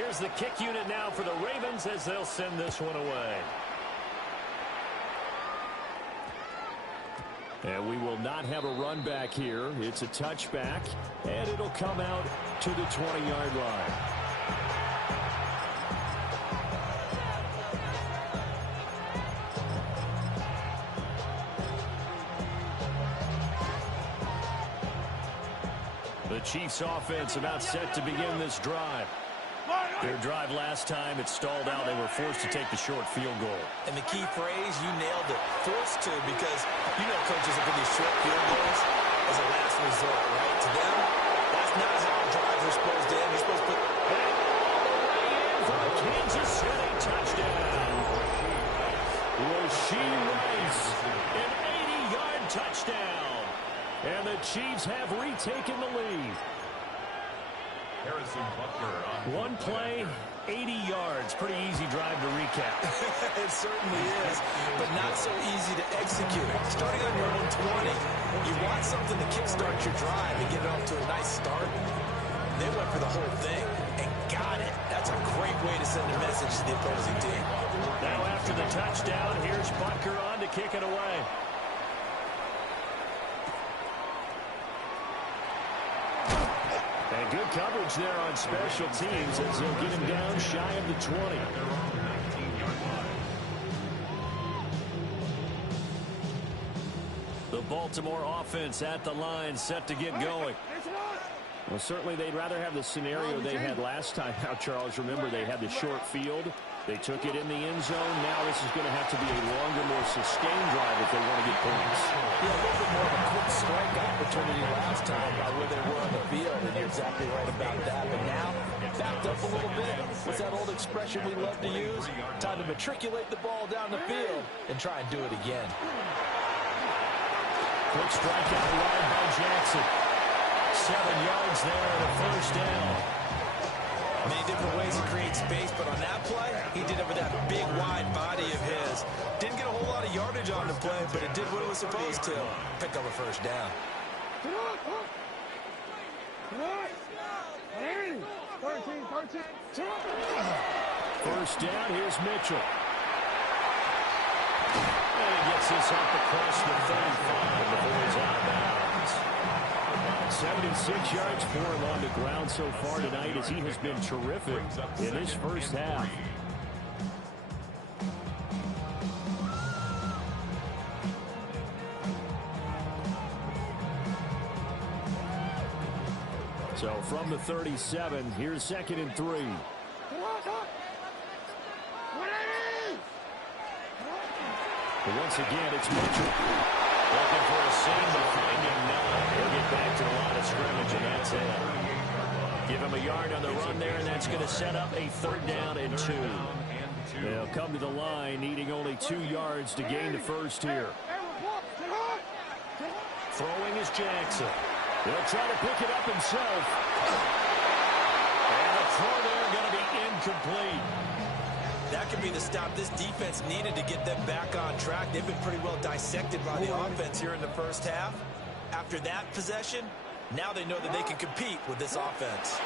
Here's the kick unit now for the Ravens as they'll send this one away. And we will not have a run back here. It's a touchback, and it'll come out to the 20-yard line. The Chiefs offense about set to begin this drive. Their drive last time, it stalled out. They were forced to take the short field goal. And the key phrase, you nailed it, forced to, because you know coaches are for these short field goals as a last resort, right? To them, that's not how drives are supposed to end. You're supposed to put... And all the way in for a Kansas City touchdown. Rasheed Rice, an 80-yard touchdown. And the Chiefs have retaken the lead. One play, 80 yards. Pretty easy drive to recap. It certainly is, but not so easy to execute. Starting on your own 20, you want something to kickstart your drive and get it off to a nice start. They went for the whole thing and got it. That's a great way to send a message to the opposing team. Now after the touchdown, here's Butker on to kick it away. And good coverage there on special teams as they'll get him down shy of the 20. The Baltimore offense at the line, set to get going. Well, certainly they'd rather have the scenario they had last time. Now, Charles, remember, they had the short field. They took it in the end zone. Now this is going to have to be a longer, more sustained drive if they want to get points. Yeah, a little bit more of a quick strike opportunity last time by where they were on the field, and you're exactly right about that. But now, backed up a little bit. What's that old expression we love to use? Time to matriculate the ball down the field and try and do it again. Quick strike out wide by Jackson. 7 yards there and a first down. Many different ways to create space, but on that play, he did it with that big, wide body of his. Didn't get a whole lot of yardage on the play, but it did what it was supposed to. Pick up a first down. First down, here's Mitchell. And he gets this up across the 35 before he's out of bounds. 76 yards for him on the ground so far tonight as he has been terrific in this first half. So from the 37, here's 2nd and 3. But once again, it's Mitchell. Looking for a seam to find him now. He'll get back to the line of scrimmage, and that's it. Give him a yard on the run there, and that's going to set up a 3rd down and 2. They'll come to the line, needing only 2 yards to gain the first here. Throwing is Jackson. He'll try to pick it up himself. And the throw there going to be incomplete. That could be the stop this defense needed to get them back on track. They've been pretty well dissected by the offense here in the first half. After that possession, now they know that they can compete with this offense.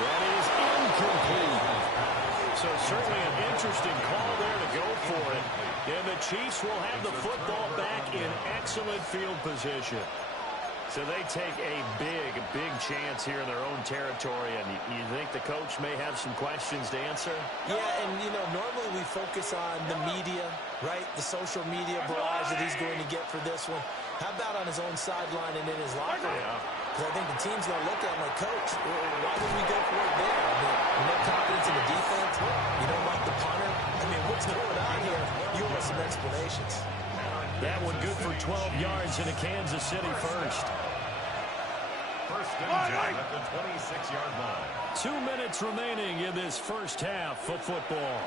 That is incomplete. So certainly an interesting call there to go for it. And the Chiefs will have the football back in excellent field position. So they take a big, big chance here in their own territory. And you think the coach may have some questions to answer? Yeah, and, you know, normally we focus on the media, right? The social media barrage that he's going to get for this one. How about on his own sideline and in his locker room? Yeah. Because I think the team's going to look at him like, Coach, why would we go for it there? I mean, no confidence in the defense. You don't like the punter. I mean, what's going on here? You want some explanations. That one good for 12 yards in a Kansas City first. First and 10 at the 26-yard line. 2 minutes remaining in this first half of football.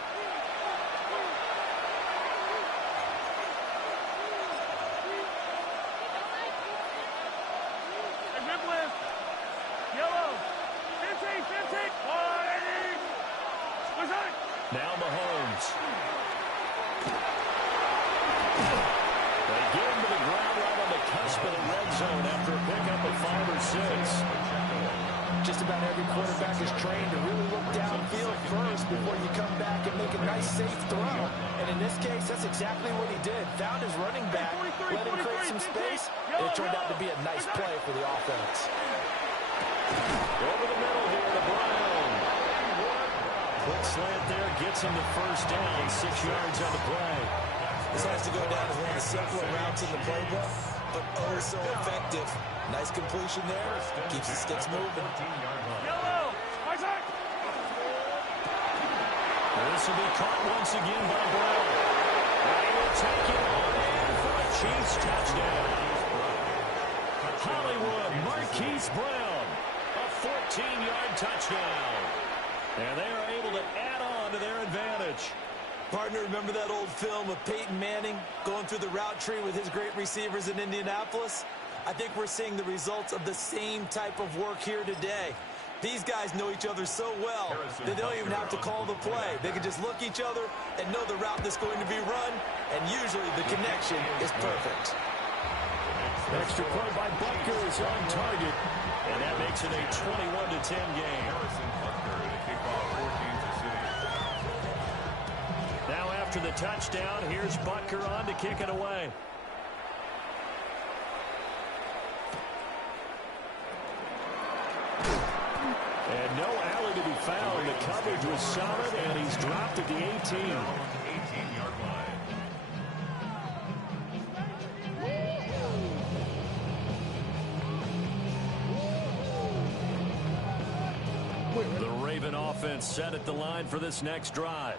Now Mahomes. They get him to the ground right on the cusp of the red zone after a pickup of 5 or 6. Just about every quarterback is trained to really look downfield first before you come back and make a nice, safe throw. And in this case, that's exactly what he did. Found his running back, let him create some space, and it turned out to be a nice play for the offense. Over the middle here to Brown. Quick slant there, gets him the first down, 6 yards on the play. This has to go down as one of the simpler routes in the playbook, but oh so effective. Nice completion there, keeps the sticks moving. This will be caught once again by Brown. He will take it on in for a Chiefs touchdown. Hollywood Marquise Brown, a 14-yard touchdown. And they are able to add on to their advantage. Partner, remember that old film of Peyton Manning going through the route tree with his great receivers in Indianapolis? I think we're seeing the results of the same type of work here today. These guys know each other so well that they don't even have to call the play. They can just look each other and know the route that's going to be run, and usually the connection is perfect. Extra play by Butker is on target, and that makes it a 21-10 game. Now after the touchdown, here's Butker on to kick it away. And no alley to be found. The coverage was solid, and he's dropped at the 18. 18-yard line. The Raven offense set at the line for this next drive.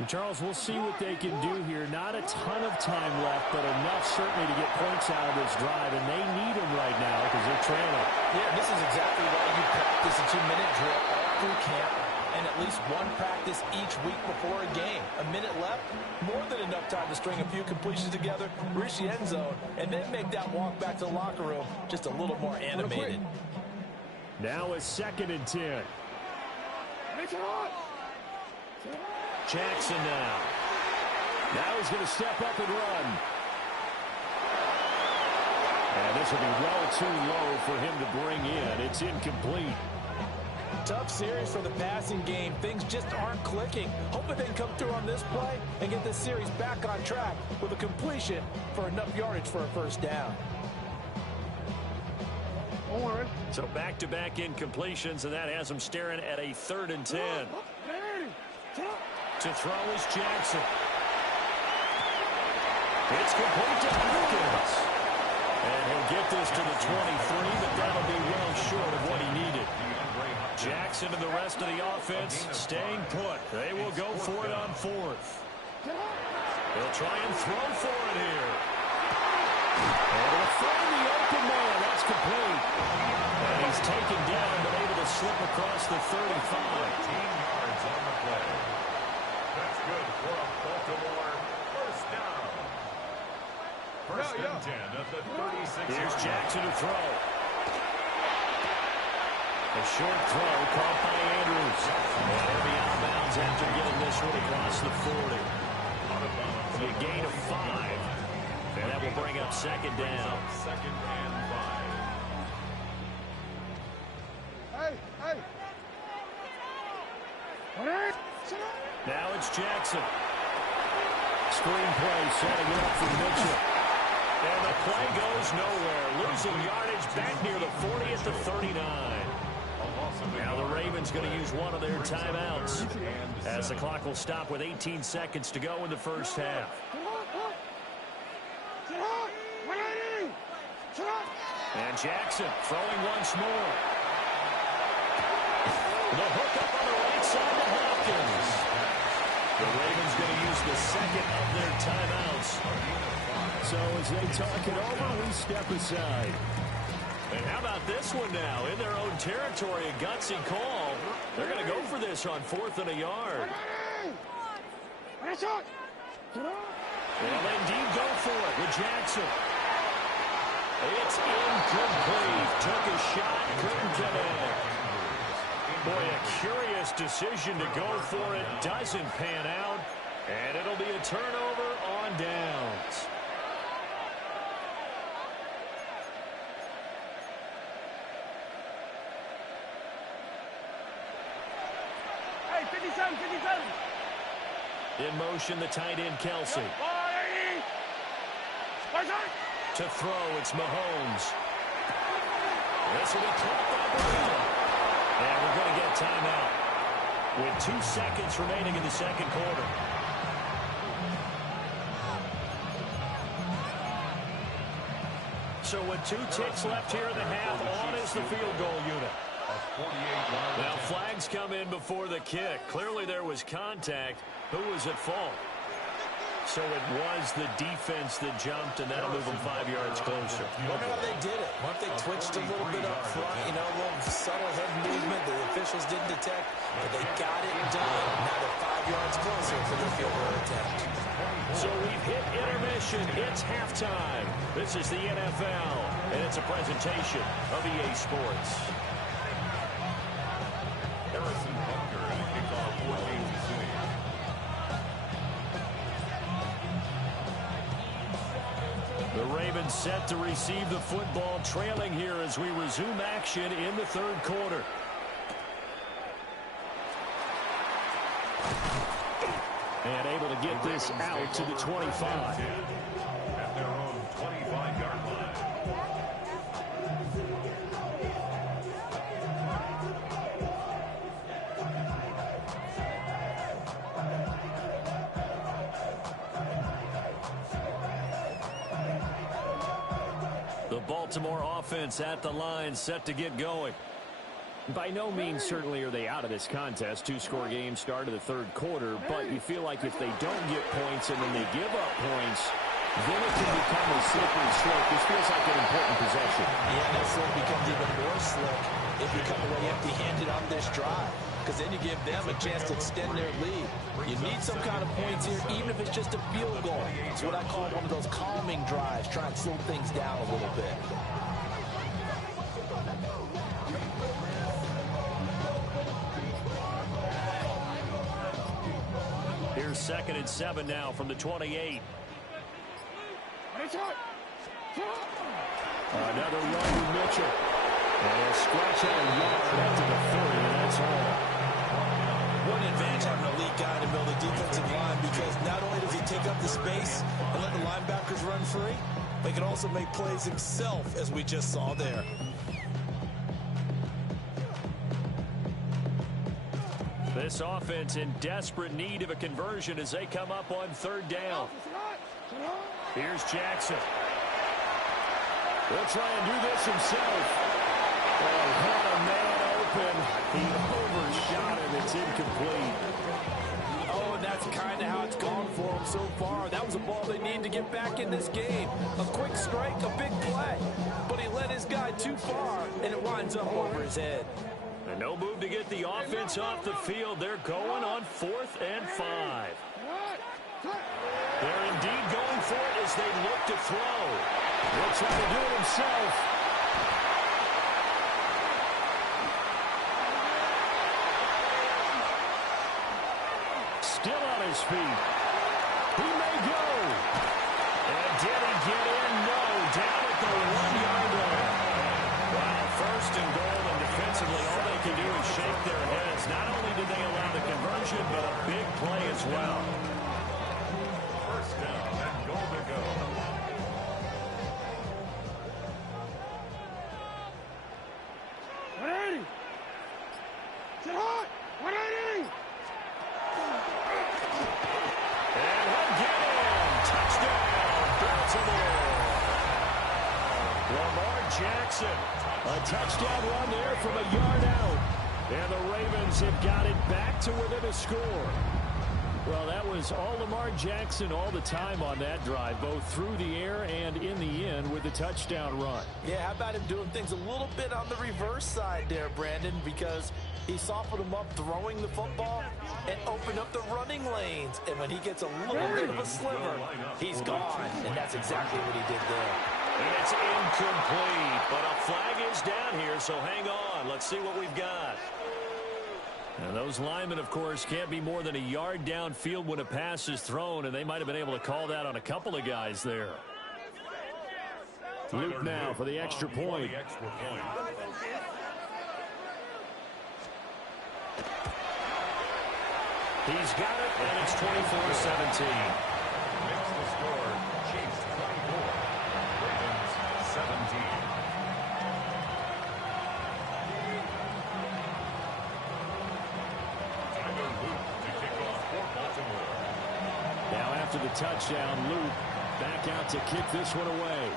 And Charles, we'll see what they can do here. Not a ton of time left, but enough certainly to get points out of this drive, and they need them right now because they're trailing. Yeah, this is exactly why you practice a 2-minute drill all through camp and at least one practice each week before a game. A minute left, more than enough time to string a few completions together, reach the end zone, and then make that walk back to the locker room just a little more animated. Now a 2nd and 10. Jackson now. Now he's going to step up and run. And this will be well too low for him to bring in. It's incomplete. Tough series for the passing game. Things just aren't clicking. Hoping they can come through on this play and get this series back on track with a completion for enough yardage for a first down. So back-to-back incompletions, and that has him staring at a 3rd and 10. To throw is Jackson. It's complete to Hopkins. And he'll get this to the 23, but that'll be well short of what he needed. Jackson and the rest of the offense staying put. They will go for it on 4th. They'll try and throw for it here. And he'll find the open man. That's complete. And he's taken down, but able to slip across the 35. 18 yards on the play. That's good for a Baltimore first down. First and 10 at the 36. Here's Jackson to throw. A short throw caught by Andrews. And he'll be out of bounds after getting this one across the 40. A gain of 5. And that will bring up 2nd down. 2nd and 5. Now it's Jackson. Screenplay setting it up for Mitchell. And the play goes nowhere. Losing yardage back near the 40 at the 39. Now the Ravens going to use one of their timeouts as the clock will stop with 18 seconds to go in the first half. And Jackson throwing once more. The hook up on the right side to Hopkins. The Ravens going to use the 2nd of their timeouts. So as they talk it over, we step aside. And how about this one now? In their own territory, a gutsy call. They're going to go for this on 4th and a yard. They'll indeed go for it with Jackson. It's incomplete. Took a shot, couldn't connect. Boy, a curious decision to go for it. Doesn't pan out. And it'll be a turnover on downs. In motion, the tight end, Kelsey. To throw, it's Mahomes. This will be caught by Brown. And we're going to get a timeout with 2 seconds remaining in the second quarter. So with 2 ticks left here in the half, on is the field goal unit. Now flags come in before the kick. Clearly there was contact. Who was at fault? So it was the defense that jumped, and that'll move them 5 yards closer. Wonder how they did it. What if they twitched a little bit up front, a little subtle head movement that the officials didn't detect, but they got it done. Now they're 5 yards closer for their field goal attempt. So we've hit intermission. It's halftime. This is the NFL, and it's a presentation of EA Sports. Harrison Butker and a kickoff for Kansas City. The Ravens set to receive the football, trailing here as we resume action in the third quarter. And able to get this out to the 25. At their own 25-yard line. The Baltimore offense at the line, set to get going. By no means certainly are they out of this contest. 2-score game start of the third quarter, but you feel like if they don't get points and then they give up points, then it can become a slippery slope. This feels like an important possession. Yeah, that slope becomes even more slick if you come away empty-handed on this drive, because then you give them a chance to extend their lead. You need some kind of points here, even if it's just a field goal. It's what I call one of those calming drives, try and slow things down a little bit. Here's 2nd and 7 now from the 28. Another run with Mitchell. And he'll scratch out a yard up to the 30, and that's all. What an advantage having an elite guy to build a defensive line, because not only does he take up the space and let the linebackers run free, but he can also make plays himself, as we just saw there. This offense in desperate need of a conversion as they come up on 3rd down. Here's Jackson. He'll try and do this himself. Oh, had a man open. He overshot him. It's incomplete. Oh, and that's kind of how it's gone for him so far. That was a ball they need to get back in this game. A quick strike, a big play. But he led his guy too far, and it winds up over his head. And no move to get the offense off the field. They're going on 4th and 5. They're indeed going for it as they look to throw. He'll try to do it himself. Still on his feet. He may go. And did he get in? No. Down at the 1-yard line. Wow, 1st and goal, and defensively all they can do is shake their heads. Not only did they allow the conversion, but a big play as well. 1st down and goal to go. And he'll get in. Touchdown, Baltimore. Lamar Jackson. A touchdown run there from a yard out. And the Ravens have got it back to within a score. Well, that was all Lamar Jackson all the time on that drive, both through the air and in the end with the touchdown run. Yeah, how about him doing things a little bit on the reverse side there, Brandon, because he softened him up throwing the football and opened up the running lanes. And when he gets a little bit of a sliver, he's gone. And that's exactly what he did there. It's incomplete, but a flag is down here, so hang on. Let's see what we've got. And those linemen, of course, can't be more than a yard downfield when a pass is thrown, and they might have been able to call that on a couple of guys there. Luke now for the extra point. He's got it, and it's 24-17. Makes the score Chiefs 24, Ravens 17. Tyler Luke to kick off for Baltimore. Now after the touchdown, Luke back out to kick this one away.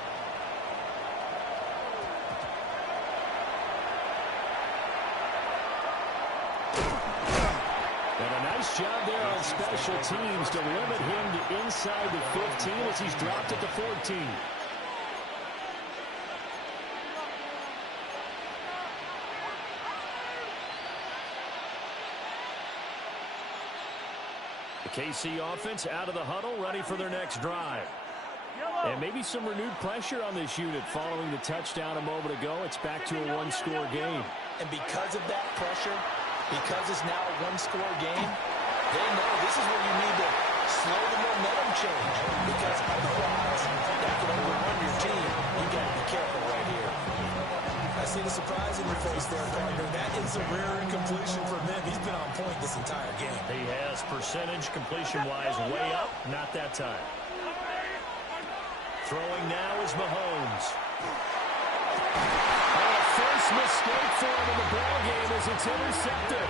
And a nice job there on special teams to limit him to inside the 15 as he's dropped at the 14. The KC offense out of the huddle, ready for their next drive. And maybe some renewed pressure on this unit following the touchdown a moment ago. It's back to a one-score game. And because of that pressure, because it's now a one-score game, they know this is where you need to slow the momentum change. Because otherwise, that could overrun your team. You got to be careful right here. I see the surprise in your face there, partner. That is a rare incompletion from him. He's been on point this entire game. He has percentage completion-wise way up, not that time. Throwing now is Mahomes. First mistake for him in the ball game as it's intercepted.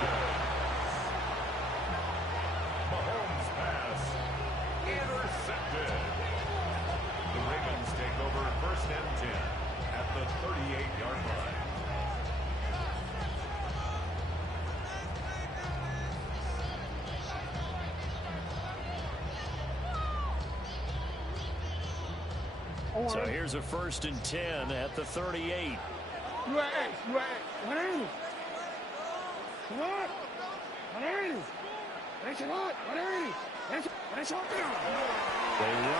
Mahomes pass intercepted. The Ravens take over first and 10 at the 38-yard line. So here's a first and 10 at the 38. They run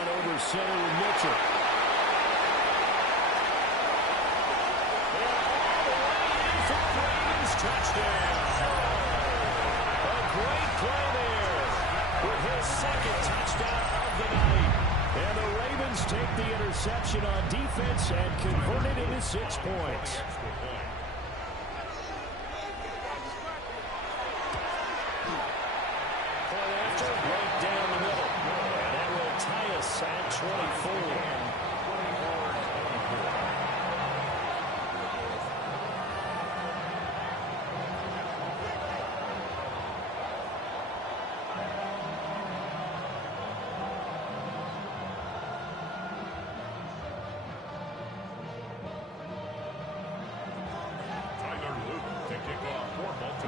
over center with Mitchell. Touchdown. A great play there with his second touchdown of the night. And the Ravens take the interception on defense and convert it into 6 points. Point after, right down the middle. And that will tie us at 24.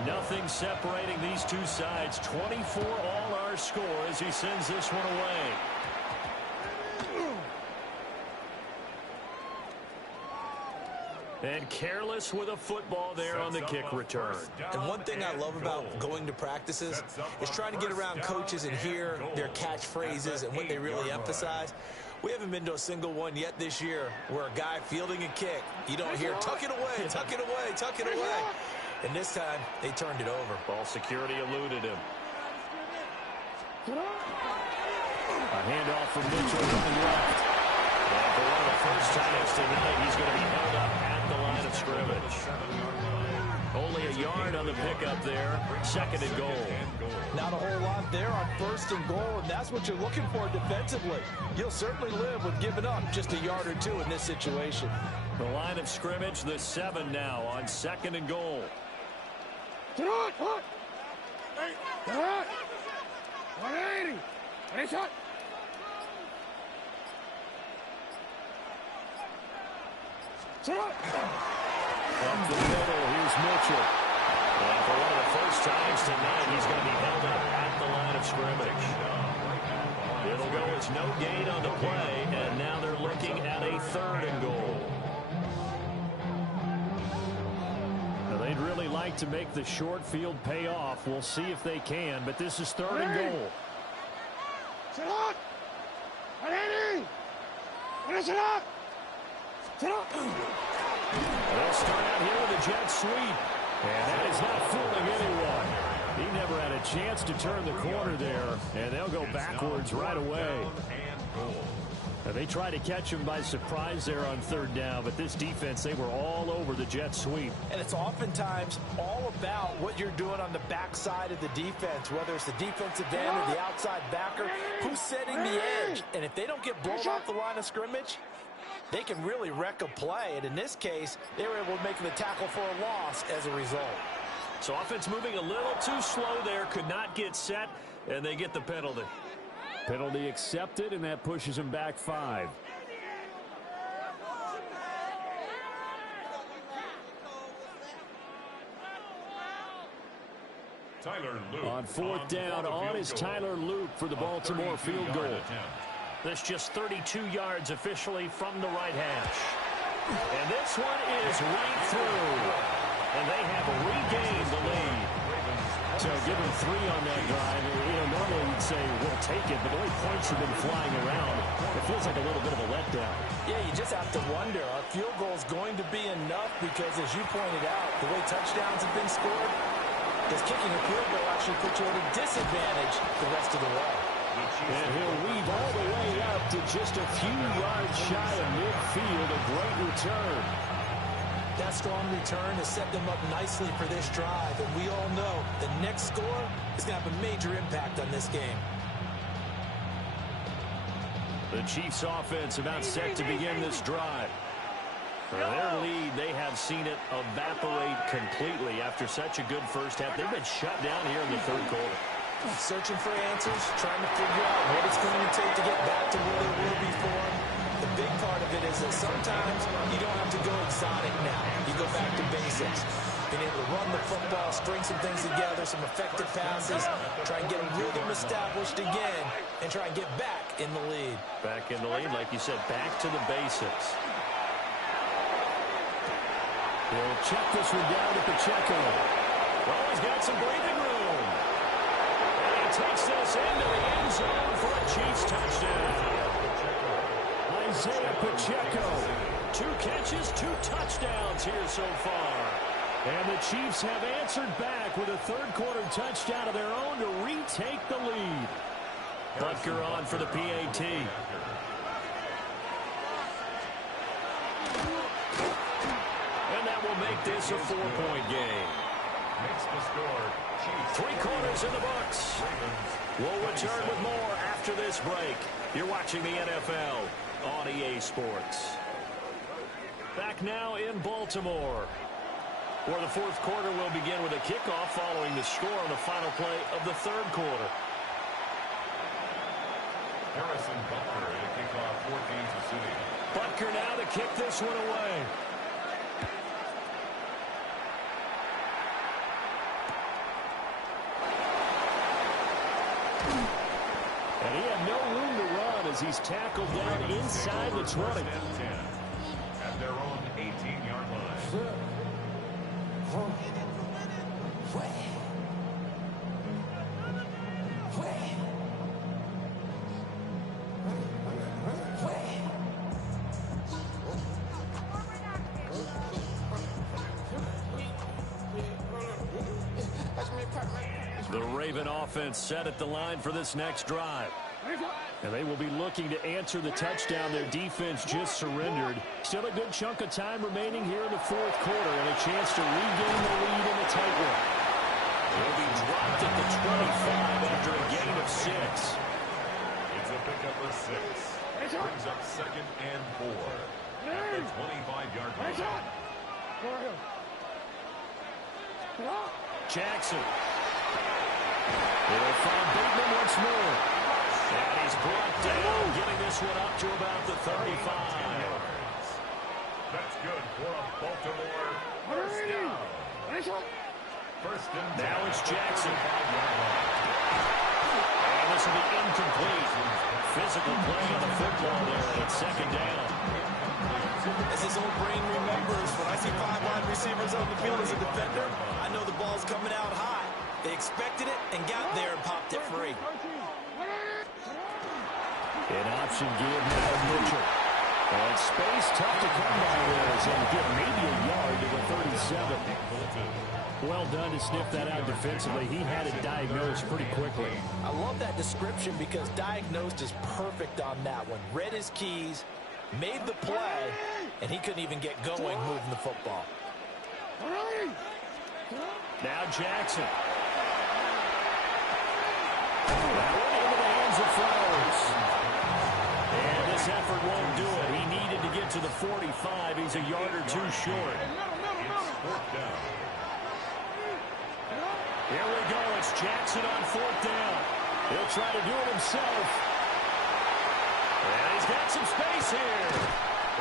Nothing separating these two sides. 24 all our score as he sends this one away. And careless with a football there on the kick return. And one thing I love about going to practices is trying to get around coaches and hear their catchphrases and what they really emphasize. We haven't been to a single one yet this year where a guy fielding a kick, you don't hear, tuck it away, tuck it away, tuck it away. And this time, they turned it over. Ball security eluded him. A handoff from Mitchell running left. And for one of the first times tonight, he's going to be held up at the line of scrimmage. Only a yard on the pickup there. Second and goal. Not a whole lot there on first and goal, and that's what you're looking for defensively. You'll certainly live with giving up just a yard or two in this situation. The line of scrimmage, the 7 now on second and goal. Up the middle, here's Mitchell. And for one of the first times tonight, he's going to be held up at the line of scrimmage. It'll go as no gain on the play, and now they're looking at a third and goal. Now they'd really like to make the short field pay off. We'll see if they can, but this is third and goal. They'll start out here with a jet sweep. And that is not fooling anyone. He never had a chance to turn the corner there. And they'll go backwards right away. They tried to catch him by surprise there on third down, but this defense, they were all over the jet sweep. And it's oftentimes all about what you're doing on the backside of the defense, whether it's the defensive end or the outside backer, who's setting the edge. And if they don't get blown off the line of scrimmage, they can really wreck a play. And in this case, they were able to make the tackle for a loss as a result. So offense moving a little too slow there, could not get set, and they get the penalty. Penalty accepted, and that pushes him back 5. Tyler Luke. On fourth down, on is Tyler Luke for the Baltimore field goal. That's just 32 yards officially from the right hash. And this one is right through. And they have regained the lead. So give him 3 on that drive. Normally you'd say, we'll take it, but the way points have been flying around, it feels like a little bit of a letdown. Yeah, you just have to wonder, are field goals going to be enough? Because as you pointed out, the way touchdowns have been scored, does kicking a field goal actually put you at a disadvantage the rest of the way? And he'll weave all the way up to just a few yards shy of midfield. A great return. That strong return has set them up nicely for this drive, and we all know the next score is going to have a major impact on this game. The Chiefs offense about set to begin this drive. For their lead, they have seen it evaporate completely after such a good first half. They've been shut down here in the third quarter. Searching for answers, trying to figure out what it's going to take to get back to where they were before. The big part of it is that sometimes you don't have to go exotic now. You go back to basics. Being able to run the football, string some things together, some effective passes, try and get a rhythm established again, and try and get back in the lead. Back in the lead, like you said, back to the basics. He'll check this one down to Pacheco. Well, he's got some breathing room. And he takes this into the end zone for a Chiefs touchdown. Isaiah Pacheco. 2 catches, 2 touchdowns here so far. And the Chiefs have answered back with a third-quarter touchdown of their own to retake the lead. Butker on for the PAT. And that will make this a 4-point game. Makes the score. Chiefs. 3 quarters in the books. We'll return with more after this break. You're watching the NFL on EA Sports. Back now in Baltimore, where the fourth quarter will begin with a kickoff following the score on the final play of the third quarter. Harrison Butker to kick off for Kansas City. Butker now to kick this one away. And he had no room to run as he's tackled down inside the 20. At their own 18-yard line. The Raven offense set at the line for this next drive. And they will be looking to answer the touchdown their defense just surrendered. Still a good chunk of time remaining here in the fourth quarter and a chance to regain the lead in the tightrope. He'll be dropped at the 25 after a gain of 6. It's a pickup of 6. Brings up 2nd and 4. At the 25-yard line. Jackson. They'll find Bateman once more. And he's brought down, getting this one up to about the 35. That's good for a Baltimore first down. First and 10. Now it's Jackson. And this will be incomplete. Physical play on the football there, and it's 2nd down. As his old brain remembers, when I see 5 wide receivers on the field as a defender, I know the ball's coming out high. They expected it and got there and popped it free. An option give now to Mitchell. And space tough to come by there. yards and get maybe a yard to the 37. Well done to sniff that out defensively. He had it diagnosed pretty quickly. I love that description because diagnosed is perfect on that one. Read his keys, made the play, and he couldn't even get going moving the football. Now Jackson. That went into the hands of Flowers. And this effort won't do it. He needed to get to the 45. He's a yard or two short. Here we go. It's Jackson on fourth down. He'll try to do it himself. And he's got some space here.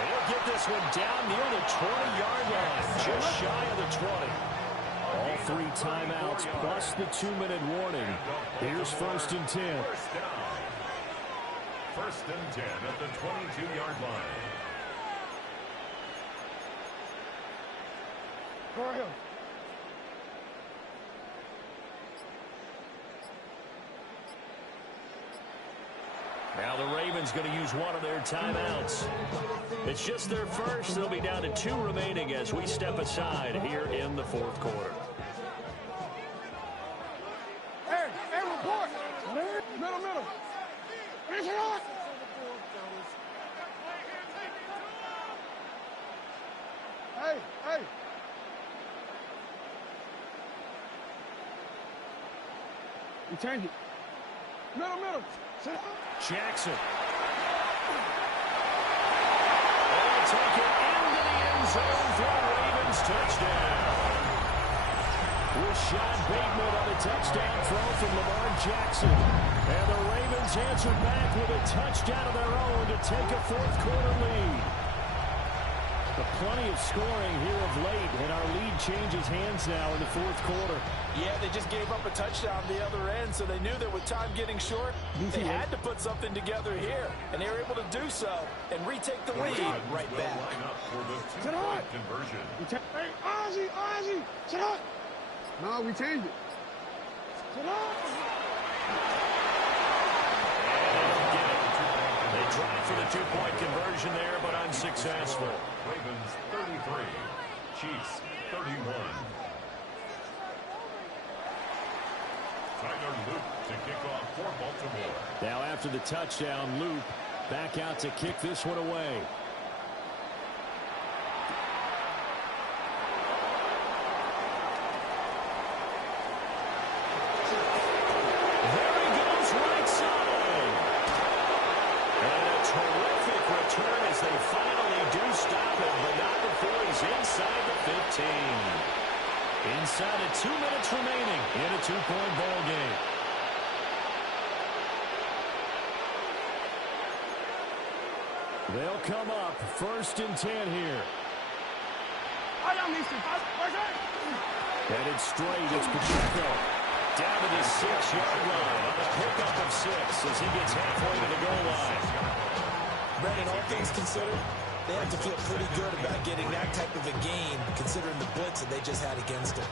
He'll get this one down near the 20-yard line, just shy of the 20. All 3 timeouts plus the 2-minute warning. Here's 1st and 10. First and 10 at the 22-yard line. For him. Now the Ravens going to use one of their timeouts. It's just their first. They'll be down to 2 remaining as we step aside here in the 4th quarter. Hey, report. Middle. Finish it off. Hey. You change it. Middle. Sit down. Jackson. They'll take it into the end zone for a Ravens touchdown. Rashad Bateman on a touchdown throw from Lamar Jackson. And the Ravens answer back with a touchdown of their own to take a 4th quarter lead. Plenty of scoring here of late, and our lead changes hands now in the 4th quarter. Yeah, they just gave up a touchdown the other end, so they knew that with time getting short, they had to put something together here, and they were able to do so and retake the lead right back. Sit on. Hey, Ozzy, sit on. No, we changed it. Sit on. They tried for the 2-point conversion there, but unsuccessful. Ravens 33, Chiefs 31. Tyler Luke to kick off for Baltimore. Now after the touchdown, Luke back out to kick this one away. There he goes, right side. And a terrific return as they finally do stop him, but not before he's inside the 15. Inside of 2 minutes remaining in a 2-point ball game. They'll come up 1st and 10 here. Headed straight, it's Pacheco. Down to the 6-yard line on a pickup of 6 as he gets halfway to the goal line. Brandon, all things considered, they have to feel pretty good about getting that type of a gain, considering the blitz that they just had against them.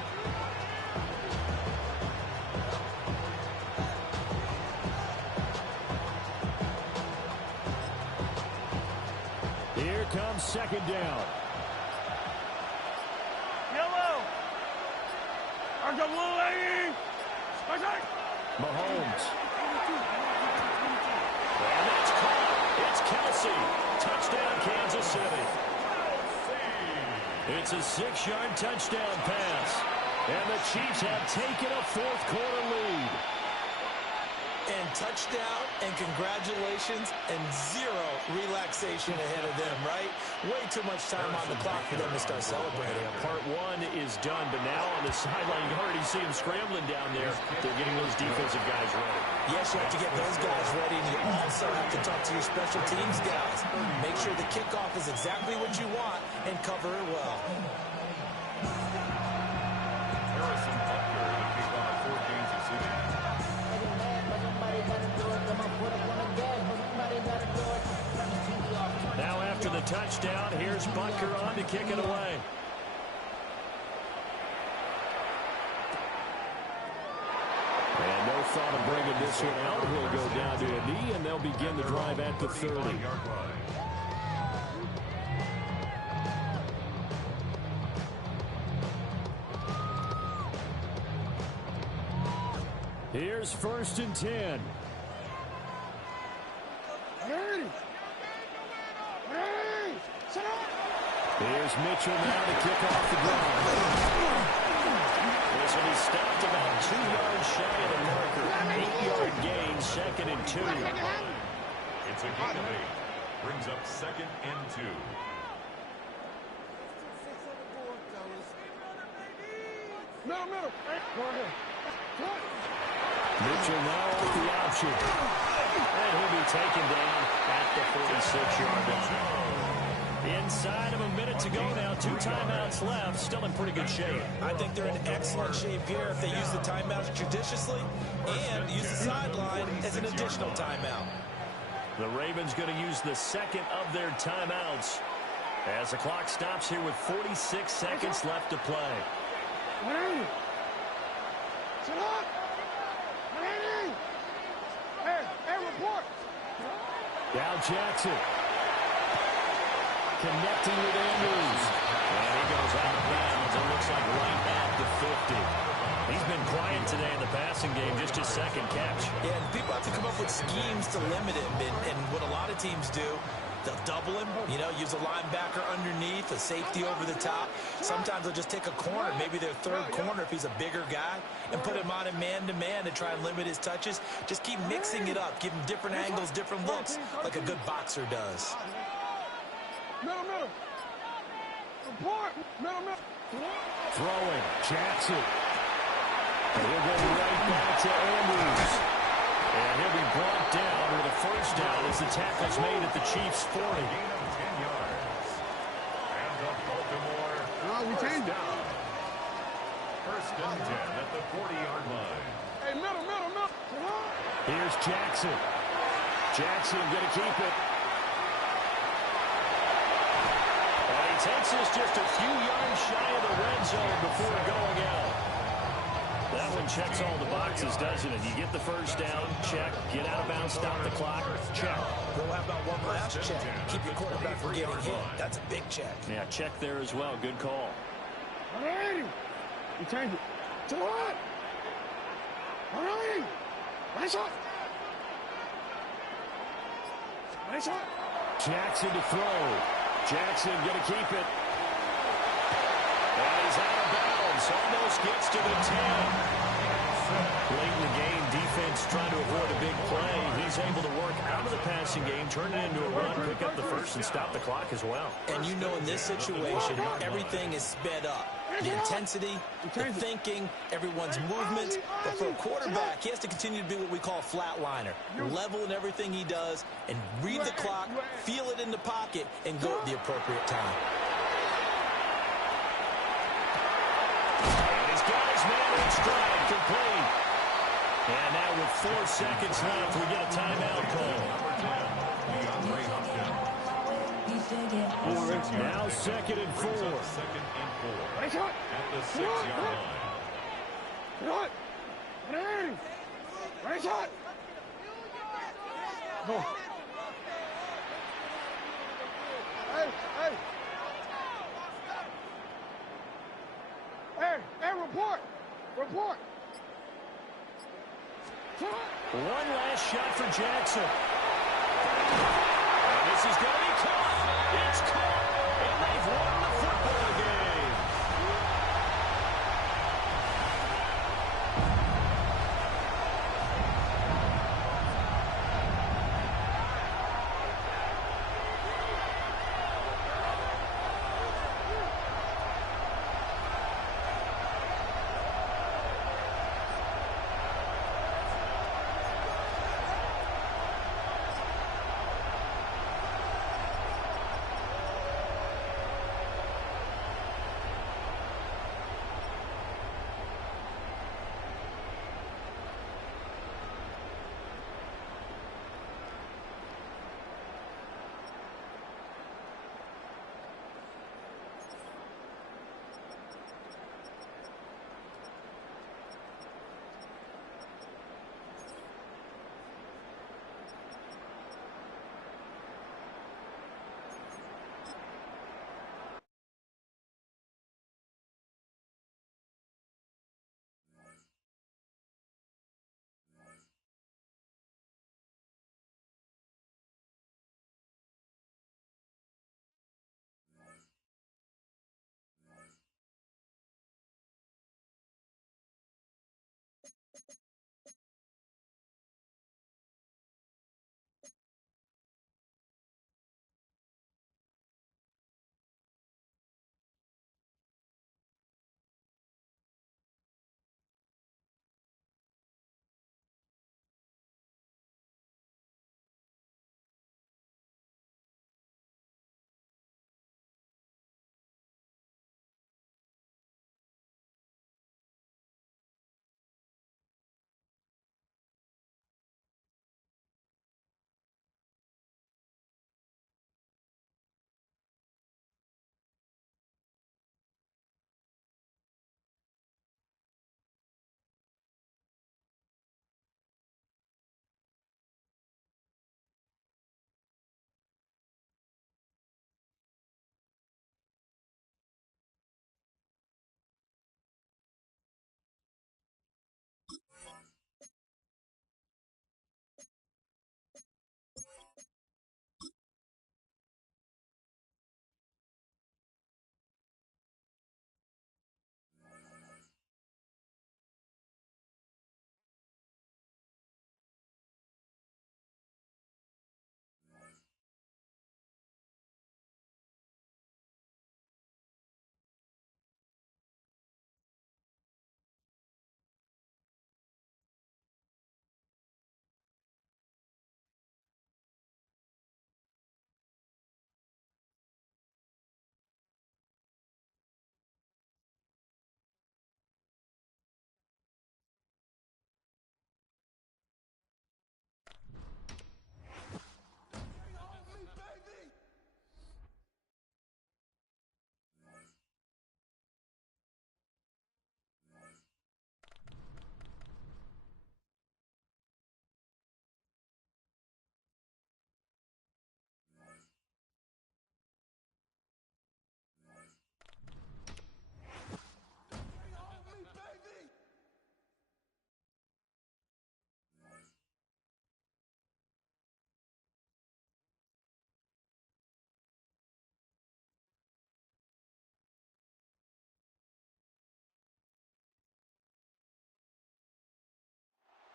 Here comes 2nd down. Yellow. Mahomes. And that's caught. It's Kelsey. Touchdown, Kansas City. It's a 6-yard touchdown pass. And the Chiefs have taken a 4th quarter lead. And touchdown, and congratulations, and 0 relaxation ahead of them, right? Way too much time on the clock for them to start celebrating. Part 1 is done, but now on the sideline, you already see them scrambling down there. They're getting those defensive guys ready. Yes, you have to get those guys ready, and you also have to talk to your special teams guys. Make sure the kickoff is exactly what you want and cover it well. Harrison Butker to kick off for Kansas City. Now after the touchdown, here's Butker on to kick it away. And no thought of bringing this one out. He'll go down to a knee, and they'll begin the drive at the 30. Here's 1st and 10. Here's Mitchell now to kick off the ground. This one is stopped about 2 yards shy of the marker. 8-yard gain, 2nd and 2. It's a gain of 8. Brings up 2nd and 2. Middle. Go ahead. Mitchell now with the option. And he'll be taken down at the 46-yard line. Inside of a minute to go now. 2 timeouts left. Still in pretty good shape. I think they're in excellent shape here if they use the timeouts judiciously and use the sideline as an additional timeout. The Ravens going to use the 2nd of their timeouts as the clock stops here with 46 seconds left to play. Hey, report. Now Jackson. Connecting with Andrews. And he goes out of bounds. It looks like right at the 50. He's been quiet today in the passing game, just his 2nd catch. Yeah, and people have to come up with schemes to limit him. And what a lot of teams do, they'll double him, use a linebacker underneath, a safety over the top. Sometimes they'll just take a corner, maybe their 3rd corner if he's a bigger guy, and put him on a man-to-man to try and limit his touches. Just keep mixing it up, give him different angles, different looks, like a good boxer does. Middle. Report. Middle. Throwing. Jackson. And he'll go right back to Andrews. And he'll be brought down with a 1st down as the tackle's made at the Chiefs' 40. Gain of 10 yards. And the Baltimore We changed it. 1st and 10 at the 40-yard line. Hey, middle. Here's Jackson. Jackson going to keep it. And he takes us just a few yards shy of the red zone before going out. That one checks all the boxes, doesn't it? You get the 1st down, check. Get out of bounds, stop the clock, check. Well, how about one last check? Keep your quarterback from getting hit. That's a big check. Yeah, check there as well. Good call. We changed it. To the right. All right. Nice shot. Jackson to throw. Jackson going to keep it. And he's out of bounds. Almost gets to the 10. Late in the game, defense trying to avoid a big play. He's able to work out of the passing game, turn it into a run, pick up the 1st, and stop the clock as well. And in this situation, everything is sped up. The intensity, the thinking, everyone's movement. But for a quarterback, he has to continue to be what we call a flatliner. Level in everything he does and read the clock, feel it in the pocket, and go at the appropriate time. And he's got his man in stride, complete. And now with 4 seconds left, we get a timeout call. Now 2nd and 4. 2nd and 4. Nice shot. At the 6-yard line. Nice shot. Go. Hey, report. One last shot for Jackson. And this is going to be caught. It's caught. And they've won the football game.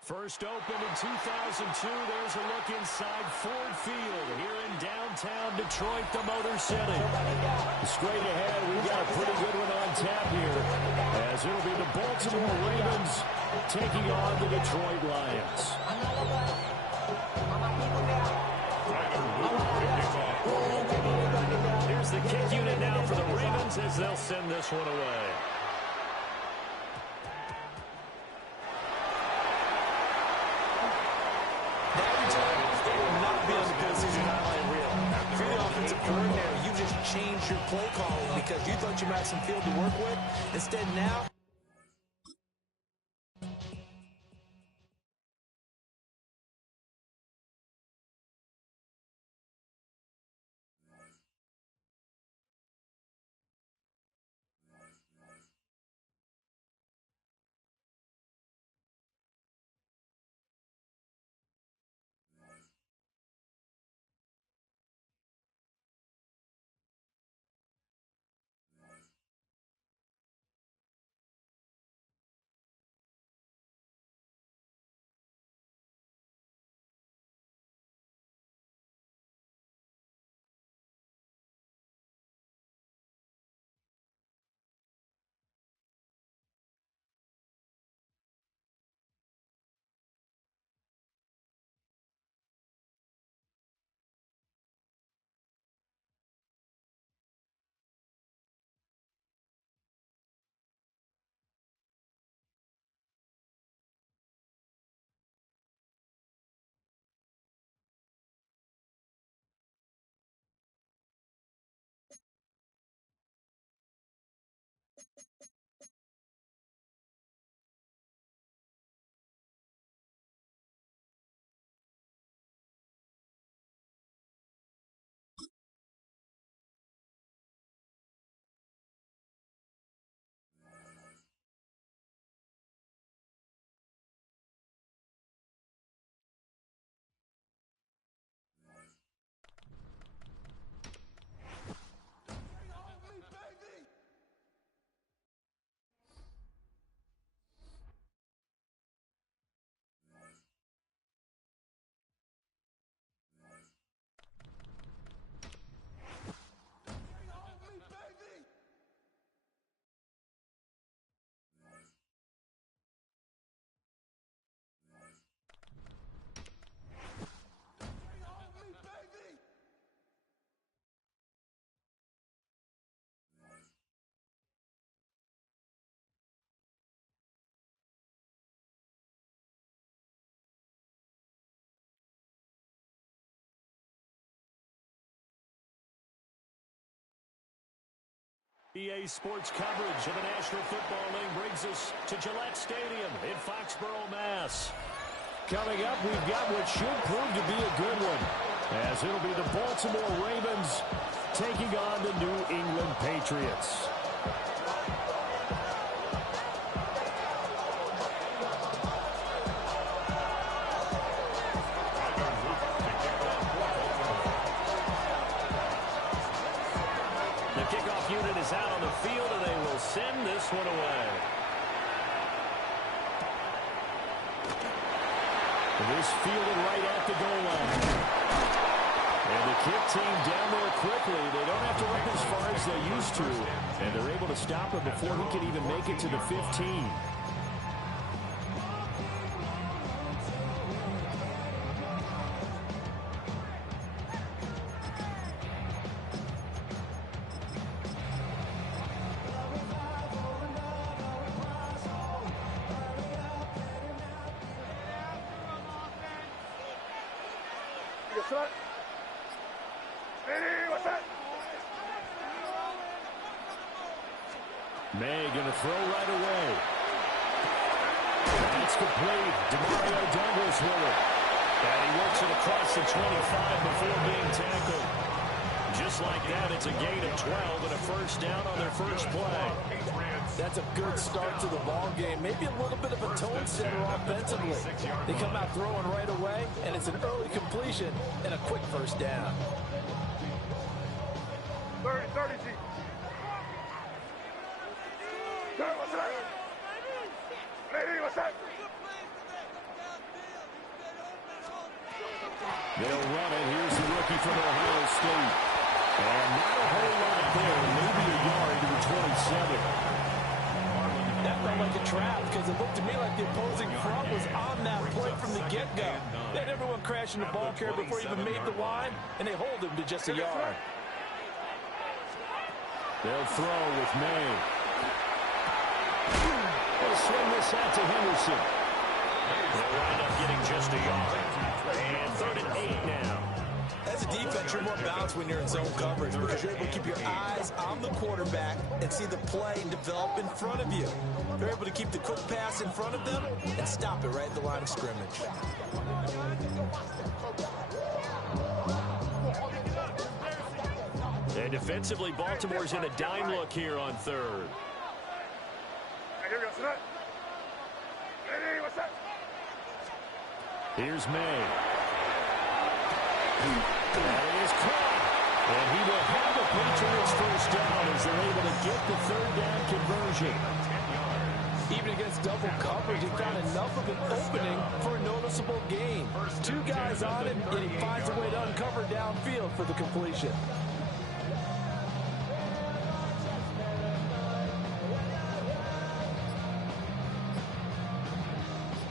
First opened in 2002. There's a look inside Ford Field here in downtown Detroit, the Motor City. Straight ahead, we've got a pretty good one on tap here, as it'll be the Baltimore Ravens taking on the Detroit Lions. Here's the kick unit now for the Ravens as they'll send this one away. Coordinator, you just changed your play calling because you thought you might have some field to work with. Instead, now EA Sports coverage of the National Football League brings us to Gillette Stadium in Foxborough, Mass. Coming up, we've got what should prove to be a good one, as it'll be the Baltimore Ravens taking on the New England Patriots. Unit is out on the field, and they will send this one away. This fielded right at the goal line. And the kick team down there quickly. They don't have to run as far as they used to, and they're able to stop him before he can even make it to the 15. May going to throw right away. That's complete. Demario Douglas with it. And he works it across the 25 before being tackled. Just like that, it's a gain of 12 and a first down on their first play. That's a good start to the ball game. Maybe a little bit of a tone setter offensively. They come out throwing right away, and it's an early completion and a quick first down. 30, G. What's that? Lady, what's that? They'll run it. Here's the rookie from Ohio State. And not a whole lot there. Maybe a yard to the 27. That felt like a trap because it looked to me like the opposing front was on that play from the get-go. They had everyone crashing the ball carrier before he even made the line, and they hold him to just a yard. They'll throw with May. They'll swing this out to Henderson. They'll wind up getting just a yard. And 3rd and 8 now. As a defense, you're more balanced when you're in zone coverage because you're able to keep your eyes on the quarterback and see the play develop in front of you. You're able to keep the quick pass in front of them and stop it right at the line of scrimmage. And defensively, Baltimore's in a dime look here on 3rd. Here's May. That is caught. And he will have the Patriots first down as they're able to get the 3rd down conversion. Even against double coverage, he found enough of an opening for a noticeable gain. 2 guys on him, and he finds a way to uncover downfield for the completion.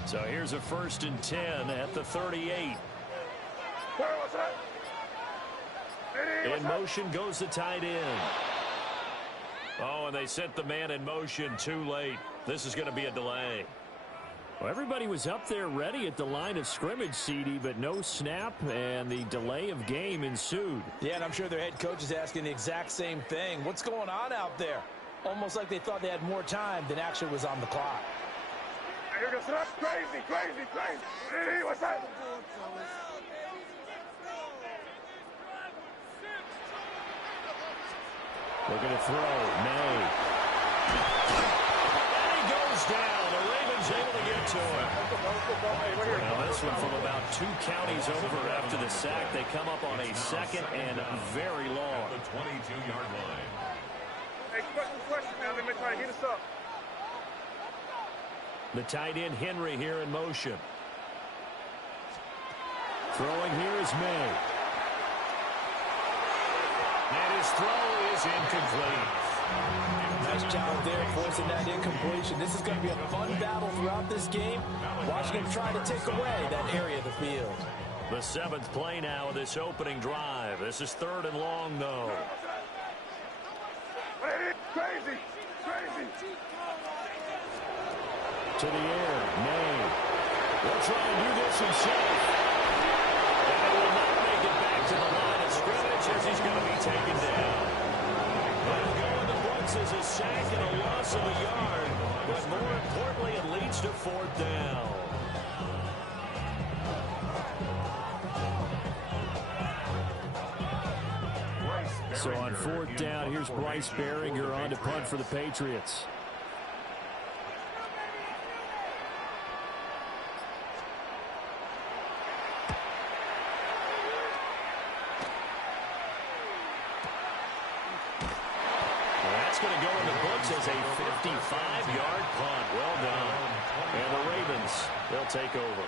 So here's a 1st and 10 at the 38. In motion goes the tight end. Oh, and they sent the man in motion too late. This is going to be a delay. Well, everybody was up there ready at the line of scrimmage, CD, but no snap, and the delay of game ensued. Yeah, and I'm sure their head coach is asking the exact same thing. What's going on out there? Almost like they thought they had more time than actually was on the clock. Crazy, crazy, crazy. Hey, what's that? They're going to throw. May. And he goes down. The Ravens able to get to him. Now this one from about 2 counties over after the sack. They come up on a 2nd and very long. The 22-yard line. Hey, question now. Let me try to hit us up. The tight end Henry here in motion. Throwing here is May. And his throw is incomplete. Nice job there forcing that incompletion. This is going to be a fun battle throughout this game. Watching him try to take away that area of the field. The 7th play now of this opening drive. This is 3rd and long, though. Crazy, crazy. To the air, May. They'll try and do this himself. And he will not make it back to the line of scrimmage as he's going to be taken down. That'll go in the books as a sack and a loss of a yard. But more importantly, it leads to 4th down. So on 4th down, here's Bryce Behringer on to punt for the Patriots. Going to go in the books as a 55-yard punt. Well done. And the Ravens, they'll take over.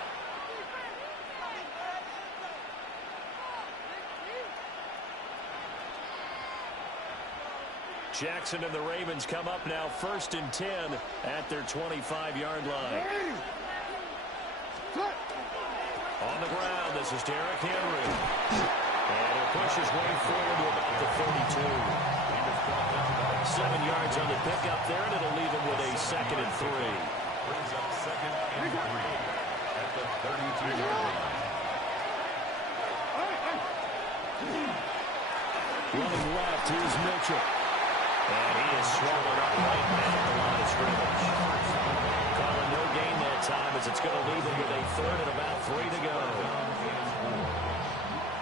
Jackson and the Ravens come up now 1st and 10 at their 25-yard line. On the ground, this is Derrick Henry. And he'll push his way forward to about the 32. 7 yards on the pickup there, and it'll leave him with a 2nd and 3. Brings up 2nd and 3 at the 32-yard line. Running left, here's Mitchell. And he is swallowed up right at the line of scrimmage. Calling no gain that time as it's going to leave him with a 3rd and about 3 to go.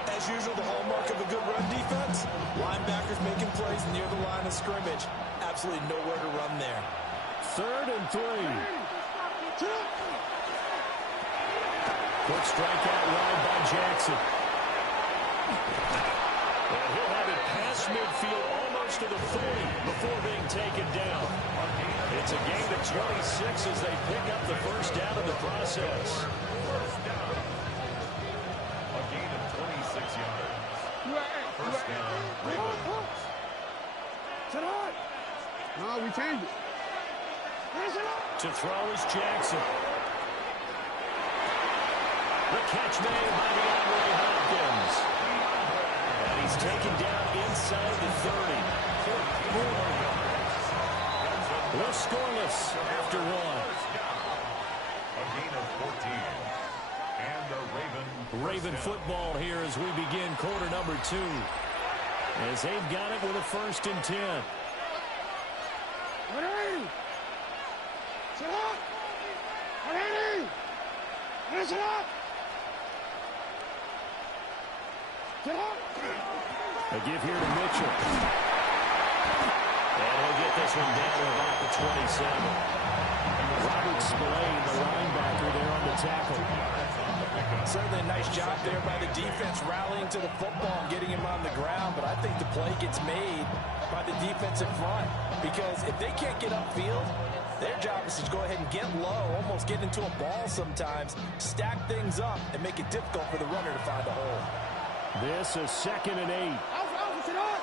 As usual, the hallmark of a good run defense, linebackers making plays near the line of scrimmage. Absolutely nowhere to run there. 3rd and 3. Quick strikeout ride by Jackson. And he'll have it past midfield almost to the 40 before being taken down. It's a gain of 26 as they pick up the 1st down in the process. A gain of No, we changed it. To throw is Jackson. The catch made by DeAndre Hopkins. And he's taken down inside the 30. We're scoreless after one. A gain of 14. And the Raven football here as we begin quarter number 2. As they've got it with a 1st and 10. Ready? Sit up! Ready? Sit up! Sit up! A give here to Mitchell. And he'll get this one down to about the 27. Robert Spillane, the linebacker, there on the tackle. Certainly a nice job there by the defense rallying to the football and getting him on the ground, but I think the play gets made by the defensive front because if they can't get upfield, their job is to go ahead and get low, almost get into a ball sometimes, stack things up, and make it difficult for the runner to find a hole. This is 2nd and 8. Alpha, sit up!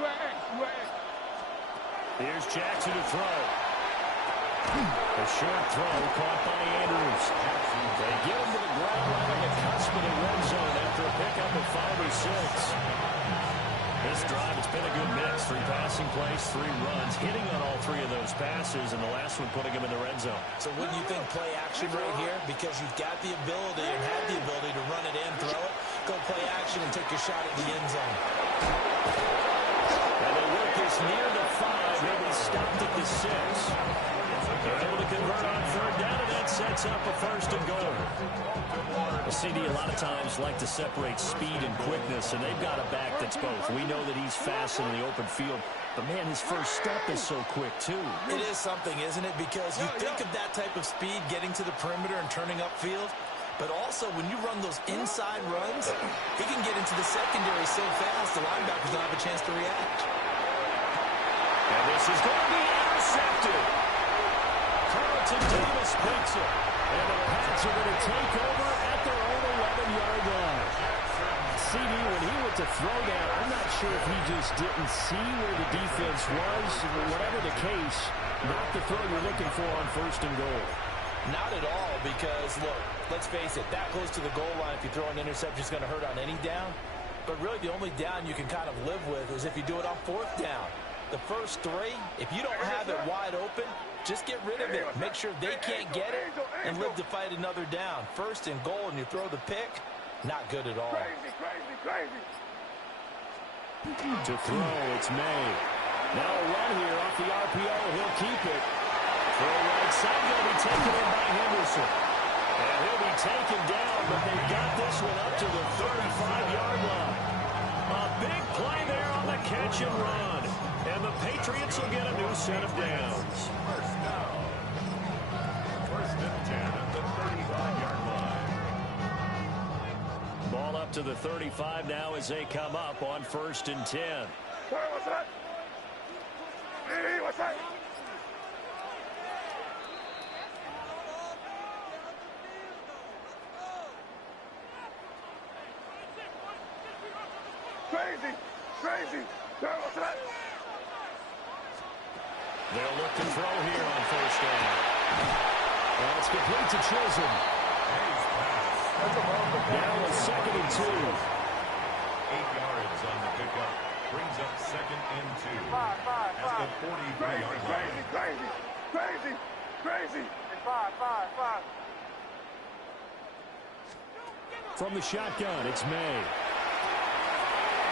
Ready? Here's Jackson to throw. A short throw caught by Andrews. They get him to the ground right on the cusp of the red zone after a pickup of 5 or 6. This drive, it's been a good mix. 3 passing plays, 3 runs, hitting on all 3 of those passes, and the last one putting him in the red zone. So wouldn't you think play action right here? Because you've got the ability and had the ability to run it in, throw it, go play action and take your shot at the end zone. And they work this near the 5. He'll be stopped at the 6. They're able to convert on 3rd down, and that sets up a 1st and goal. The CD a lot of times like to separate speed and quickness, and they've got a back that's both. We know that he's fast in the open field, but, man, his first step is so quick, too. It is something, isn't it? Because you think of that type of speed getting to the perimeter and turning upfield, but also when you run those inside runs, he can get into the secondary so fast the linebackers don't have a chance to react. And this is going to be intercepted. Carlton Davis picks it. And the Pats are going to take over at their own 11-yard line. CD, when he went to throw down, I'm not sure if he just didn't see where the defense was. Whatever the case, not the throw you're looking for on 1st and goal. Not at all, because, look, let's face it, that close to the goal line, if you throw an interception, it's going to hurt on any down. But really, the only down you can kind of live with is if you do it on 4th down. The first 3, if you don't have it wide open, just get rid of it. Make sure they can't get it and live to fight another down. 1st and goal, and you throw the pick, not good at all. Crazy. To throw, it's May. Now a run here off the RPO. He'll keep it. Throw right side, going to be taken in by Henderson. And he'll be taken down, but they've got this one up to the 35-yard line. A big play there on the catch and run. And the Patriots will get a new set of downs. 1st down. 1st and 10 at the 35-yard line. Ball up to the 35 now as they come up on 1st and 10. Sorry, what's that? Hey, what's that? Crazy. Sorry, what's that? They'll look to throw here on 1st down. And it's complete to Chisholm. Now a 2nd and 2. 8 yards on the pickup. Brings up 2nd and 2. At the 43-yard line. Crazy. 5. From the shotgun, it's May.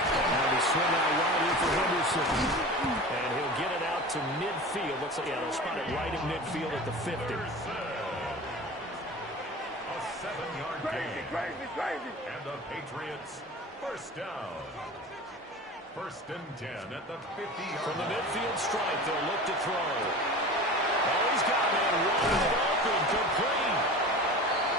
Now they swing out wide here for Henderson. And he'll get it out to midfield. Looks like they'll spot it right at midfield at the 50. A 7-yard gain. Crazy. And the Patriots 1st down. 1st and 10 at the 50-yard From the line. midfield stripe, they'll look to throw. Oh, he's got man wide open, complete.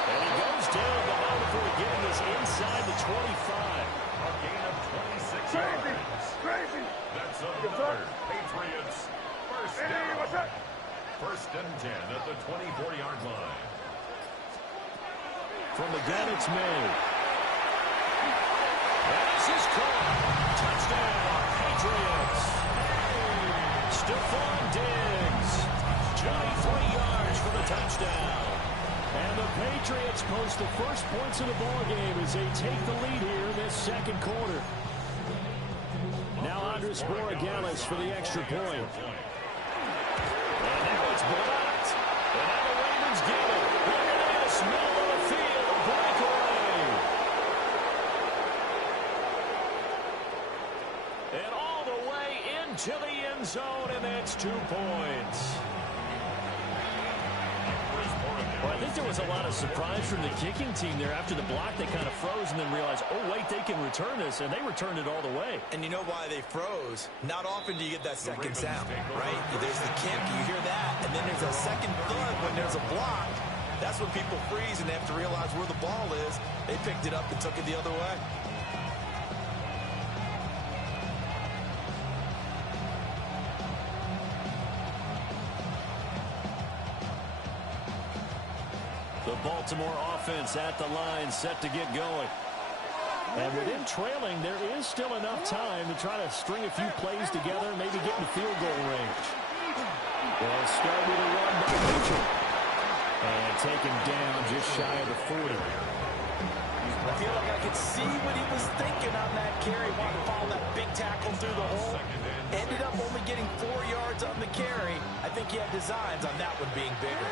And he goes down, but not before getting this inside the 25. A gain of 26 yards. Crazy. That's another Patriots 1st down. What's that? 1st and 10 at the 24-yard line. From the gun, it's May. the Patriots post the first points of the ball game as they take the lead here in this second quarter. Now Andres Borregales for the extra point. And now it's blocked. And now the Ravens get it. Look at this. Middle of the field. Breakaway. And all the way into the end zone, and that's 2 points. Well, I think there was a lot of surprise from the kicking team there. After the block, they kind of froze and then realized, oh, wait, they can return this, and they returned it all the way. And you know why they froze? Not often do you get that second sound, right? There's the kick, you hear that, and then there's a second thud when there's a block. That's when people freeze and they have to realize where the ball is. They picked it up and took it the other way. The Baltimore offense at the line, set to get going. And with him trailing, there is still enough time to try to string a few plays together, maybe get in field goal range. They'll start with a run by Mitchell. And taken down just shy of the 40. I feel like I could see what he was thinking on that carry. Wanted to follow that big tackle through the hole. Ended up only getting 4 yards on the carry. I think he had designs on that one being bigger.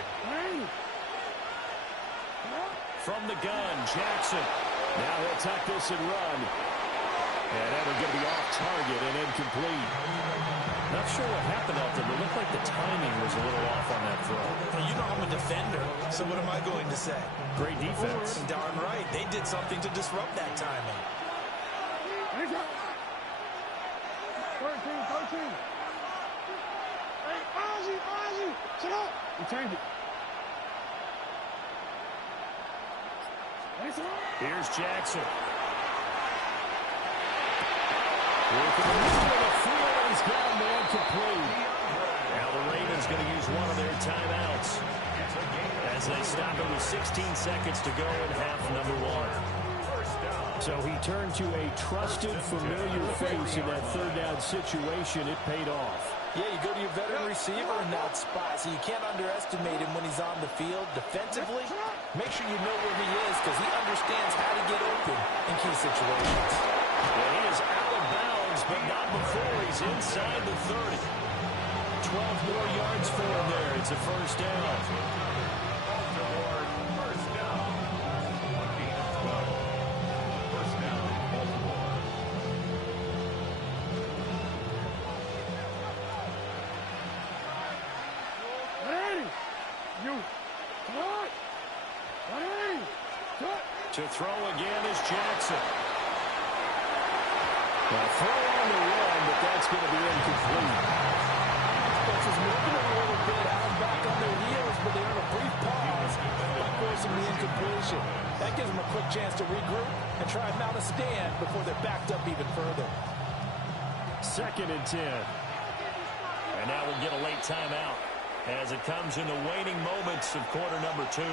From the gun, Jackson. Now he'll tuck this and run. And that will get the off target and incomplete. Not sure what happened out there, but it looked like the timing was a little off on that throw. Well, you know I'm a defender, so what am I going to say? Great defense. Darn right. They did something to disrupt that timing. 13. Hey, Ozzie, shut up. We changed it. Here's Jackson. Working the middle of the field, and he's got him incomplete. Now the Ravens going to use one of their timeouts as they stop it with 16 seconds to go in half number 1. So he turned to a trusted, familiar face in that third down situation. It paid off. Yeah, you go to your veteran receiver in that spot, so you can't underestimate him when he's on the field. Defensively, make sure you know where he is because he understands how to get open in key situations. Well, he is out of bounds, but not before he's inside the 30. 12 more yards for him there. It's a first down. To throw again is Jackson. Now throw on the run, but that's going to be incomplete. Defense is moving a little bit out back on their heels, but they earn a brief pause by forcing the incompletion. That gives them a quick chance to regroup and try and mount a stand before they're backed up even further. 2nd and 10. And now we'll get a late timeout as it comes in the waning moments of quarter number 2.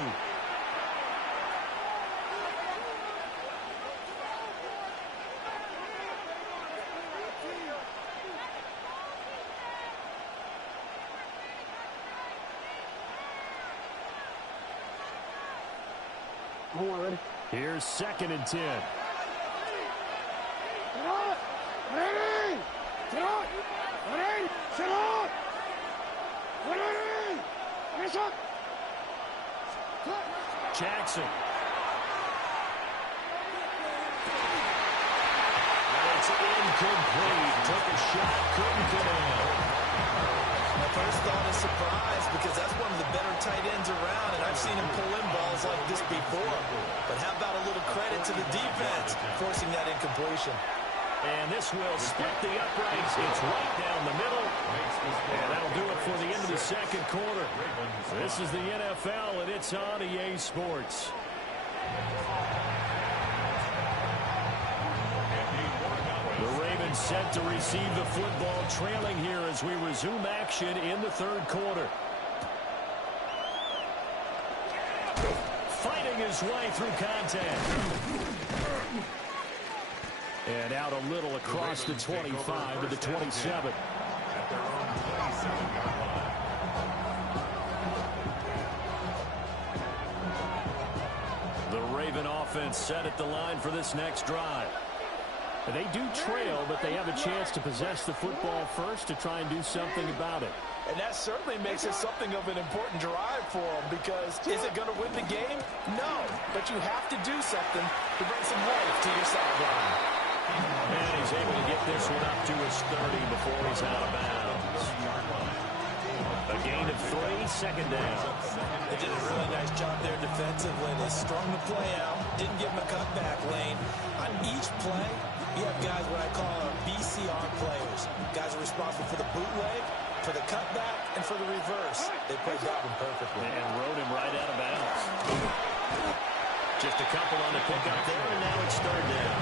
Ready? Here's 2nd and 10. Jackson. It's incomplete. Took a shot, couldn't get in. My first thought is surprise because that's one of the better tight ends around, and I've seen him pull in balls like this before. But how about a little credit to the defense forcing that incompletion? And this will split the uprights. It's right down the middle. And that'll do it for the end of the second quarter. This is the NFL, and it's on EA Sports. The Ravens set to receive the football, trailing here as we resume action in the third quarter. Fighting his way through contact. And out a little across the 25 to the 27. At their own 27-yard line. offense set at the line for this next drive. They do trail, but they have a chance to possess the football first to try and do something about it. And that certainly makes it something of an important drive for them, because is it going to win the game? No, but you have to do something to bring some life to your sideline. And he's able to get this one up to his 30 before he's out of bounds. A gain of 3, second down. They did a really nice job there defensively. They strung the play out, didn't give him a cutback lane. On each play, you have guys what I call our BCR players. Guys are responsible for the bootleg, for the cutback, and for the reverse. They played that one perfectly. And rode him right out of bounds. Just a couple on the pickup there, and now it's third down.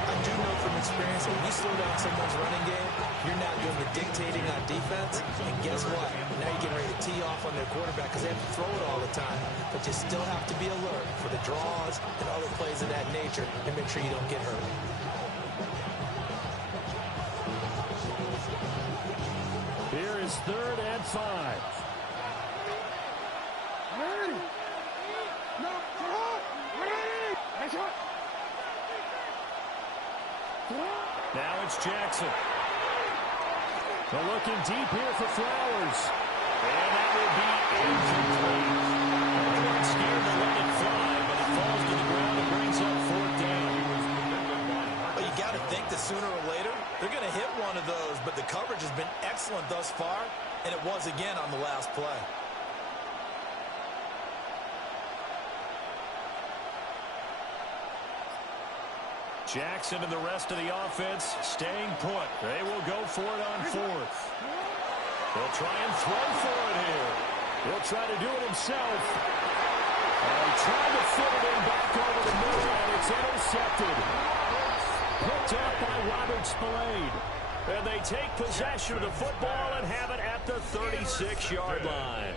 I do know from experience, when you slow down someone's running game, you're not doing the dictating on defense. And guess what? Now you're getting ready to tee off on their quarterback because they have to throw it all the time. But you still have to be alert for the draws and other plays of that nature and make sure you don't get hurt. Here is 3rd and 5. Ready? No, ready? That's it. Now it's Jackson. They're looking deep here for Flowers. And that will be incomplete. They weren't scared to let it fly, but it falls to the ground and brings up 4th down. But you got to think that sooner or later, they're going to hit one of those. But the coverage has been excellent thus far, and it was again on the last play. Jackson and the rest of the offense staying put. They will go for it on 4th. They'll try and throw for it here. He'll try to do it himself. And trying to fit it in back over the middle, and it's intercepted. Picked up by Robert Spillane. And they take possession of the football and have it at the 36-yard line.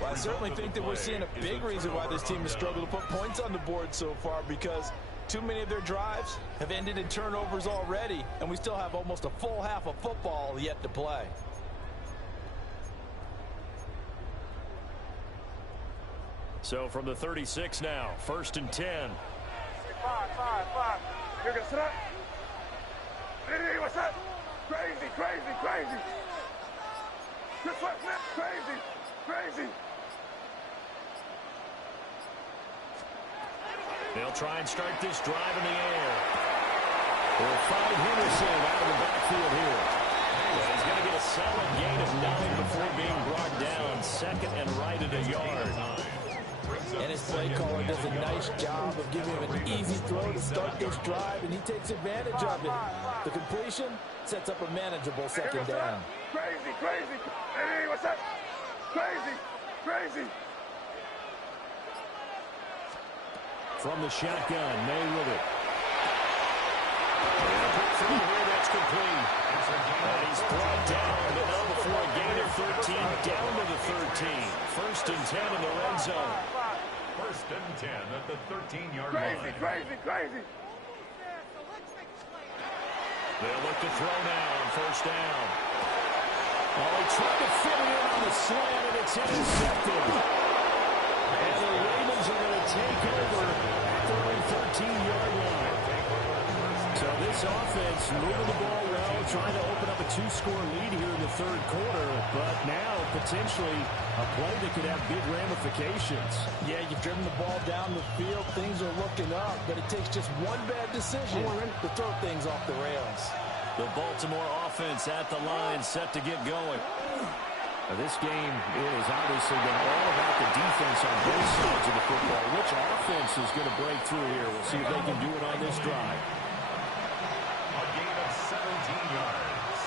Well, I certainly think that we're seeing a big reason why this team has struggled to put points on the board so far, because too many of their drives have ended in turnovers already, and we still have almost a full half of football yet to play. So from the 36 now, 1st and 10. 5. You're going to sit up. Hey, what's up? Crazy. Just what's that? Crazy. They'll try and start this drive in the air. They'll find Henderson out of the backfield here. Well, he's going to get a solid gain of 9 before being brought down. 2nd and right at a yard. And his play caller does a nice job of giving him an easy throw to start this drive, and he takes advantage of it. The completion sets up a manageable 2nd down. Crazy. Hey, what's up? Crazy. From the shotgun, May with it. And a quick throw here, that's complete. And he's brought down, but now before a gain of 13, down to the 13. 1st and 10 in the red zone. 1st and 10 at the 13-yard line. Crazy. They'll look to throw now on 1st down. Oh, he tried to fit it in on the slant, and it's intercepted. And the Ravens are going to take over at their 13-yard line. So this offense moving the ball well, trying to open up a 2-score lead here in the 3rd quarter, but now potentially a play that could have big ramifications. Yeah, you've driven the ball down the field. Things are looking up, but it takes just one bad decision to throw things off the rails. The Baltimore offense at the line, set to get going. Now, this game is obviously been all about the defense on both sides of the football. Which offense is going to break through here? We'll see if they can do it on this drive. A gain of 17 yards.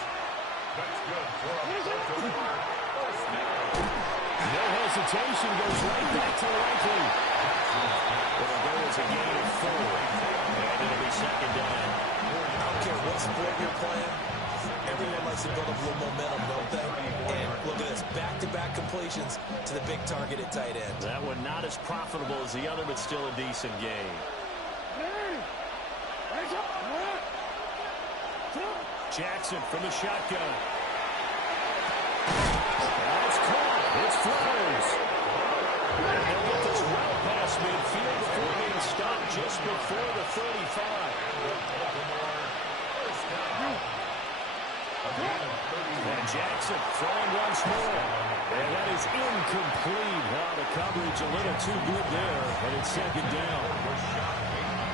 That's good for a Baltimore 1st down. No hesitation, goes right back to Likely. It'll go as a gain of 4. And it'll be 2nd down. I don't care what sport you're playing. Everyone likes to build up a little momentum, don't they? And look at this, back-to-back completions to the big target at tight end. That one not as profitable as the other, but still a decent game. Jackson from the shotgun. That's caught. It's Flowers. And they'll get this route past midfield before being stop just before the 35. And Jackson throwing once more. And that is incomplete. Wow, the coverage a little too good there, and it's second down.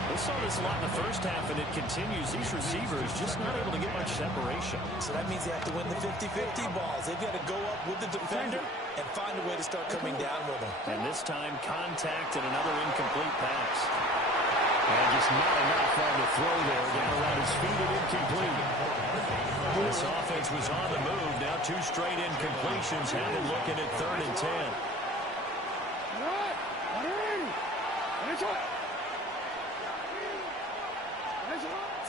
We saw this a lot in the first half, and it continues. These receivers just not able to get much separation. So that means they have to win the 50-50 balls. They've got to go up with the defender and find a way to start coming down with them. And this time, contact and another incomplete pass. And just not enough on the throw there. Down around his feet and incomplete. This offense was on the move. Now 2 straight incompletions. Have it looking at 3rd and 10.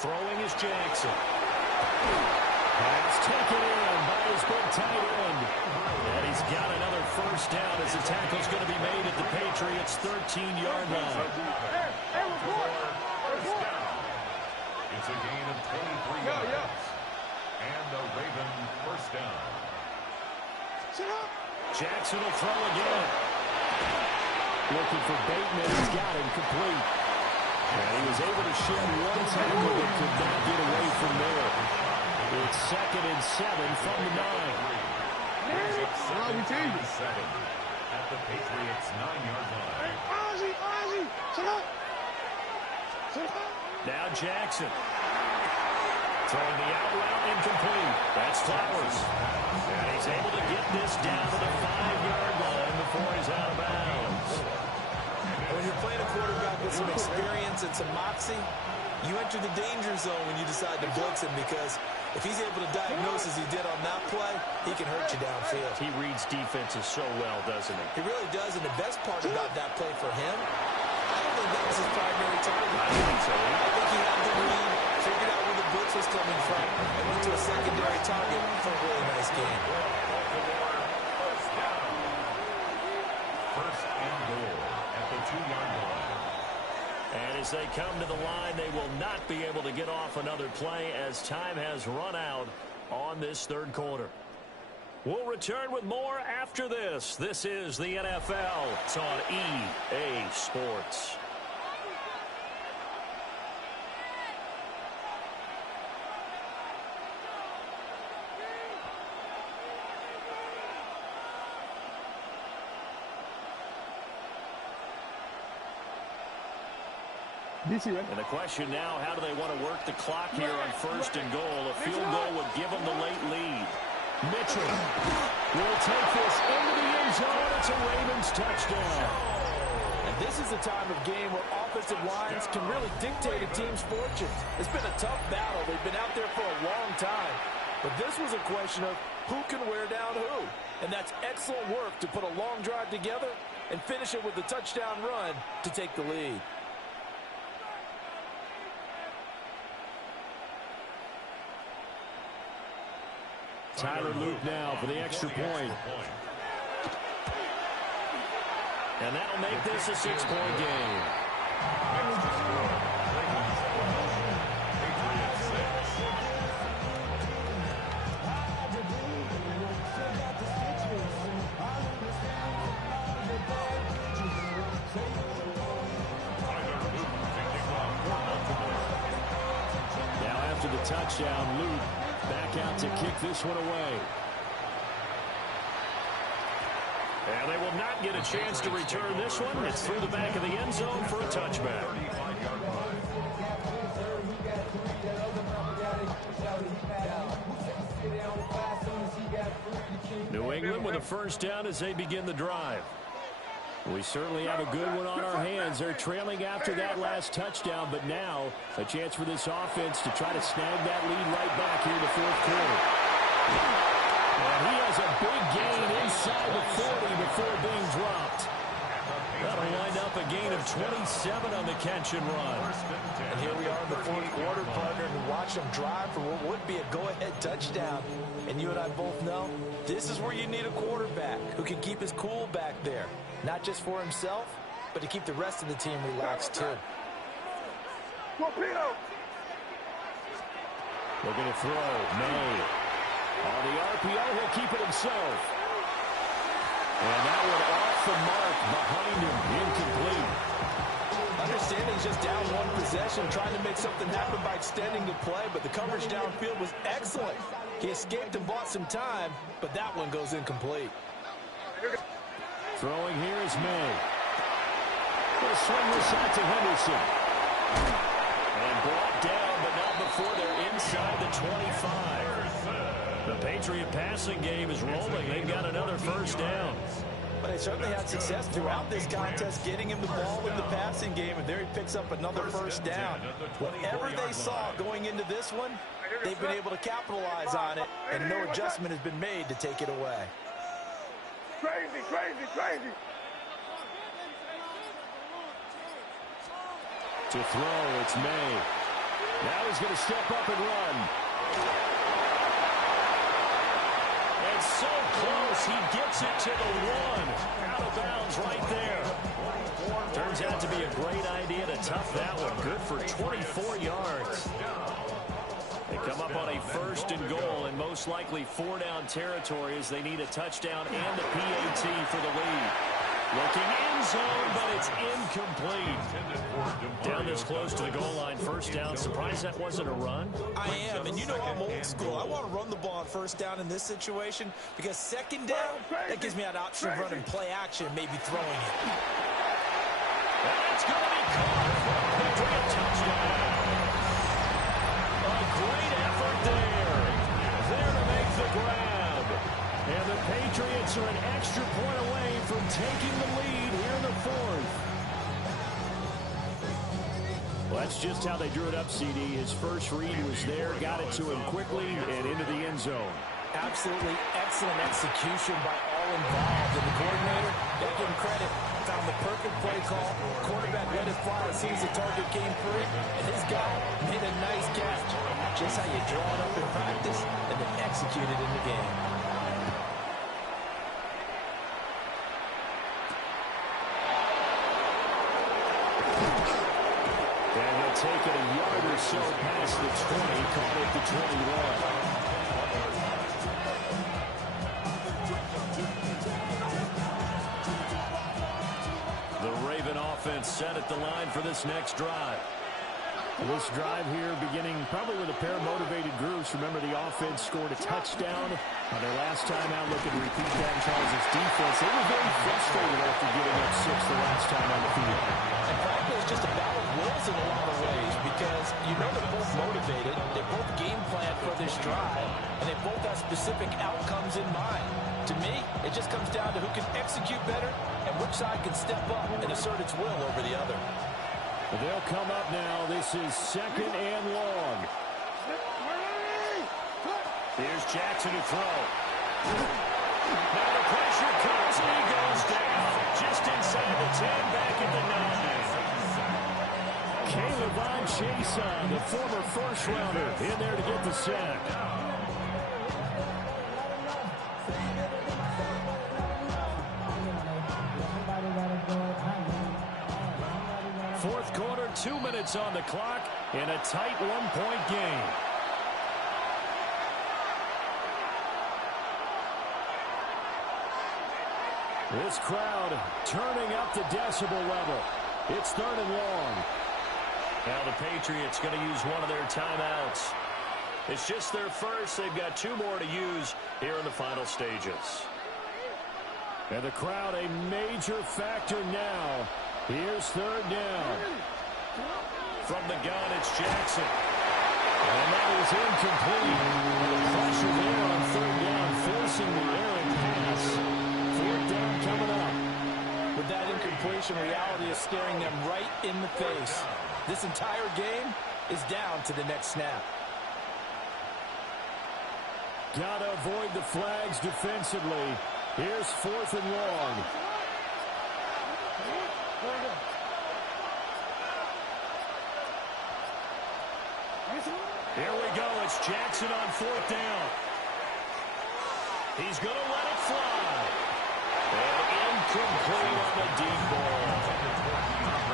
Throwing is Jackson. Pass taken in by his big tight end. And he's got another first down as the tackle's going to be made at the Patriots' 13-yard line. It's a gain of 23 yards. And the Raven first down. Jackson will throw again. Looking for Bateman. He's got him complete. And he was able to shed one tackle but could not get away from there. It's 2nd and 7 from the 9. We change it. 7 at the Patriots' 9-yard line. Now Jackson. Throwing the out route incomplete. That's Flowers. And he's able to get this down to the 5-yard line before he's out of bounds. When you're playing a quarterback with some experience and some moxie, you enter the danger zone when you decide to blitz him, because if he's able to diagnose as he did on that play, he can hurt you downfield. He reads defenses so well, doesn't he? He really does, and the best part about that play for him, I don't think that was his primary target. I think so. I think he had the read, figured out where the blitz was coming from, and went to a secondary target for a really nice game. First and goal at the 2-yard line. And as they come to the line, they will not be able to get off another play as time has run out on this 3rd quarter. We'll return with more after this. This is the NFL. It's on EA Sports. And the question now, how do they want to work the clock here on 1st and goal? A field goal would give them the late lead. Mitchell will take this into the end zone. It's a Ravens touchdown. And this is the time of game where offensive lines can really dictate a team's fortunes. It's been a tough battle. They've been out there for a long time. But this was a question of who can wear down who. And that's excellent work to put a long drive together and finish it with a touchdown run to take the lead. Tyler Luke now for the extra point. And that'll make this a 6-point game. Now after the touchdown, Luke back out to kick this one away. And they will not get a chance to return this one. It's through the back of the end zone for a touchback. New England with a first down as they begin the drive. We certainly have a good one on our hands. They're trailing after that last touchdown, but now a chance for this offense to try to snag that lead right back here in the 4th quarter. And he has a big gain inside the 40 before being dropped. That'll wind up a gain of 27 on the catch and run. And here we are in the 4th quarter, partner, and watch them drive for what would be a go-ahead touchdown. And you and I both know this is where you need a quarterback who can keep his cool back there. Not just for himself, but to keep the rest of the team relaxed, too. Looking to throw. May. On the RPO, he'll keep it himself. And that one off the mark behind him. Incomplete. Understanding he's just down one possession, trying to make something happen by extending the play, but the coverage downfield was excellent. He escaped and bought some time, but that one goes incomplete. Throwing here is May. Going to swing this out to Henderson. And brought down, but not before they're inside the 25. The Patriot passing game is rolling. They've got another first down. But they certainly had success throughout this contest, getting him the ball in the passing game, and there he picks up another first down. Whatever they saw going into this one, they've been able to capitalize on it, and no adjustment has been made to take it away. Crazy, crazy, crazy. To throw, it's May. Now he's going to step up and run. And so close, he gets it to the one. Out of bounds right there. Turns out to be a great idea to tough that one. Good for 24 yards. They come up on a first and goal, and most likely 4-down territory as they need a touchdown and a PAT for the lead. Looking in zone, but it's incomplete. Down this close to the goal line, first down. Surprised that wasn't a run? I am, and you know I'm old school. I want to run the ball on first down in this situation because second down, that gives me an option of running play action and maybe throwing it. That's going to be caught for a touchdown. A great effort there. There to make the grab. And the Patriots are an extra point away from taking the lead here in the fourth. Well, that's just how they drew it up, CD. His first read was there, got it to him quickly, and into the end zone. Absolutely excellent execution by all involved. And the coordinator, they give him credit, found the perfect play call. Quarterback let it fly as soon as the target came through, and his guy made a nice catch. Just how you draw it up in practice and then execute it in the game. Take it a yard or so past the 20, caught at the 21. The Raven offense set at the line for this next drive. This drive here beginning probably with a pair of motivated groups. Remember, the offense scored a touchdown on their last time out. Looking to repeat that in Charles' defense. They were very frustrated after giving up 6 the last time on the field. And frankly, it's just a battle of wills in a lot of ways because you know they're both motivated. They both game plan for this drive, and they both have specific outcomes in mind. To me, it just comes down to who can execute better and which side can step up and assert its will over the other. They'll come up now. This is second and long. Here's Jackson to throw. Now the pressure comes and he goes down. Just inside the 10, back at the 9. Caleb Chason, the former first-rounder, in there to get the sack. Fourth quarter, 2 minutes on the clock in a tight one-point game. This crowd turning up the decibel level. It's third and long. Now the Patriots going to use one of their timeouts. It's just their first. They've got 2 more to use here in the final stages. And the crowd a major factor now. Here's third down. From the gun, it's Jackson. And that is incomplete. The pressure there on third down, forcing the errant pass. Fourth down coming up. With that incompletion, reality is staring them right in the face. This entire game is down to the next snap. Gotta avoid the flags defensively. Here's fourth and long. Here we go. It's Jackson on fourth down. He's going to let it fly. And incomplete on the deep ball.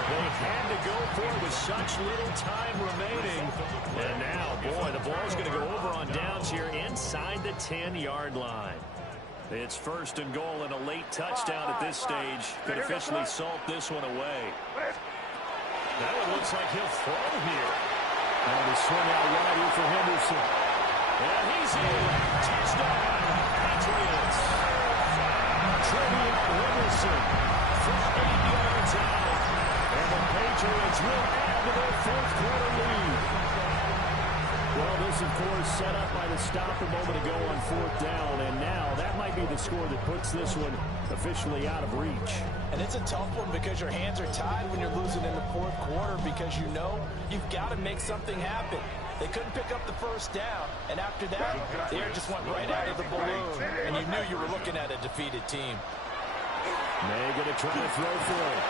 They had to go for it with such little time remaining. And now, boy, the ball's going to go over on downs here inside the 10-yard line. It's first and goal, and a late touchdown at this stage could officially salt this one away. That one looks like he'll throw here. And he swung out wide here for Henderson. And he's in. Touchdown, Patriots. Trevion Henderson from 8 yards out. And the Patriots will add to their fourth quarter lead. Well, this, of course, set up by the stop a moment ago on fourth down. And now that might be the score that puts this one officially out of reach. And it's a tough one because your hands are tied when you're losing in the fourth quarter because you know you've got to make something happen. They couldn't pick up the first down, and after that, the air just went right out of the balloon, and you knew you were looking at a defeated team. May going to try to throw for it.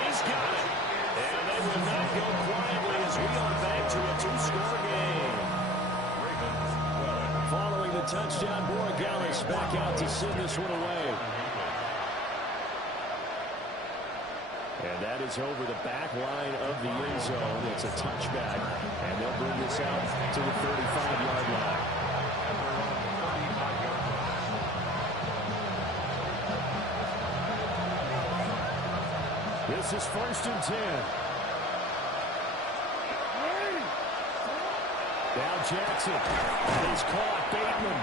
He's got it. And they will not go quietly as we are back to a two-score game. Following the touchdown, Borregales back out to send this one away. And that is over the back line of the end zone. It's a touchback. And they'll bring this out to the 35-yard line. This is 1st and 10. Now Jackson. And he's caught. Bateman.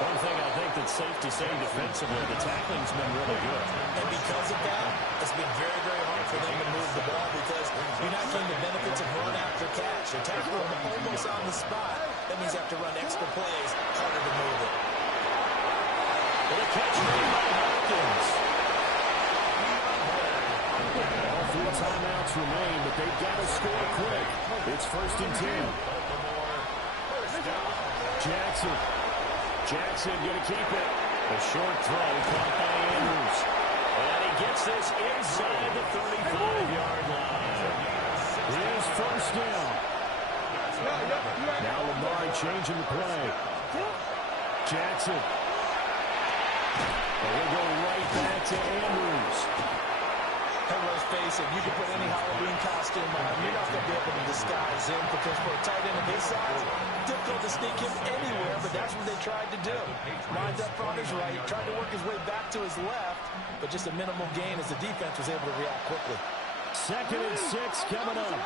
One thing I think that's safe to say defensively, the tackling's been really good. And because of that, it's been very, very hard for them to move the ball because you're not getting the benefits of run after catch. You're tackling them almost on the spot. That means you have to run extra plays, harder to move it. And a catch made by Hopkins. All 3 timeouts remain, but they've got to score quick. It's 1st and 10. Jackson going to keep it. A short throw caught by Andrews. And he gets this inside the 35-yard line. Here's 1st down. Now Lamar changing the play. Jackson. And we'll go right back to Andrews. Hey, let's face it, you can put any Halloween costume on. You're not going to be able to disguise him because for a tight end of his size, difficult to sneak him anywhere, but that's what they tried to do. Lined up on his right, tried to work his way back to his left, but just a minimal gain as the defense was able to react quickly. 2nd and 6 coming up.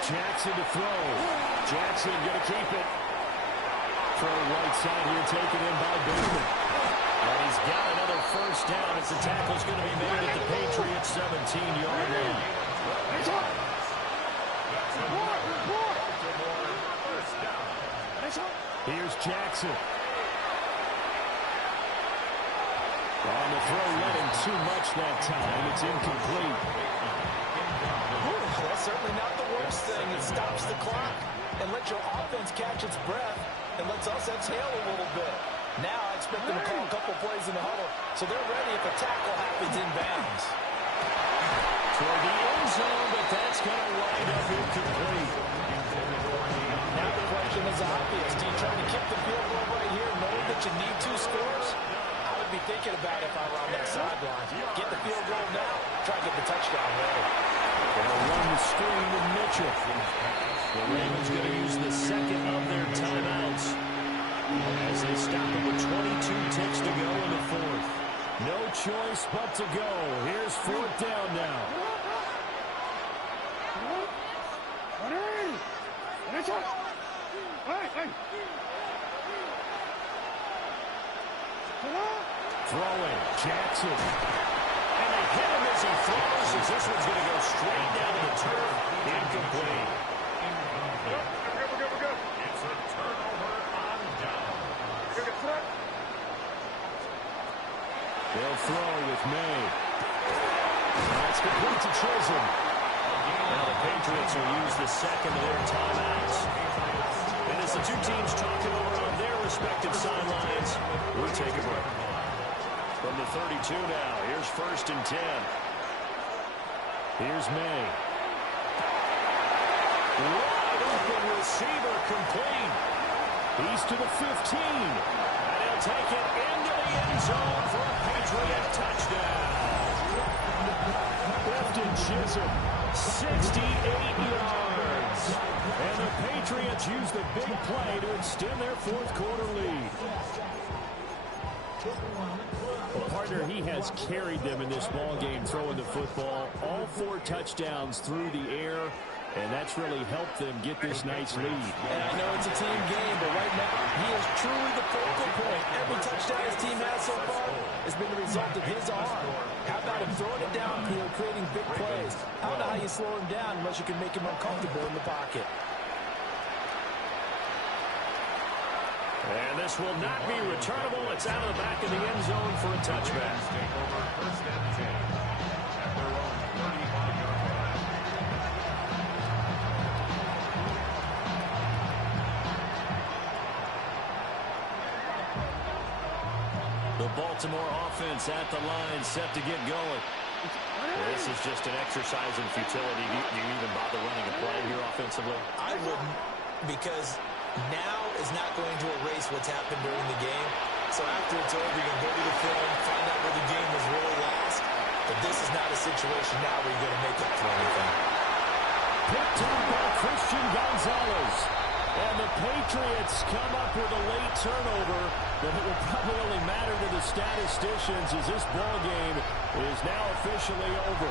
Jackson to throw. Jackson going to keep it. Throw right side here, taken in by Bateman. And he's got another 1st down as the tackle's going to be made at the Patriots' 17-yard line. Here's Jackson. On the throw, letting too much that time. It's incomplete. That's certainly not the worst thing. It stops the clock and lets your offense catch its breath and lets us exhale a little bit. Now I expect them to call a couple plays in the huddle, so they're ready if a tackle happens inbounds. Toward the end zone, but that's going to wind up incomplete. Now the question is obvious. Do you try to kick the field goal right here knowing that you need 2 scores? I would be thinking about it if I were on that sideline. Get the field goal now. Try to get the touchdown ready. They'll run the screen to Mitchell. The Ravens going to use the 2nd of their timeouts as they stop it with 22 ticks to go in the 4th. No choice but to go. Here's 4th down now. Throwing, Jackson. And they hit him as he throws as this one's going to go straight down to the turf. Incomplete. It's a turnover on down. They'll throw with May. That's complete to Chisholm. Now the Patriots will use the 2nd of their timeouts. And as the 2 teams talking over on their respective sidelines, we'll take a break. From the 32 now, here's 1st and 10. Here's May. Wide open receiver complete. He's to the 15. And he'll take it into the end zone for a Patriot touchdown. Lefton Chisholm, 68 yards. And the Patriots use the big play to extend their 4th quarter lead. partner, he has carried them in this ball game throwing the football. All 4 touchdowns through the air, and that's really helped them get this nice lead. And I know it's a team game, but right now he is truly the focal point. Every touchdown his team has so far has been the result of his arm. How about him throwing it downfield, creating big plays? I don't know how you slow him down unless you can make him uncomfortable in the pocket. And this will not be returnable. It's out of the back of the end zone for a touchback. Take over first and 10 at their own 35-yard line. The Baltimore offense at the line, set to get going. This is just an exercise in futility. Do you even bother running a play here offensively? I wouldn't, because now is not going to erase what's happened during the game. So after it's over, you can go to the film, find out where the game was really lost. But this is not a situation now where you're going to make up for anything. Picked up by Christian Gonzalez. And the Patriots come up with a late turnover, but it will probably only matter to the statisticians as this ball game is now officially over.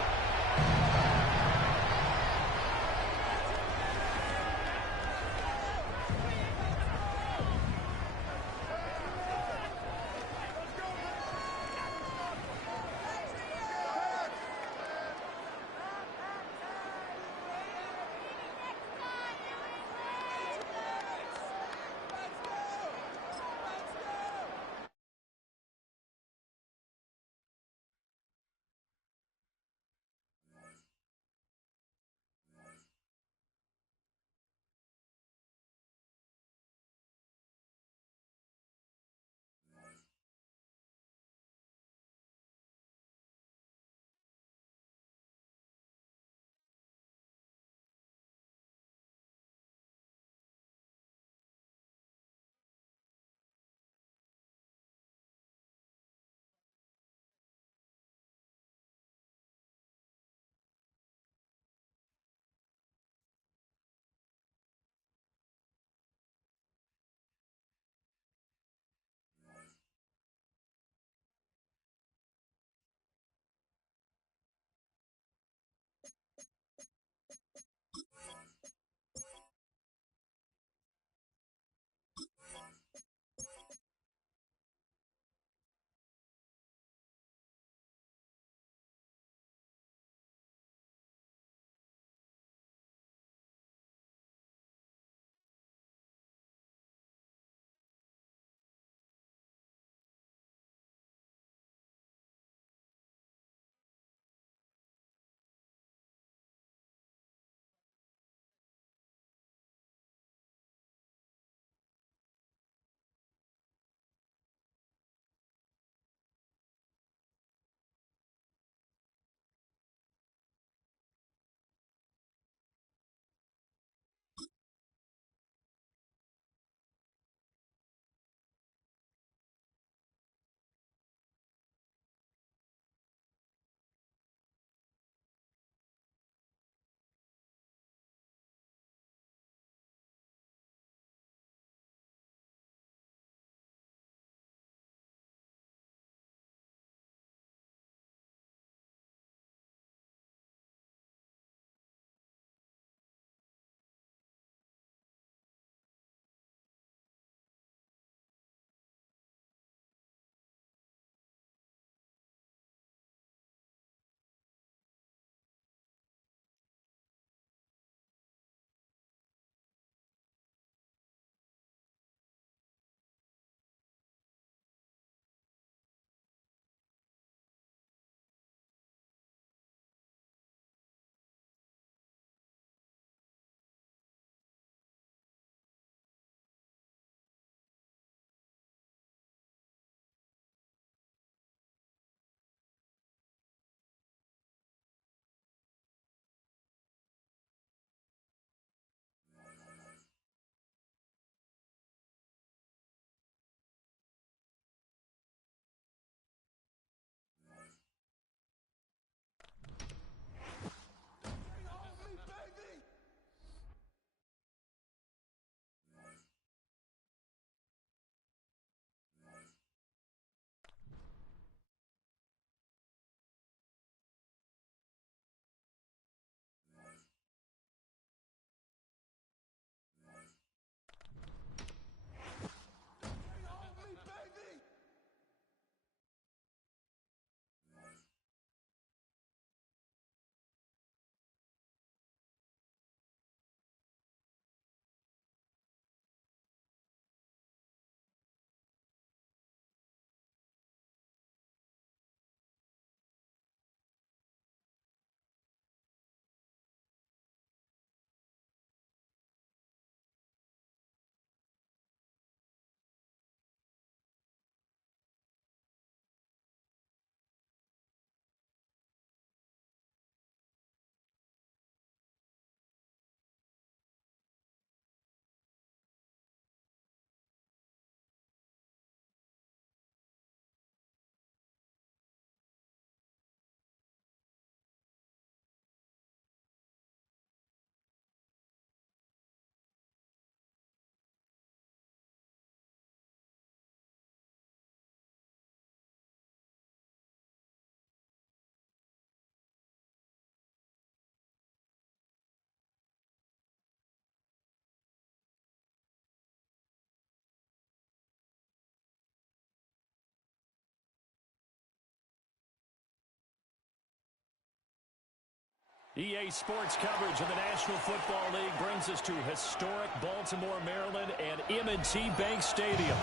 EA Sports coverage of the National Football League brings us to historic Baltimore, Maryland, and M&T Bank Stadium.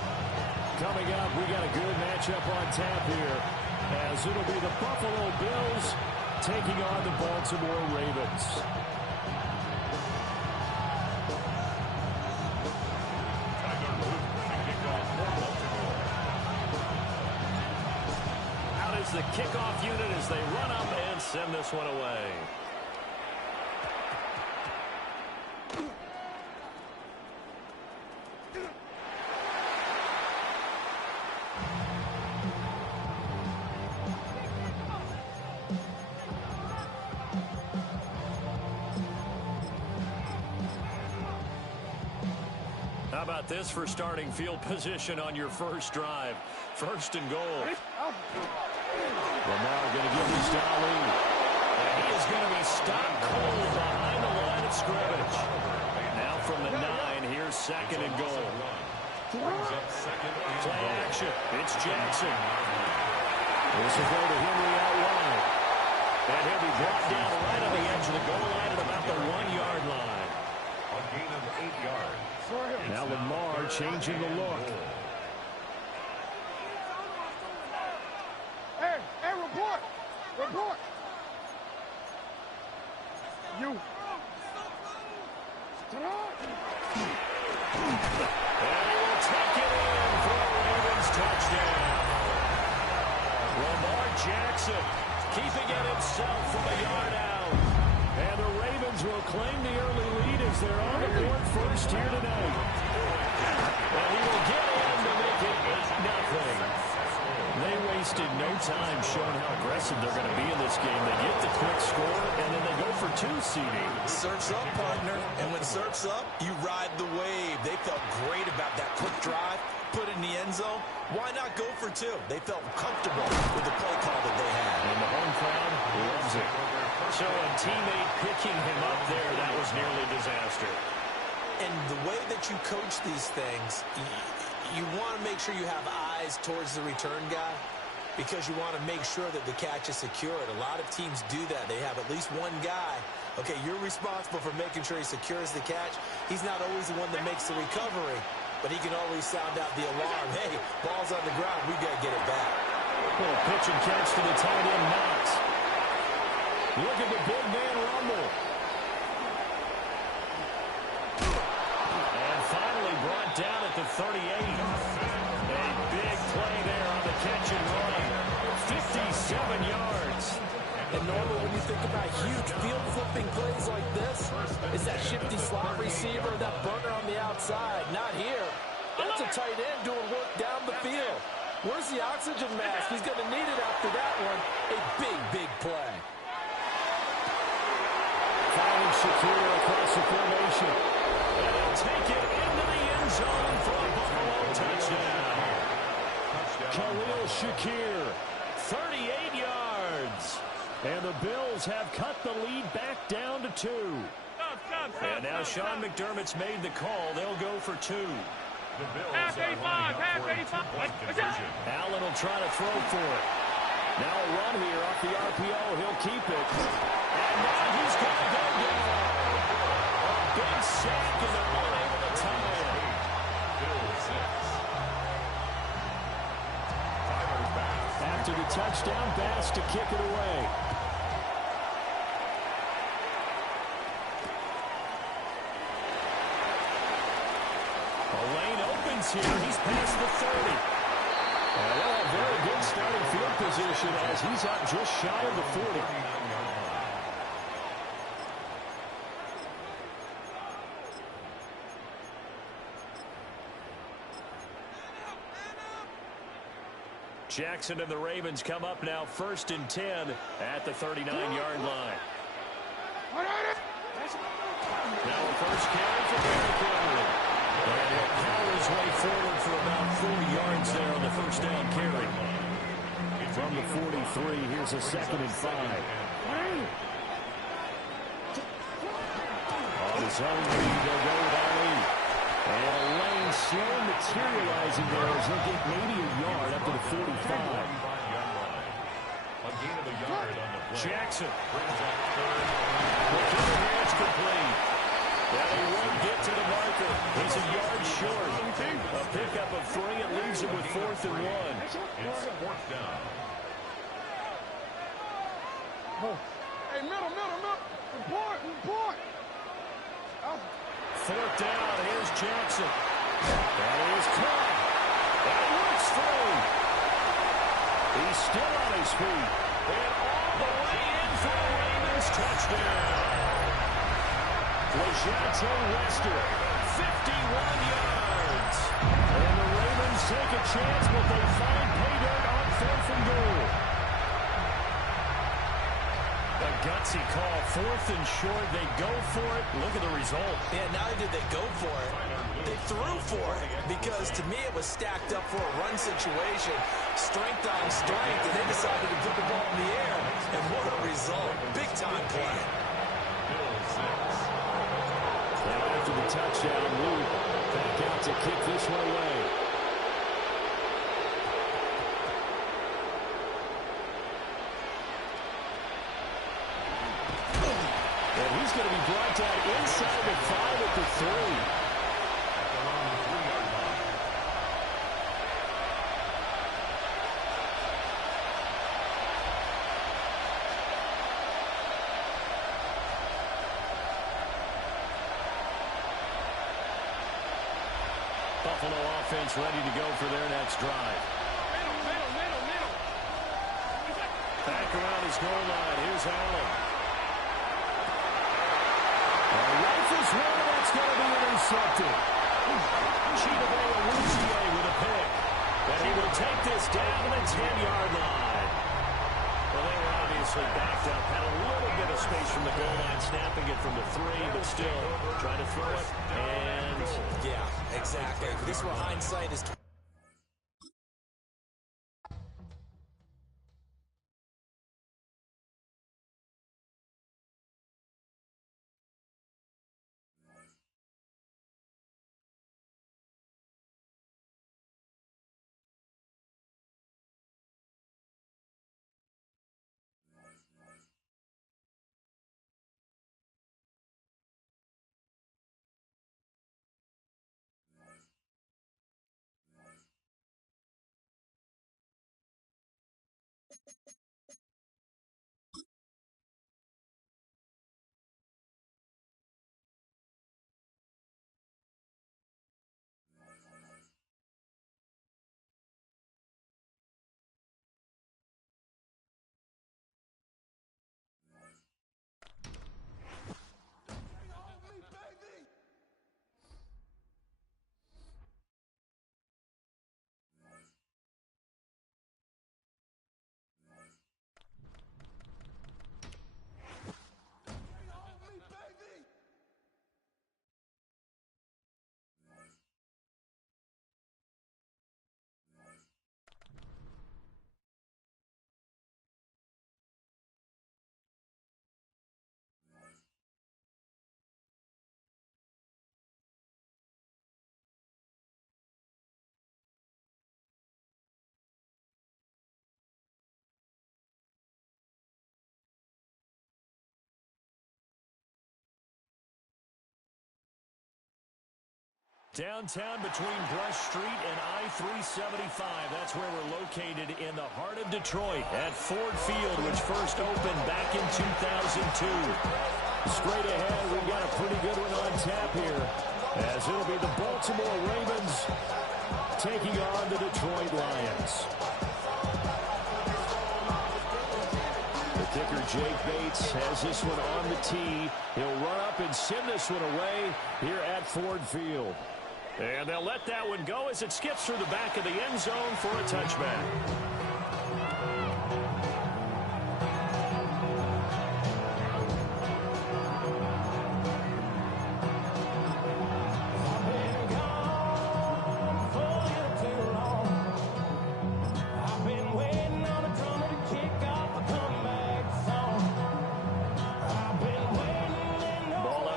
Coming up, we got a good matchup on tap here, as it'll be the Buffalo Bills taking on the Baltimore Ravens. Out is the kickoff unit as they run up and send this one away. How about this for starting field position on your first drive? First and goal. Lamar going to give this to Ali. And he is going to be stopped cold behind the line of scrimmage. Now from the 9, here's second and goal. Play action. It's Jackson. This will go to Henry out wide. And he'll be brought down right on the edge of the goal line at about the 1-yard line. A gain of 8 yards. Now Lamar changing the look. Hey, report. Report. You. And he will take it in for a Ravens touchdown. Lamar Jackson keeping it himself from a yard out. And the Ravens will claim the early lead as they're on the board first here tonight. And he will get in to make it 8-0. They wasted no time showing how aggressive they're going to be in this game. They get the quick score, and then they go for 2 CDs. Surf's up, partner. And when surf's up, you ride the wave. They felt great about that quick drive, put it in the end zone. Why not go for 2? They felt comfortable with the play call that they had. And the home crowd loves it. So a teammate picking him up there, that was nearly disaster. And the way that you coach these things, you want to make sure you have eyes towards the return guy because you want to make sure that the catch is secured. A lot of teams do that. They have at least one guy. Okay, you're responsible for making sure he secures the catch. He's not always the one that makes the recovery, but he can always sound out the alarm. Hey, ball's on the ground. We got to get it back. Little pitch and catch to the tight end, Knox. Look at the big man rumble. And finally brought down at the 38. A big play there on the catch and run. 57 yards. And normally when you think about huge field flipping plays like this, it's that shifty slot receiver, that burner on the outside. Not here. That's a tight end doing work down the field. Where's the oxygen mask? He's going to need it after that one. A big, big play. Finding Shakir across the formation. And he'll take it into the end zone for a Buffalo touchdown. Khalil Shakir, 38 yards. And the Bills have cut the lead back down to 2. And now Sean McDermott's made the call. They'll go for 2. The Bills are lining up for a 2-point conversion. Allen will try to throw for it. Now a run here off the RPO. He'll keep it. And now he's going to go down. A big sack, and they're unable to tie it. Bills 6. Tyler Bass. After the touchdown, Bass to kick it away. A lane opens here. He's past the 30. Well, a very good starting field position as he's out just shy of the 40. Jackson and the Ravens come up now 1st and 10 at the 39-yard line. Now a first carry for Derrick Henry. And he'll power his way forward for about 4 yards there on the first down carry. From the 43, here's a 2nd and 5. On his own lead, they'll go with Ali. And a lane slow materializing there as he'll get maybe a yard up to the 45. A gain of a yard on the Jackson. The catch complete. Well, he won't get to the marker. He's a yard short. A pickup of 3. It leaves him with 4th and 1. It's 4th down. Hey, middle. Report. 4th down. Here's Jackson. That is caught. That works through. He's still on his feet. And all the way in for a Ravens touchdown. LeJante Wester, 51 yards. And the Ravens take a chance, but they find pay dirt on 4th and goal. A gutsy call, 4th and short. They go for it. Look at the result. Yeah, not only did they go for it, they threw for it. Because to me, it was stacked up for a run situation. Strength on strength, and they decided to put the ball in the air. And what a result. Big-time play. Now after the touchdown, Luke back out to kick this one away. And he's going to be brought down inside the 5 at the 3. Buffalo offense ready to go for their next drive. Middle. Back around his goal line. Here's Allen. Rifles one, that's going to be intercepted. Chidobe Awuzie with a pick. And he will take this down to the 10-yard line. Well, they were obviously backed up. Had a little bit of space from the goal line, snapping it from the 3, but still trying to throw it. And yeah, exactly. This is where hindsight is. Downtown between Brush Street and I-375. That's where we're located in the heart of Detroit at Ford Field, which first opened back in 2002. Straight ahead, we got a pretty good one on tap here, as it'll be the Baltimore Ravens taking on the Detroit Lions. The kicker, Jake Bates, has this one on the tee. He'll run up and send this one away here at Ford Field. And they'll let that one go as it skips through the back of the end zone for a touchback.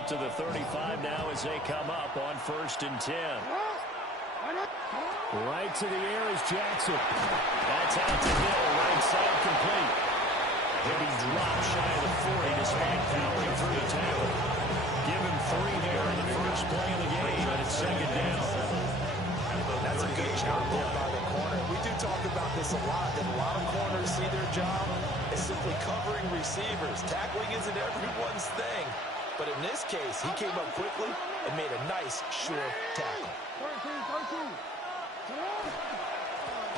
To the 35 now as they come up on 1st and 10. Right to the air is Jackson. That's out to Hill, right side complete. He'll be dropped shy of the 40 despite powering through the tackle. Give him 3 there in the first play of the game, and it's second down. That's a good job there by the corner. We do talk about this a lot, that a lot of corners see their job as simply covering receivers. Tackling isn't everyone's thing. But in this case, he came up quickly and made a nice, sure tackle. 13.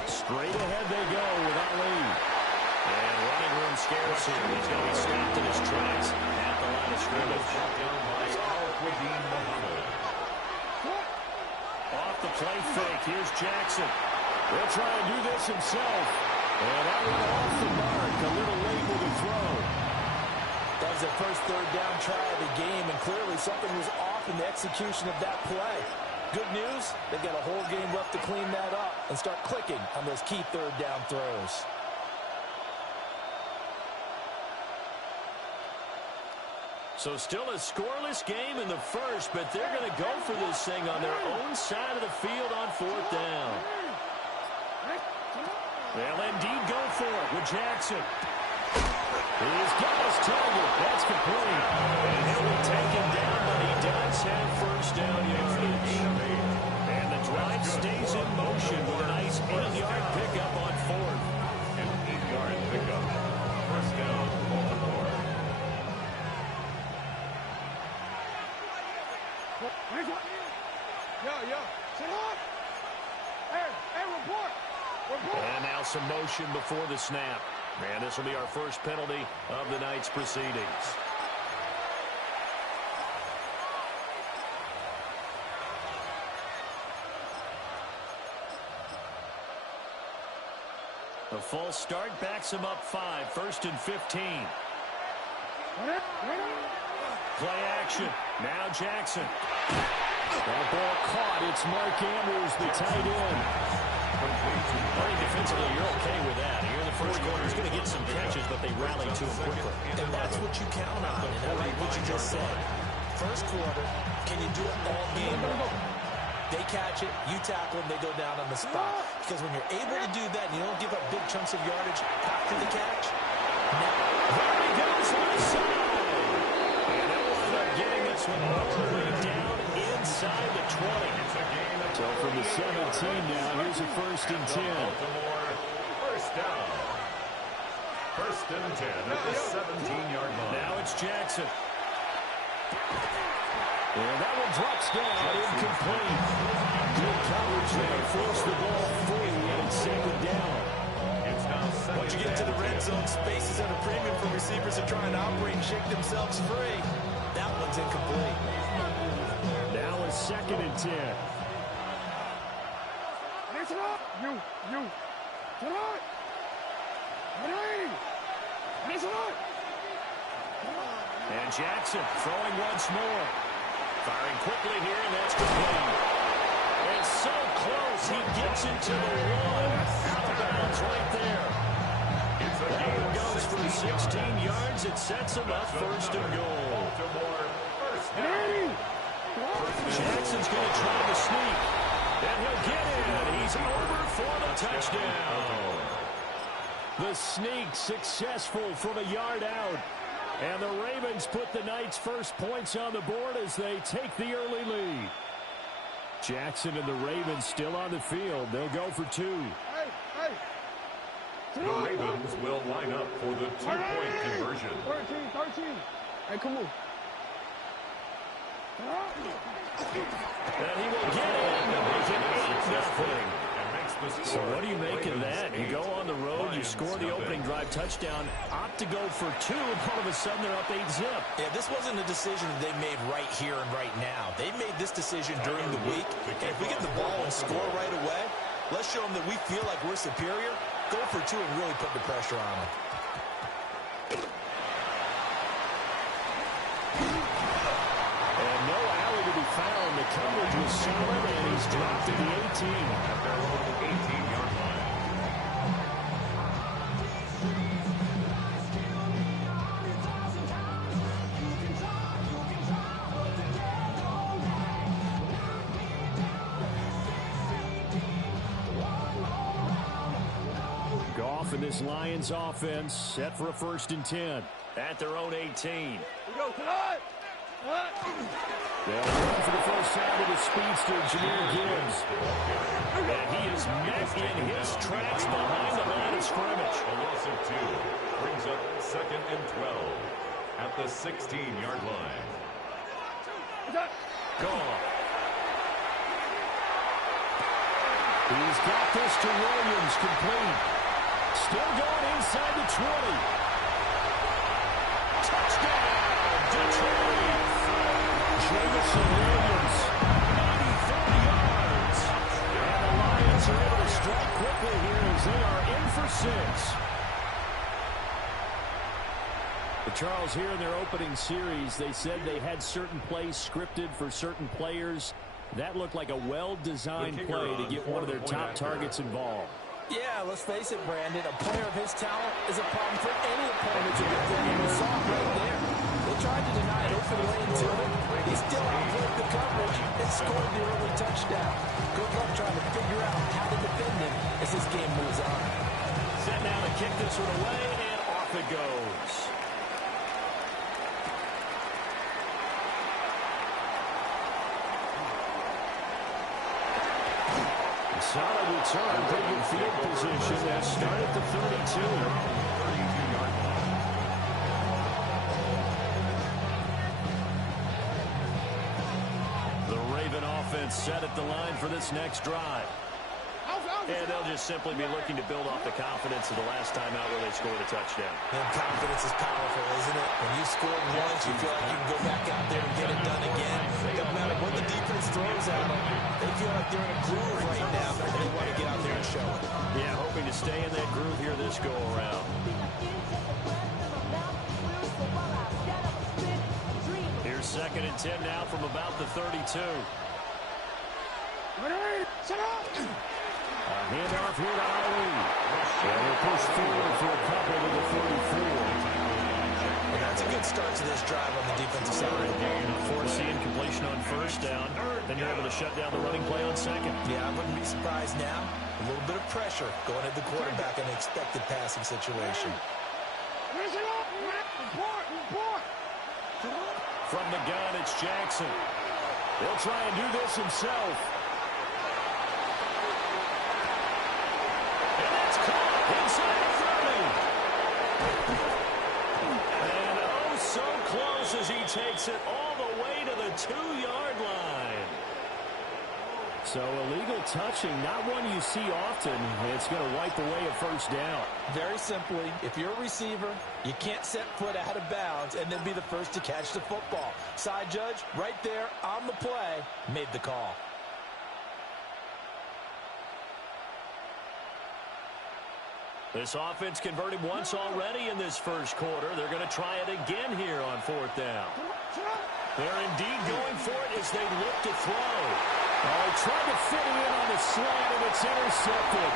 Straight ahead they go with Na-illy. And running room scarce here. He's going to be stopped in his tracks at the line of scrimmage. Off the play fake. Here's Jackson. He'll try and do this himself. And that one off the mark. A little late with the throw. That was their first third down try of the game, and clearly something was off in the execution of that play. Good news, they've got a whole game left to clean that up and start clicking on those key third down throws. So still a scoreless game in the first, but they're going to go for this thing on their own side of the field on fourth down. They'll indeed go for it with Jackson. He's got his target. That's complete. And he'll be taken down, but he does have first down yardage. And the drive stays in motion with a nice 8-yard pickup on fourth. An 8-yard pickup. First down, Baltimore. Yo. Sit up. Hey, report. And now some motion before the snap. And this will be our first penalty of the night's proceedings. A false start backs him up 5, first and 15. Play action. Now Jackson. That ball caught. It's Mark Andrews, the tight end. I think defensively you're okay with that. Here in the first quarter, he's going to get some catches, but they rally to him quickly. And that's what you count on. And I like what you just said. First quarter, can you do it all game long? They catch it, you tackle them, they go down on the spot. Because when you're able to do that and you don't give up big chunks of yardage after the catch, now there he goes on the side. And they'll wind up getting this one all the way down inside the 20. So from the 17 now, here's a first and 10. First down. First and 10 at the 17-yard line. Now it's Jackson. And that one drops down, incomplete. Good coverage there, forced the ball free, and it's second down. Once you get to the red zone, space is at a premium for receivers that try and operate and shake themselves free. That one's incomplete. Now a second and 10. Listen up. You. Sit up. Listen up. And Jackson throwing once more. Firing quickly here, and that's complete. It's so close, he gets into the one. Out of bounds right there. That one goes for 16 yards. It sets him up first and goal. Jackson's going to try to sneak. And he'll get in. He's over for the touchdown. The sneak successful from a yard out. And the Ravens put the Knights' first points on the board as they take the early lead. Jackson and the Ravens still on the field. They'll go for 2. Hey. The Ravens will line up for the 2-point conversion. 13. Hey, come on. And he will get in to make it 8-0. So what do you make of that? You go on the road, you score the opening drive touchdown, opt to go for 2, and all of a sudden they're up 8-zip. Yeah, this wasn't a decision that they made right here and right now. They made this decision during the week. And if we get the ball and score right away, let's show them that we feel like we're superior. Go for 2 and really put the pressure on them. And no alley to be found. The coverage was solid, and he's dropped to the 18. At their own 18-yard line. Goff handoff, and this Lions offense set for a 1st and 10 at their own 18. Go, tonight. They'll run for the first time with the speedster, Jahmyr Gibbs. And he is met in his tracks behind the line of scrimmage. A loss of 2 brings up 2nd and 12 at the 16-yard line. Gone. He's got this to Williams, complete. Still going inside the 20. Touchdown, Detroit. Jamison Williams, 84 yards. And the Lions are able to strike quickly here as they are in for 6. But Charles, here in their opening series, they said they had certain plays scripted for certain players. That looked like a well-designed play to get one of their top targets involved. Yeah, let's face it, Brandon. A player of his talent is a problem for any opponent to defend. And we saw it right there. They tried to deny an open lane to him. He still outplayed the coverage and scored the early touchdown. Good luck trying to figure out how to defend him as this game moves on. Set now to kick this one away, and off it goes. Solid return, pretty good field position. That start at the 32. The Raven offense set at the line for this next drive. And they'll just simply be looking to build off the confidence of the last time out where they scored a touchdown. And confidence is powerful, isn't it? When you scored once, you feel like you can go back out there and get it done again. Doesn't matter what the defense throws at them. They feel like they're in a groove right now, and they want to get out there and show it. Yeah, hoping to stay in that groove here this go-around. Here's 2nd and 10 now from about the 32. Shut up. Handoff here to Na-illy. And they'll push forward for a couple to the 34. And that's a good start to this drive on the defensive side. Forcing completion on 1st down. Then you're able to shut down the running play on 2nd. Yeah, I wouldn't be surprised now. A little bit of pressure going at the quarterback in an expected passing situation. From the gun, it's Jackson. He'll try and do this himself. And that's caught inside the 30. And oh, so close as he takes it all the way to the 2-yard line. So illegal touching, not one you see often. It's going to wipe away a 1st down. Very simply, if you're a receiver, you can't set foot out of bounds and then be the first to catch the football. Side judge, right there on the play, made the call. This offense converted once already in this 1st quarter. They're going to try it again here on 4th down. They're indeed going for it as they look to throw. Oh, tried to fit it in on the slant, and it's intercepted.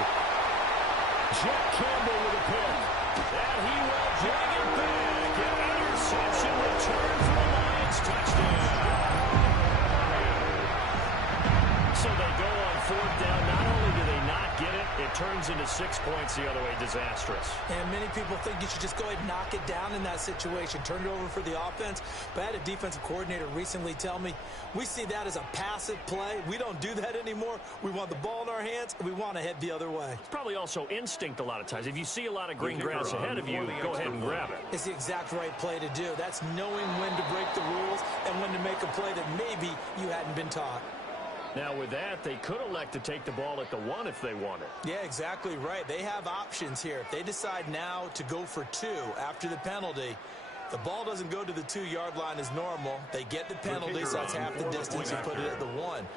Jack Campbell with a pick. And he will bring it back. An interception return for the Lions. Touchdown. So they go on 4th down. Not only do they not get it, it turns into 6 points the other way. Disastrous. And many people think you should just go ahead and knock it down in that situation. Turn it over for the offense. But I had a defensive coordinator recently tell me, we see that as a passive play. We don't do that anymore. We want the ball in our hands, and we want to head the other way. It's probably also instinct a lot of times. If you see a lot of green grass ahead of you, go ahead and grab it. It's the exact right play to do. That's knowing when to break the rules and when to make a play that maybe you hadn't been taught. Now, with that, they could elect to take the ball at the 1 if they wanted. Yeah, exactly right. They have options here. If they decide now to go for 2 after the penalty, the ball doesn't go to the 2-yard line as normal. They get the penalty, so that's half the distance. You put it at the 1.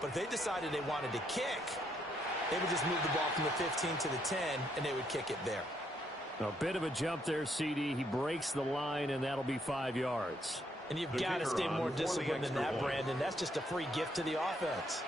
But if they decided they wanted to kick, they would just move the ball from the 15 to the 10, and they would kick it there. A bit of a jump there, CD. He breaks the line, and that'll be 5 yards. And you've got to stay more disciplined than that, Brandon. That's just a free gift to the offense.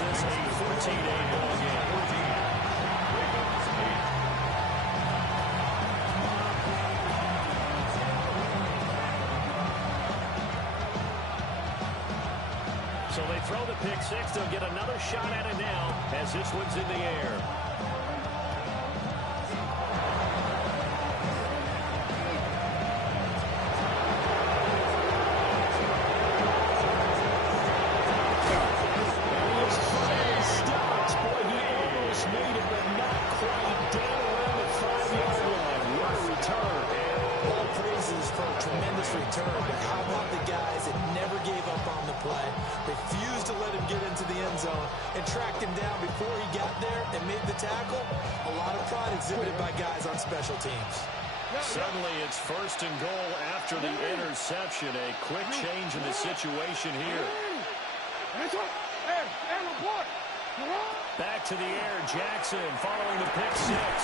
makes this a 14-8 ball game. So they throw the pick six. They'll get another shot at it now as this one's in the air. Boy, he almost made it, but not quite. Down around the 5-yard line. What a return. All praises for a tremendous return, but how about the guys that never gave up on the play, refused to let him get into the end zone, and tracked him down before he got there and made the tackle? A lot of pride exhibited by guys on special teams. Suddenly it's first and goal after the interception. A quick change in the situation here. Back to the air, Jackson following the pick six.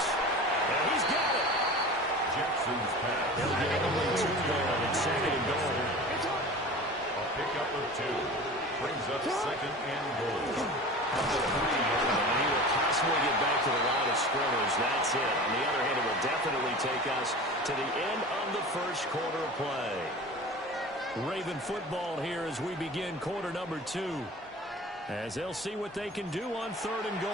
And he's got it. Jackson's pass. He'll get only two there on second and goal. A pickup of 2. Brings up second and goal. And he will possibly get back to the line of scrimmage. That's it. On the other hand, it will definitely take us to the end of the first quarter of play. Raven football here as we begin quarter number 2. As they'll see what they can do on third and goal.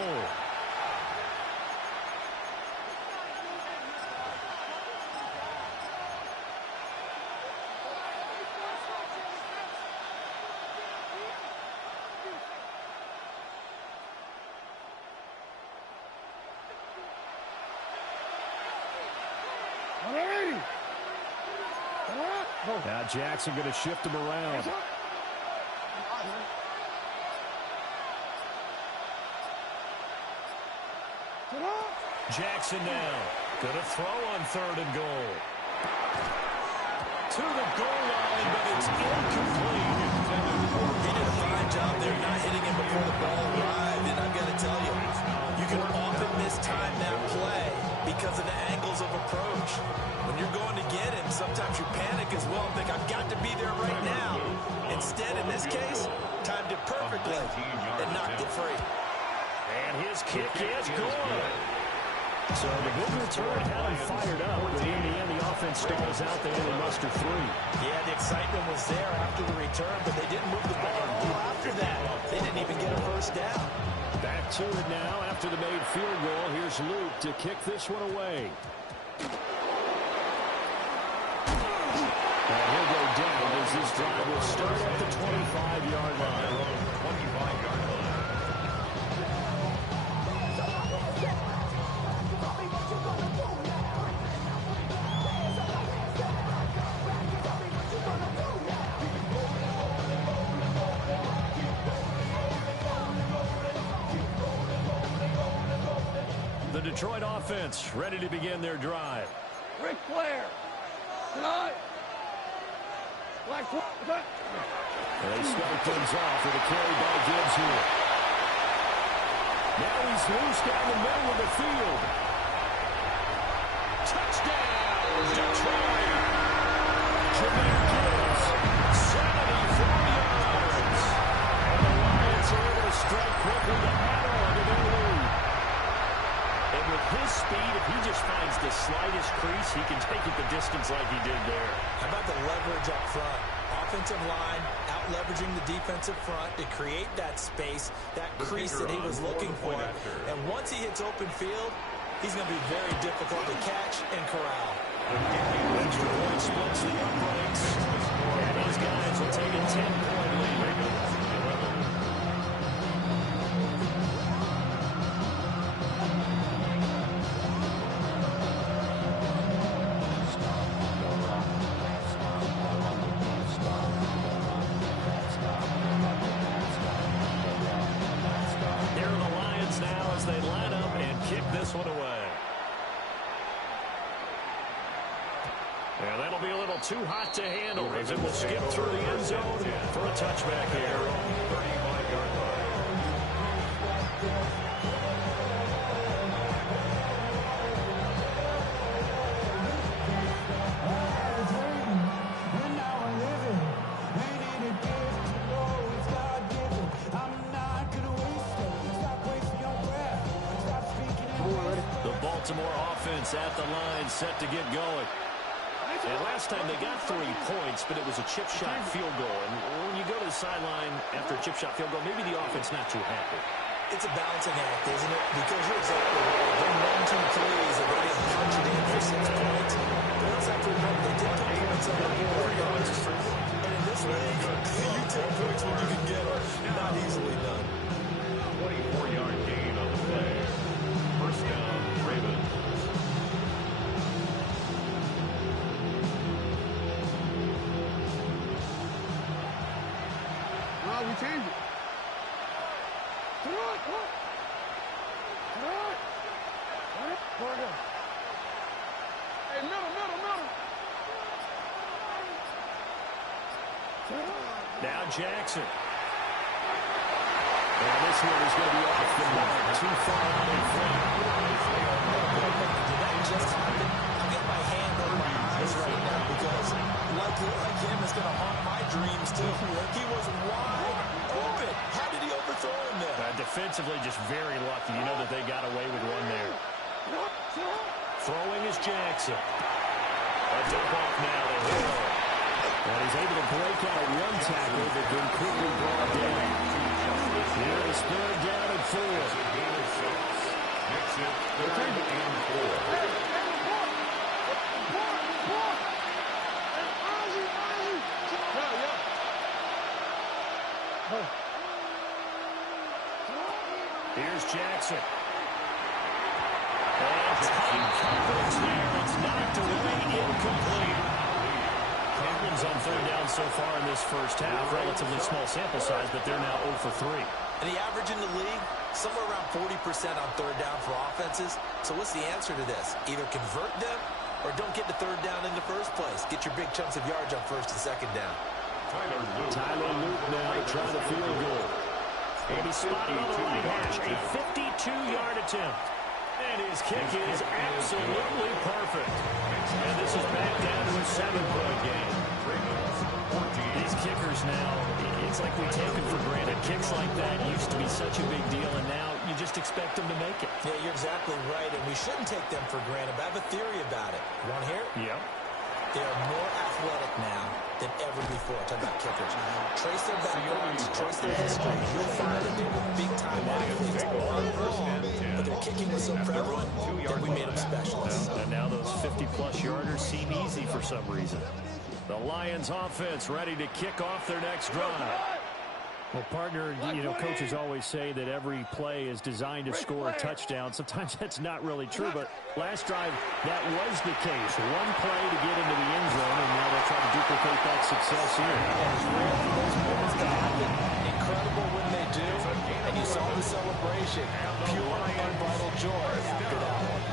Now Jackson going to shift him around. Jackson now going to throw on third and goal. To the goal line, but it's incomplete. He did a fine job there not hitting him before the ball arrived, and I've got to tell you, you can often mistime that play because of the angles of approach. When you're going to get him, sometimes you panic as well and think, I've got to be there right now. Instead, in this case, timed it perfectly and knocked it free. And his kick is good. So the good return had him fired up, but in the end, the offense stalls out. They only muster 3. Yeah, the excitement was there after the return, but they didn't move the ball until after that. They didn't even get a first down. Back to it now after the made field goal. Here's Luke to kick this one away. And he'll go down as this drive will start at the 25-yard line. 25-yard line. The Detroit offense ready to begin their drive. Ric Flair. Tonight. And they start things off with a carry by Gibbs here. Now he's loose down the middle of the field. Touchdown, Detroit. Jameer Gibbs, 74 yards. And the Lions are able to strike quickly to add on to their lead. And with his speed, if he just finds the slightest crease, he can take it the distance like he did there. How about the leverage up front? Offensive line out-leveraging the defensive front to create that space, that crease that he was looking for. And once he hits open field, he's going to be very difficult to catch and corral. Extra point splits the uprights. And these guys will take a 10-point lead. This one away. And that'll be a little too hot to handle as it will skip through the end zone for a touchback here. 35-yard line. Baltimore offense at the line, set to get going. And last time they got 3 points, but it was a chip shot field goal. And when you go to the sideline after a chip shot field goal, maybe the offense not too happy. It's a balancing act, isn't it? Because you're exactly right. They're 1-2 plays and they didn't punch it in for 6 points. But also have to remember, they did put points on the board. And in this league, you take points when you can get them. Not easily done. 24-yard gain on the play. First down, Ravens. We changed it. Come on, come on. Come on. Come on. Hey, middle. Now Jackson. And this one is going to be off the mark. Too far out in front. Did that just happen? I'm getting my hand over my eyes right now because like him is going to haunt my dreams too. He was wide open. How did he overthrow him there? Defensively, just very lucky. You know that they got away with one there. Throwing is Jackson. A dump off now to Hill. And he's able to break out one tackle, but then quickly brought down. Here is 3rd down and 4. Makes it 3rd and 4. Here's Jackson. And tight coverage there. It's knocked away, incomplete. Cardinals on 3rd down so far in this first half. Relatively small sample size, but they're now 0 for 3. And the average in the league, somewhere around 40% on 3rd down for offenses. So what's the answer to this? Either convert them or don't get to 3rd down in the first place. Get your big chunks of yards on 1st and 2nd down. Tyler Luke now to try the field goal. And he's spotted on the right hash. A 52-yard attempt. And his kick is absolutely perfect. And this is back down to a 7-point game. These kickers now, it's like we take them for granted. Kicks like that used to be such a big deal, and now you just expect them to make it. Yeah, you're exactly right, and we shouldn't take them for granted. But I have a theory about it. You want to hear it? Yep. They are more athletic now than ever before. Talk about kickers. Trace their backgrounds, trace their history. You'll find that they were big-time athletes all along, but their kicking was so prevalent that we made them specialists. And now those 50-plus yarders seem easy for some reason. The Lions offense ready to kick off their next drive. Well, partner, you know, coaches always say that every play is designed to score a touchdown. Sometimes that's not really true, but last drive, that was the case. One play to get into the end zone, and now they'll try to duplicate that success here. It's rare for those moments to happen. Incredible when they do, and you saw the celebration. Pure, unbridled joy after that one.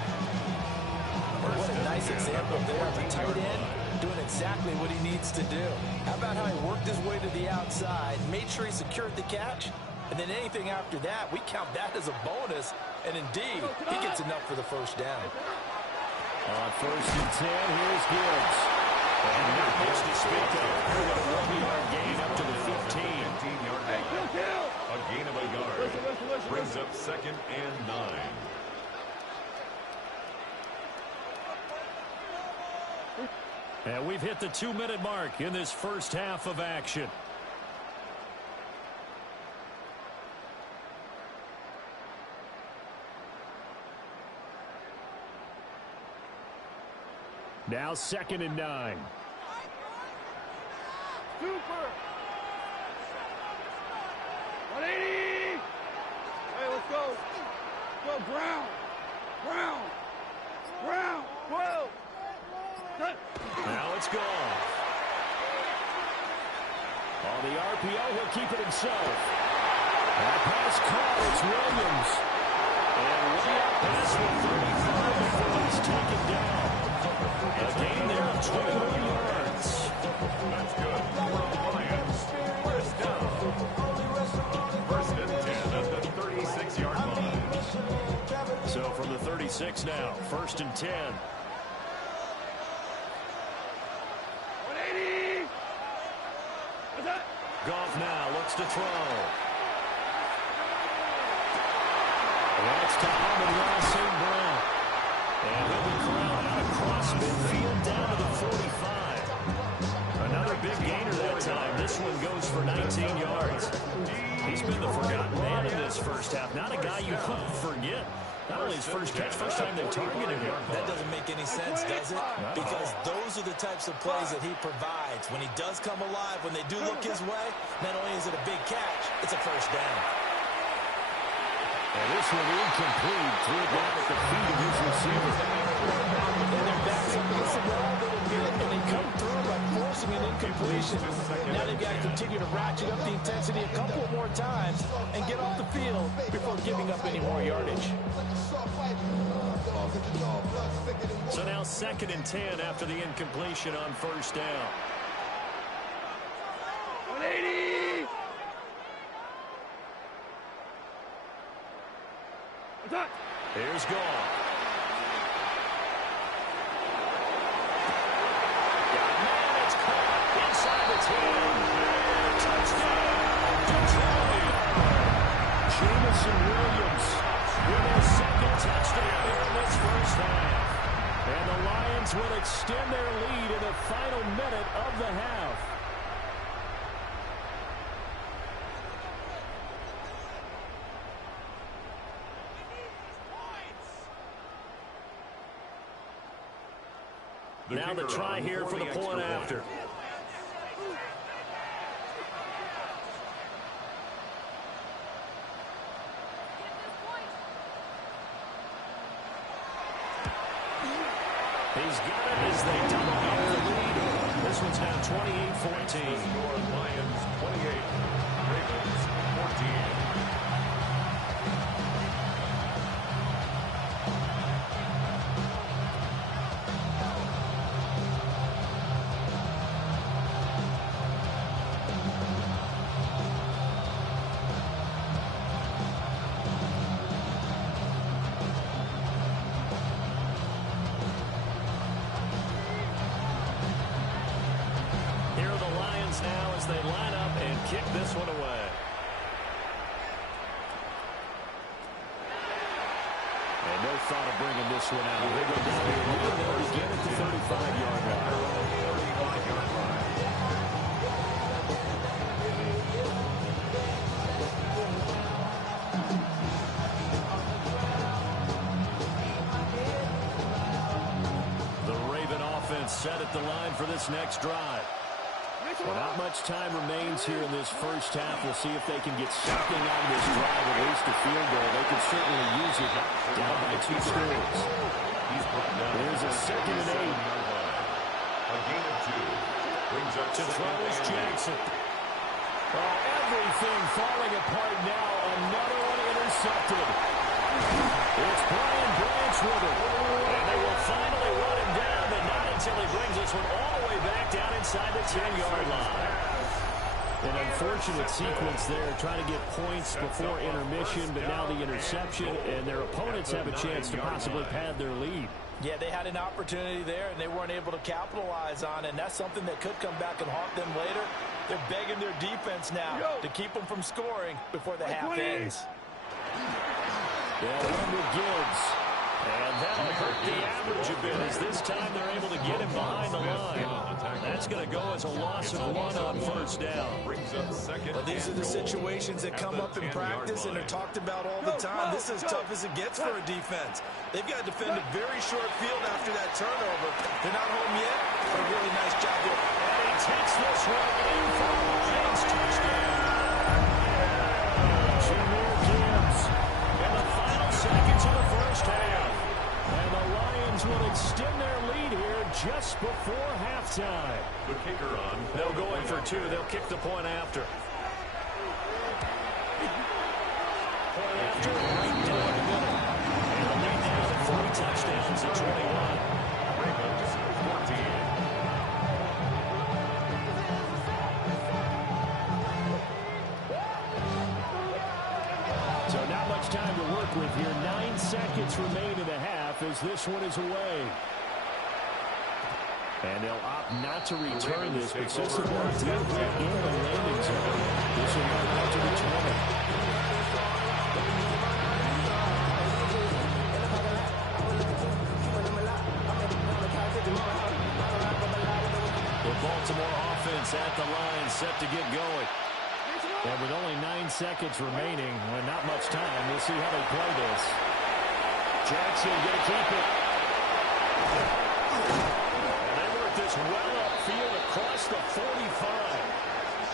What a nice example there of a tight end doing exactly what he needs to do. How about how he worked his way to the outside, made sure he secured the catch, and then anything after that, we count that as a bonus, and indeed, he gets enough for the 1st down. On 1st and 10, here's Gibbs. And not much to speak of. A 1-yard gain up to the 15. 15-yard a gain of a yard. Brings up 2nd and 9. And we've hit the 2-minute mark in this first half of action. Now 2nd and 9. Super. 180. Hey, let's go. Go, Brown. 12. Now it's gone. On the RPO, he'll keep it himself. That pass caught. It's Williams. And way up past the 35 before he's taken down. A gain there of 21 yards. That's good. For the Lions. 1st down. 1st and 10 at the 36-yard line. So from the 36 now, 1st and 10. 180. Goff now looks to throw. That's to Amon-Ra St. Brown. And he'll be corralled out across midfield down to the 45. Another big gainer that time. This one goes for 19 yards. He's been the forgotten man in this first half. Not a guy you couldn't forget. Not only his first catch, first time they targeted him. That doesn't make any sense, does it? Because those are the types of plays that he provides. When he does come alive, when they do look his way, not only is it a big catch, it's a first down. And this one incomplete. Threw it down at the feet of his receiver. And their backs up against the wall a little bit, and they come through by forcing an incompletion. Now they've got to continue to ratchet up the intensity a couple more times and get off the field before giving up any more yardage. So now 2nd and 10 after the incompletion on first down. 180! Here's Gall. Got a man, it's caught inside the 10. Touchdown, Detroit. Jamison Williams with his 2nd touchdown here in this first half. And the Lions will extend their lead in the final minute of the half. Now the try here for the point after. He's got it as they double up the lead. This one's now 28-14. Lions 28, Ravens 14. Now as they line up and kick this one away. And no thought of bringing this one out. They go down here and they'll begin at the 35-yard line. The Raven offense set at the line for this next drive. Well, not much time remains here in this first half. We'll see if they can get something out of this drive, at least a field goal. They could certainly use it down by 2 scores. Here's a 2nd and 8. A gain of 2. Brings up to throw is Jackson. Oh, everything falling apart now. Another one intercepted. It's Brian Branch with it. And they will finally run him down, but not until he brings this one all the way back down inside the 10-yard line. An unfortunate sequence there, trying to get points before intermission, but now the interception, and their opponents have a chance to possibly pad their lead. Yeah, they had an opportunity there, and they weren't able to capitalize on it, and that's something that could come back and haunt them later. They're begging their defense now to keep them from scoring before the half ends. Yeah, one with Gibbs. And that'll hurt the average a bit as this time they're able to get him behind the line. That's going to go as a loss of 1 on first down. Well, these are the situations that come up in practice and are talked about all the time. This is as tough as it gets for a defense. They've got to defend a very short field after that turnover. They're not home yet, but a really nice job there. And he takes this one in for a Lions touchdown. Jameer Gibbs in the final seconds of the first half. And the Lions will extend their lead here just before halftime. The kicker on. They'll go in for 2. They'll kick the point after. Point after, right down the middle. And the lead now at 3 touchdowns at 21. Ravens 14. So not much time to work with here. 9 seconds remain in the half as this one is away. And they'll opt not to return this, but since the ball is in the landing zone, this will go out to the 20. Baltimore offense at the line, set to get going. And with only 9 seconds remaining, and not much time, we'll see how they play this. Jackson going to keep it. And they work this well upfield across the 45.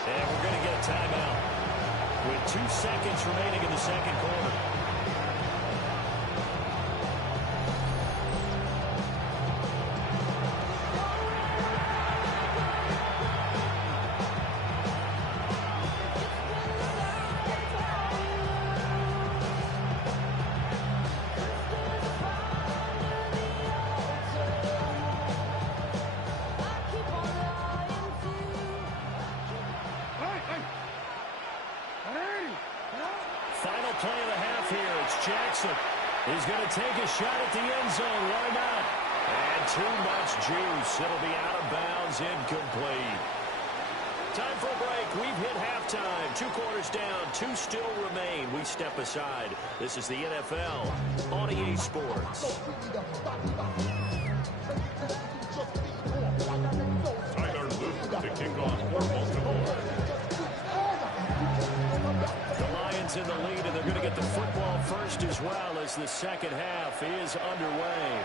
And we're going to get a timeout with 2 seconds remaining in the second quarter. Final play of the half here. It's Jackson. He's going to take a shot at the end zone. Why not? And too much juice. It'll be out of bounds, incomplete. Time for a break. We've hit halftime. 2 quarters down. 2 still remain. We step aside. This is the NFL on EA Sports. Tyler Luke to kick off for Baltimore. The Lions in the lead, and they're going to get the football first as well as the second half is underway.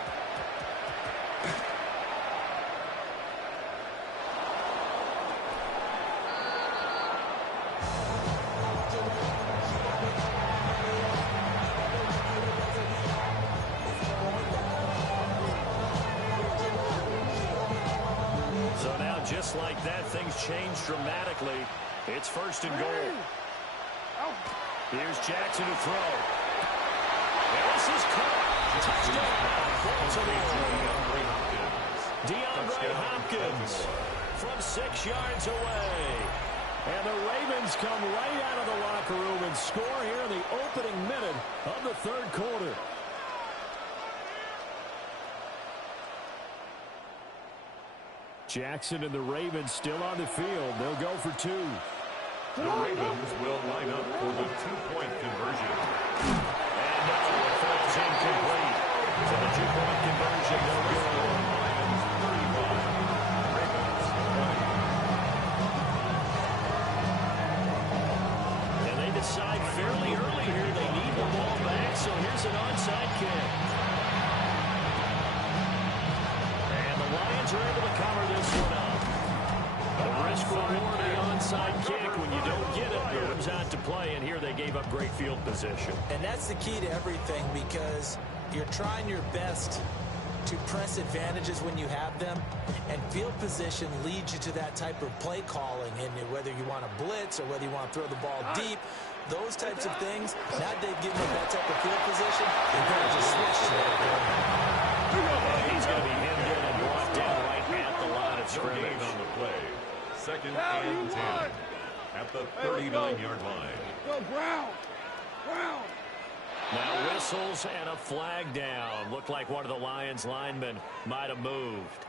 So now, just like that, things change dramatically. It's first and goal. Here's Jackson to throw. And this is caught. Touchdown, Baltimore. DeAndre Hopkins from 6 yards away. And the Ravens come right out of the locker room and score here in the opening minute of the third quarter. Jackson and the Ravens still on the field. They'll go for 2. The Ravens will line up for the 2-point conversion. And now the throw is incomplete. So the 2-point conversion no good. Lions 35. Ravens 20. And they decide fairly early here they need the ball back, so here's an onside kick. And the Lions are able to cover this one up. The risk reward of the onside kick. When you don't get it, it comes out to play, and here they gave up great field position. And that's the key to everything, because you're trying your best to press advantages when you have them, and field position leads you to that type of play calling. And whether you want to blitz or whether you want to throw the ball deep, those types of things, now they've given them that type of field position, they're going to just switch to that. He's going to be hemmed in and brought down right at the line of scrimmage. On the play. Second and 10 at the 39-yard line. Go, Brown! Brown! Now whistles and a flag down. Looked like one of the Lions linemen might have moved.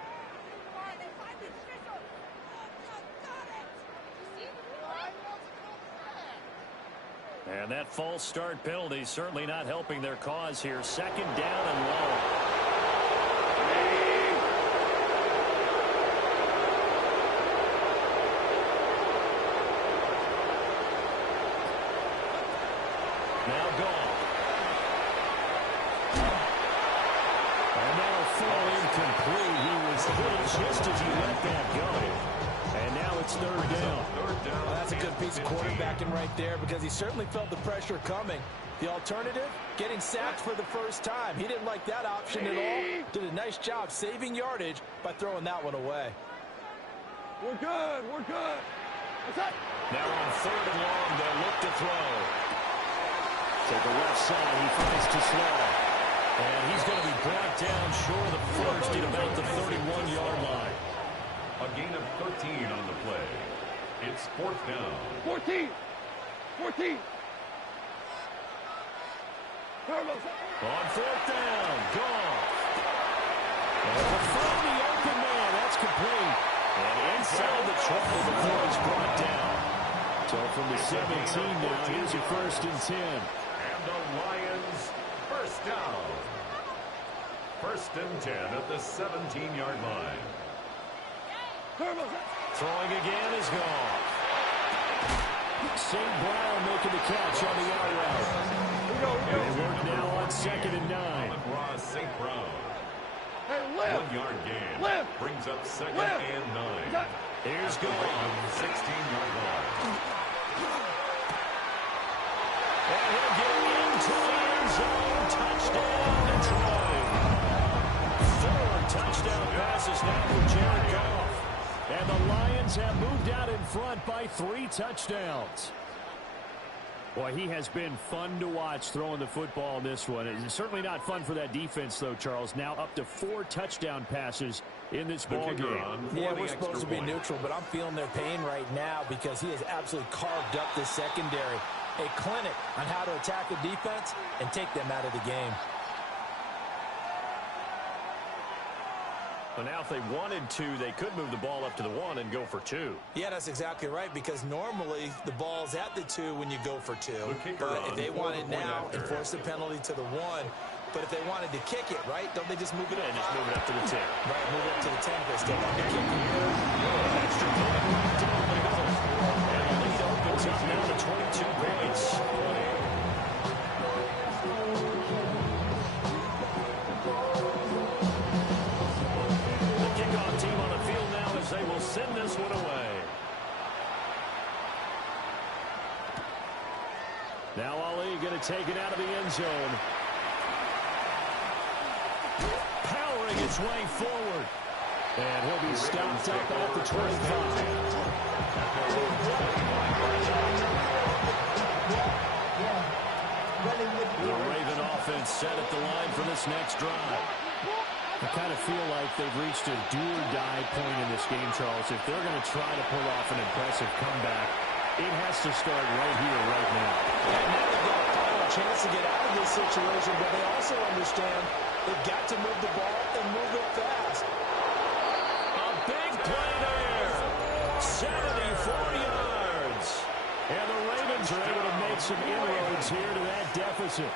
And that false start penalty certainly not helping their cause here. Second down and long. Now gone. And that'll fall incomplete. He was hit just as he let that go. And now it's third down. Well, that's a good piece of quarterbacking right there, because he certainly felt the pressure coming. The alternative, getting sacked for the first time. He didn't like that option at all. Did a nice job saving yardage by throwing that one away. We're good. We're good. What's that? Now on third and long, they'll look to throw. To the left side, he finds to slow. And he's going to be brought down short of the first at about the 31-yard line. A gain of 13 on the play. It's fourth down. 14. 14. On fourth down, Goff. And from the open man, that's complete. And inside the trouble before he's brought down. So from the 17 now, here's your first and 10. And the Lions first down. First and 10 at the 17-yard line. Throwing again is gone. St. Brown making the catch on the out route. They work now on 2nd and 9. Ross St. Brown. Hey, lift. 1 yard gain. Lift. Brings up 2nd Lift. and 9. Here's At the going. Ravens' 16-yard line. And he'll get into the end zone. Touchdown, Detroit. 4 touchdown passes now for Jared Goff. And the Lions have moved out in front by 3 touchdowns. Boy, he has been fun to watch throwing the football in this one. It's certainly not fun for that defense, though, Charles. Now up to 4 touchdown passes in this ball game. Yeah, we're supposed to be neutral, but I'm feeling their pain right now because he has absolutely carved up this secondary. A clinic on how to attack the defense and take them out of the game. Well, now if they wanted to, they could move the ball up to the 1 and go for 2. Yeah, that's exactly right, because normally the ball's at the 2 when you go for 2. But if they want it now, enforce the penalty to the 1. But if they wanted to kick it, right, don't they just move it up? And just move it up to the 10. Right, move it up to the 10 if they still want to kick it. Extra point right down the middle. And the lead opens up now to 22 points. The kickoff team on the field now as they will send this one away. Now Ali going to take it out of the end zone. Powering its way forward. And he'll be stopped up at the 25. The Raven offense set at the line for this next drive. I kind of feel like they've reached a do-or-die point in this game, Charles. If they're going to try to pull off an impressive comeback, it has to start right here, right now. And now they've got a final chance to get out of this situation, but they also understand they've got to move the ball and move it fast. A big play there. 74 yards. And the Ravens are able to make some inroads here to that deficit.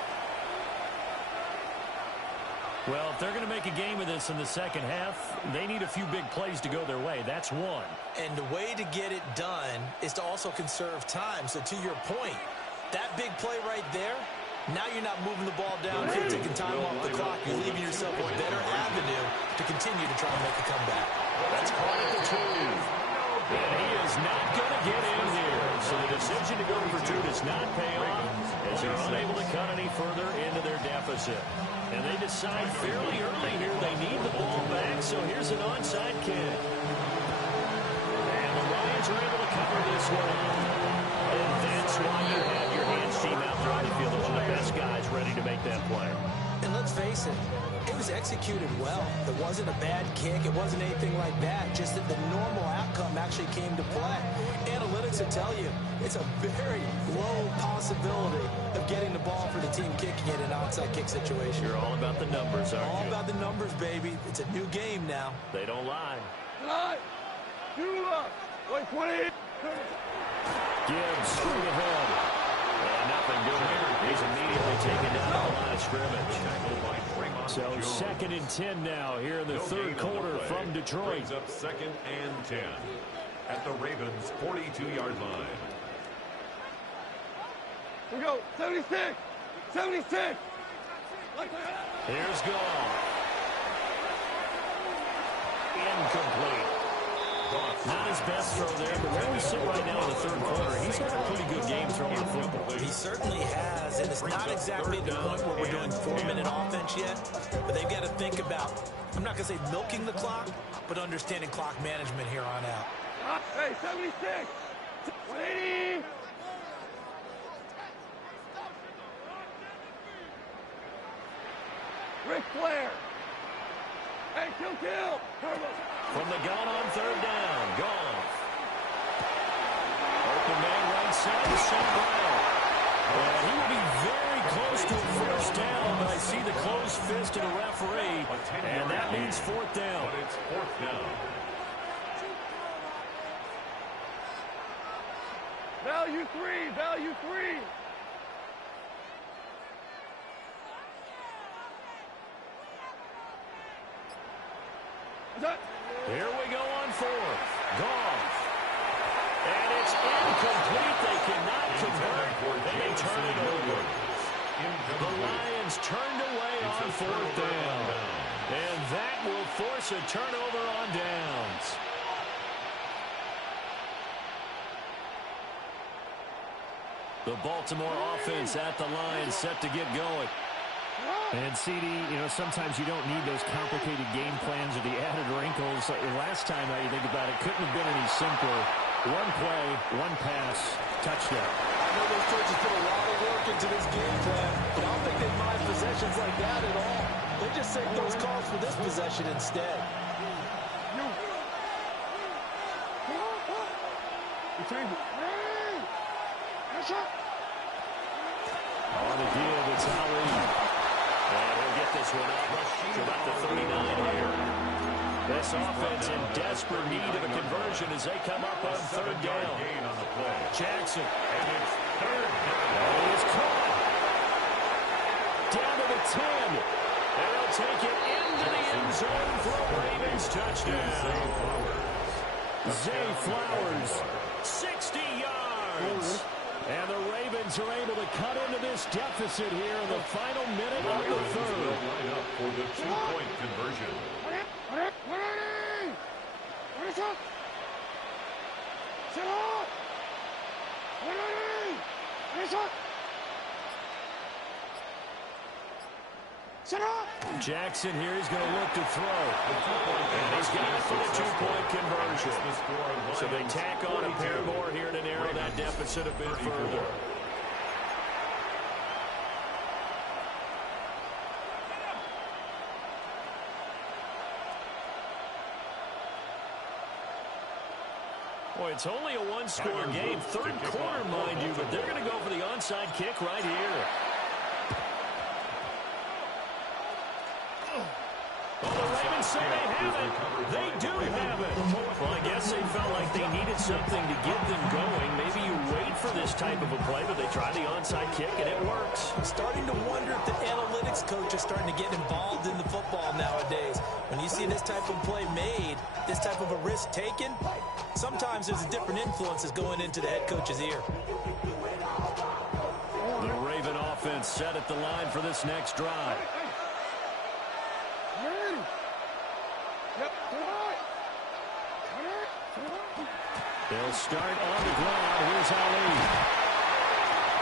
Well, if they're going to make a game of this in the second half, they need a few big plays to go their way. That's one. And the way to get it done is to also conserve time. So to your point, that big play right there, now you're not moving the ball down here, taking time off the clock. You're leaving yourself a better avenue to continue to try and make a comeback. That's caught at the 2. And he is not going to get in here. So the decision to go for 2 does not pay off as they're unable to cut any further into their deficit. And they decide fairly early here they need the ball back, so here's an onside kick. And the Lions are able to cover this one. And that's why you have your hands team out there on the field. One of the best guys ready to make that play. And let's face it, it was executed well. It wasn't a bad kick. It wasn't anything like that. Just that the normal outcome actually came to play. Analytics will tell you it's a very low possibility of getting the ball for the team kicking it in an onside kick situation. You're all about the numbers, aren't you? All about the numbers, baby. It's a new game now. They don't lie. Tonight, you up. Like 20. Gibbs straight ahead. And nothing doing. He's immediately taken down the line of scrimmage. So 2nd and 10 now here in the third quarter from Detroit. Brings up 2nd and 10 at the Ravens' 42-yard line. We go. 76. 76. Here's Goff. Incomplete. Not his best throw there, but where we sit right now in the third quarter, he's had a pretty good game throwing the football. He certainly has, and it's not exactly the point where we're doing 4-minute offense yet, but they've got to think about, I'm not going to say milking the clock, but understanding clock management here on out. Hey, 76. 180. Ric Flair. Hey, kill. From the gun on third down, Goff. Open man right side, St. Brown. And he will be very close to a first down, but I see the closed fist of the referee, and that means 4th down. But it's 4th down. Value 3. Here we go on 4th. Goff. incomplete. They cannot convert, and they turn it over. The Lions turned away on fourth down. And that will force a turnover on downs. The Baltimore offense at the line set to get going. And CD, sometimes you don't need those complicated game plans or the added wrinkles. Last time, now you think about it, couldn't have been any simpler. One play, one pass, touchdown. I know those coaches put a lot of work into this game plan, but I don't think they mind possessions like that at all. They just take those calls for this possession instead. On the give, it's Na-illy. And he'll get this one up to about the 39 here. This offense in desperate need of a conversion as they come up on third down. Jackson. And it's third down. Oh, he's caught. Down to the 10. And they'll take it into the end zone for a Ravens touchdown. Zay Flowers, 60 yards. And the Ravens are able to cut into this deficit here in the final minute of the third. Line up for the two-point conversion. Jackson here, he's going to look to throw. And he's got it for the two-point conversion. So they tack on a pair more here to narrow that deficit a bit further. Boy, it's only a one-score game. Third quarter, mind you, but they're going to go for the onside kick right here. Well, the Ravens say they have it. They do have it. Well, I guess they felt like they needed something to get them going. Maybe you wait for this type of a play, but they try the onside kick, and it works. I'm starting to wonder if the analytics coach is starting to get involved in the football nowadays. When you see this type of play made, this type of a risk taken, sometimes there's a different influences going into the head coach's ear. The Raven offense set at the line for this next drive. They'll start on the ground. Here's Na-illy.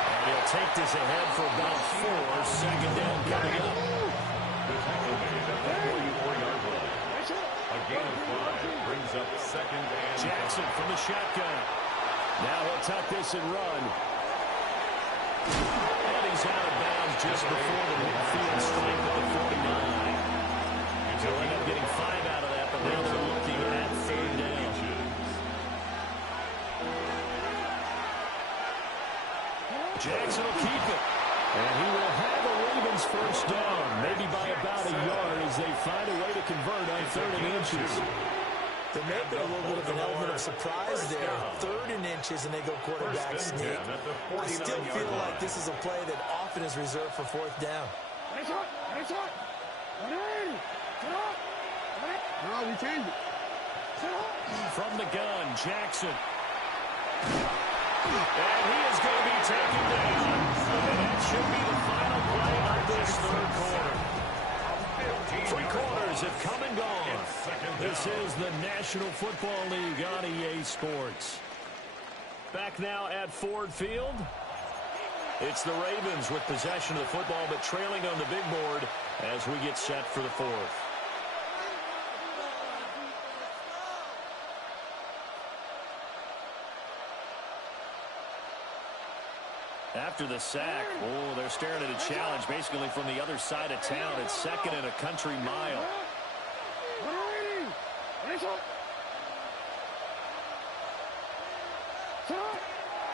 And he'll take this ahead for about 4. Second down coming up. The tackle made at the 44-yard line. A gain of 5 brings up second and Jackson 5. from the shotgun. Now he'll tuck this and run. And he's out of bounds just before the midfield stripe at the 49. He'll end up getting 5 out of that, but now they're looking at third down. Jackson will keep it. And he will have the Ravens first down, maybe by about a yard as they find a way to convert on 3rd and inches. There may have been a little bit of an element of surprise there. 3rd and inches, and they go quarterback sneak. I still feel like this is a play that often is reserved for 4th down. No, we changed it. From the gun, Jackson. And he is going to be taken down. And that should be the final play of this third quarter. 3 quarters have come and gone. This is the National Football League on EA Sports. Back now at Ford Field. It's the Ravens with possession of the football, but trailing on the big board as we get set for the 4th. After the sack, they're staring at a challenge basically from the other side of town. It's 2nd and a country mile.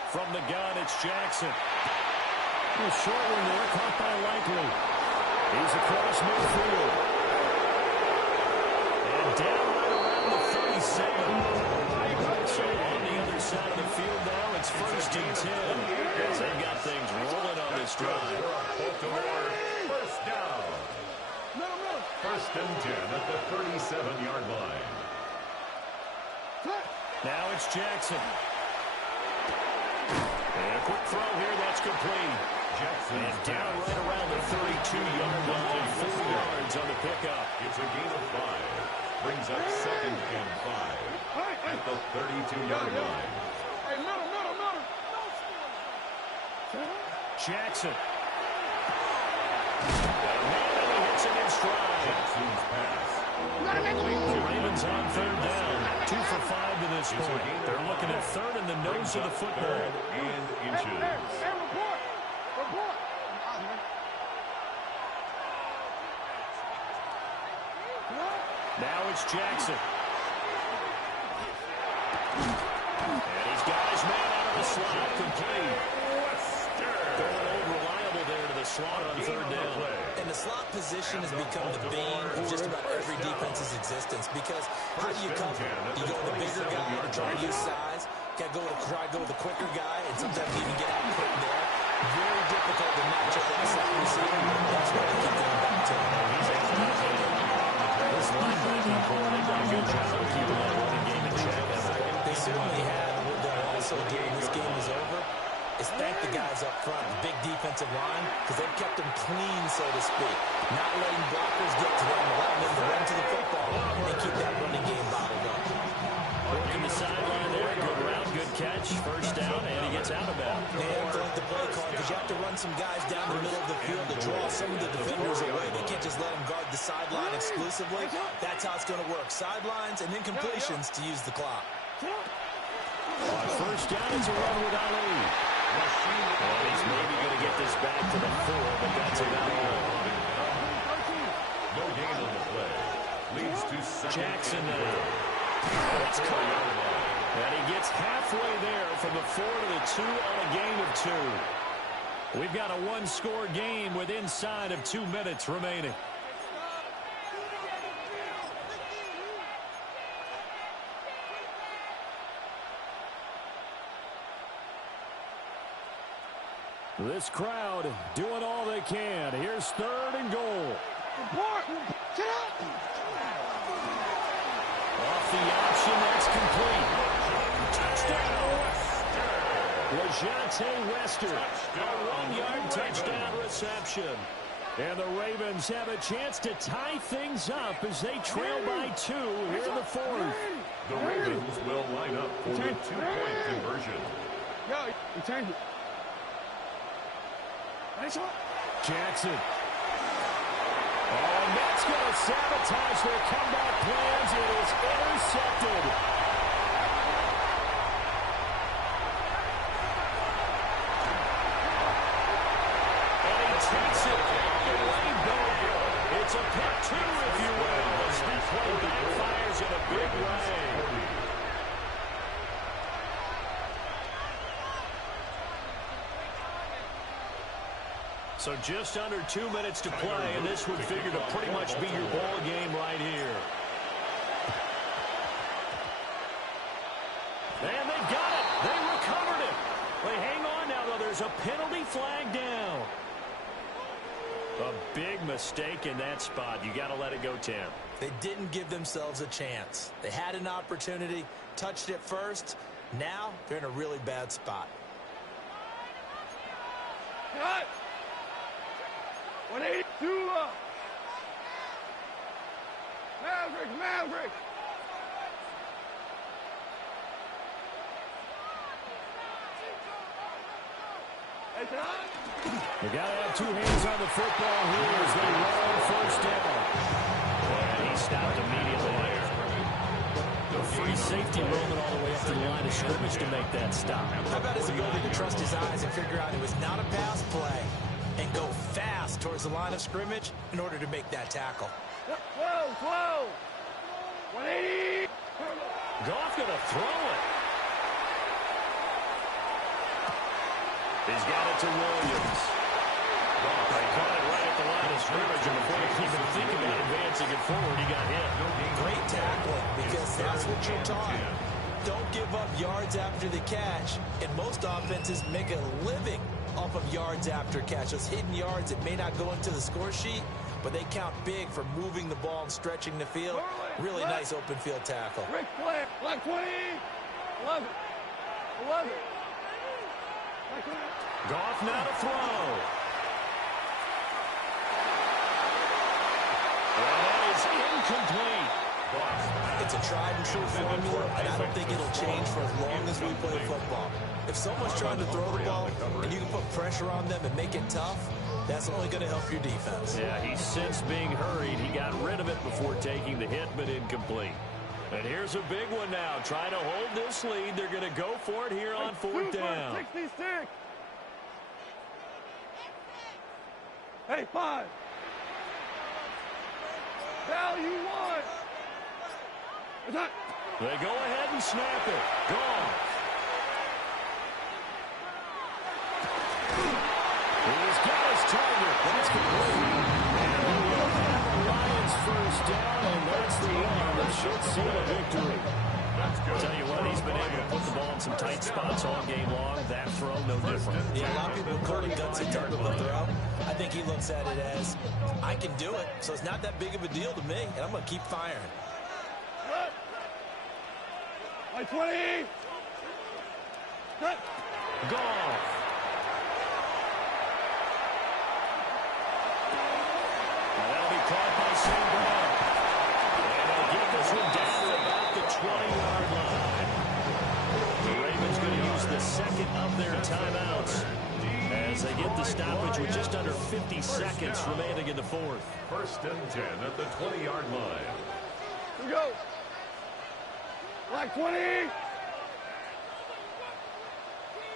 From the gun, it's Jackson. A short one there, caught by Likely. He's across midfield. And down right around the 37. So on the other side of the field now, it's 1st and 10. As they've got things rolling on this drive. Baltimore, first down. 1st and 10 at the 37-yard line. Now it's Jackson. And a quick throw here, that's complete. And down right around the 32-yard line, 4 yards on the pickup. It's a gain of 5. Brings up 2nd and 5 at the 32-yard line. Hey, middle. Jackson. And he hits it in stride. Jackson's pass. The Ravens on 3rd down. 2 for 5 to this point. They're looking at 3rd in the nose of the football. And inches. Hey, report. Now it's Jackson. And he's got his man out of the slot, complete. Going old reliable there to the slot on 3rd down. And the slot position has become the bane of just about every defense's existence because how do you cover? You go with the bigger guy to try to use size. Got to try to go with the quicker guy and sometimes even get out quick there. Very difficult to match up that slot receiver. That's why they keep going back to him. This linebacking core, they've done a good job of keeping that running game in check. They certainly have. What they'll also do when this game is over is thank the guys up front, the big defensive line, because they've kept them clean, so to speak. Not letting blockers get to them, allowing them to run to the football and keep that running game bottled up. Working the sideline there, good route, good catch, 1st down, and he gets out of that. They have to like the play call because you have to run some guys down the middle of the field to draw some of the defenders away. They can't just let them guard the sideline exclusively. That's how it's going to work. Sidelines and then completions to use the clock. On 1st down, it's a run with Ali. And he's maybe going to get this back to the 4, but that's about all. No gain on the play. Leads to 2nd. Jackson now. That's caught. And he gets halfway there from the 4 to the 2 on a gain of 2. We've got a 1-score game with inside of 2 minutes remaining. This crowd doing all they can. Here's 3rd and goal. Off the option, that's complete. Touchdown. LeJontay Wester, a 1-yard touchdown reception. And the Ravens have a chance to tie things up as they trail by 2 here in the 4th. The Ravens will line up for the 2-point conversion. Yo, you change it. Jackson. And that's going to sabotage their comeback plans. It is intercepted. And he takes it all the way back. It's a pick 2, if you will, as that play backfires in a big way. So just under 2 minutes to play, and this would figure to pretty much be your ball game right here. And they got it. They recovered it. They hang on now, though. There's a penalty flag down. A big mistake in that spot. You got to let it go, Tim. They didn't give themselves a chance. They had an opportunity, touched it first. Now they're in a really bad spot. Cut! 180. Maverick. They got to have 2 hands on the football here as they run on 1st down. And he stopped immediately there. The free safety rolling all the way up to the line of scrimmage to make that stop. How about his ability to trust his eyes and figure out it was not a pass play and go fast towards the line of scrimmage in order to make that tackle. 12. 180. Goff going to throw it. He's got it to Williams. They caught it right at the line of scrimmage, and before he could even think about advancing it forward, he got hit. Great tackling, because that's what you're taught. Don't give up yards after the catch, and most offenses make a living off of yards after catch. Those hidden yards that may not go into the score sheet, but they count big for moving the ball and stretching the field. Really nice open field tackle. Rick Flair, like 20. 11. Goff now to throw. And that is incomplete. It's a tried-and-true formula, and I don't think it'll change for as long as we play football. If someone's trying to throw the ball and you can put pressure on them and make it tough, that's only going to help your defense. Yeah, he's since being hurried. He got rid of it before taking the hit, but incomplete. And here's a big one now. Trying to hold this lead. They're going to go for it here on fourth down. 66. Hey, 5. Value 1. They go ahead and snap it. Gone. He's got his target. That's complete. And they will have the Lions first down, and that's the one that should seal a victory. I'll tell you what, he's been able to put the ball in some tight spots all game long. That throw, no different. Yeah, a lot of people call it gutsy type of a throw. I think he looks at it as, I can do it, so it's not that big of a deal to me, and I'm going to keep firing. Like 20. Gone. That'll be caught by St. Brown. And they'll get this one down to about the 20-yard line. The Ravens going to use the second of their timeouts as they get the stoppage with just under 50 seconds remaining in the fourth. First and 10 at the 20-yard line. Here we go. Like 20.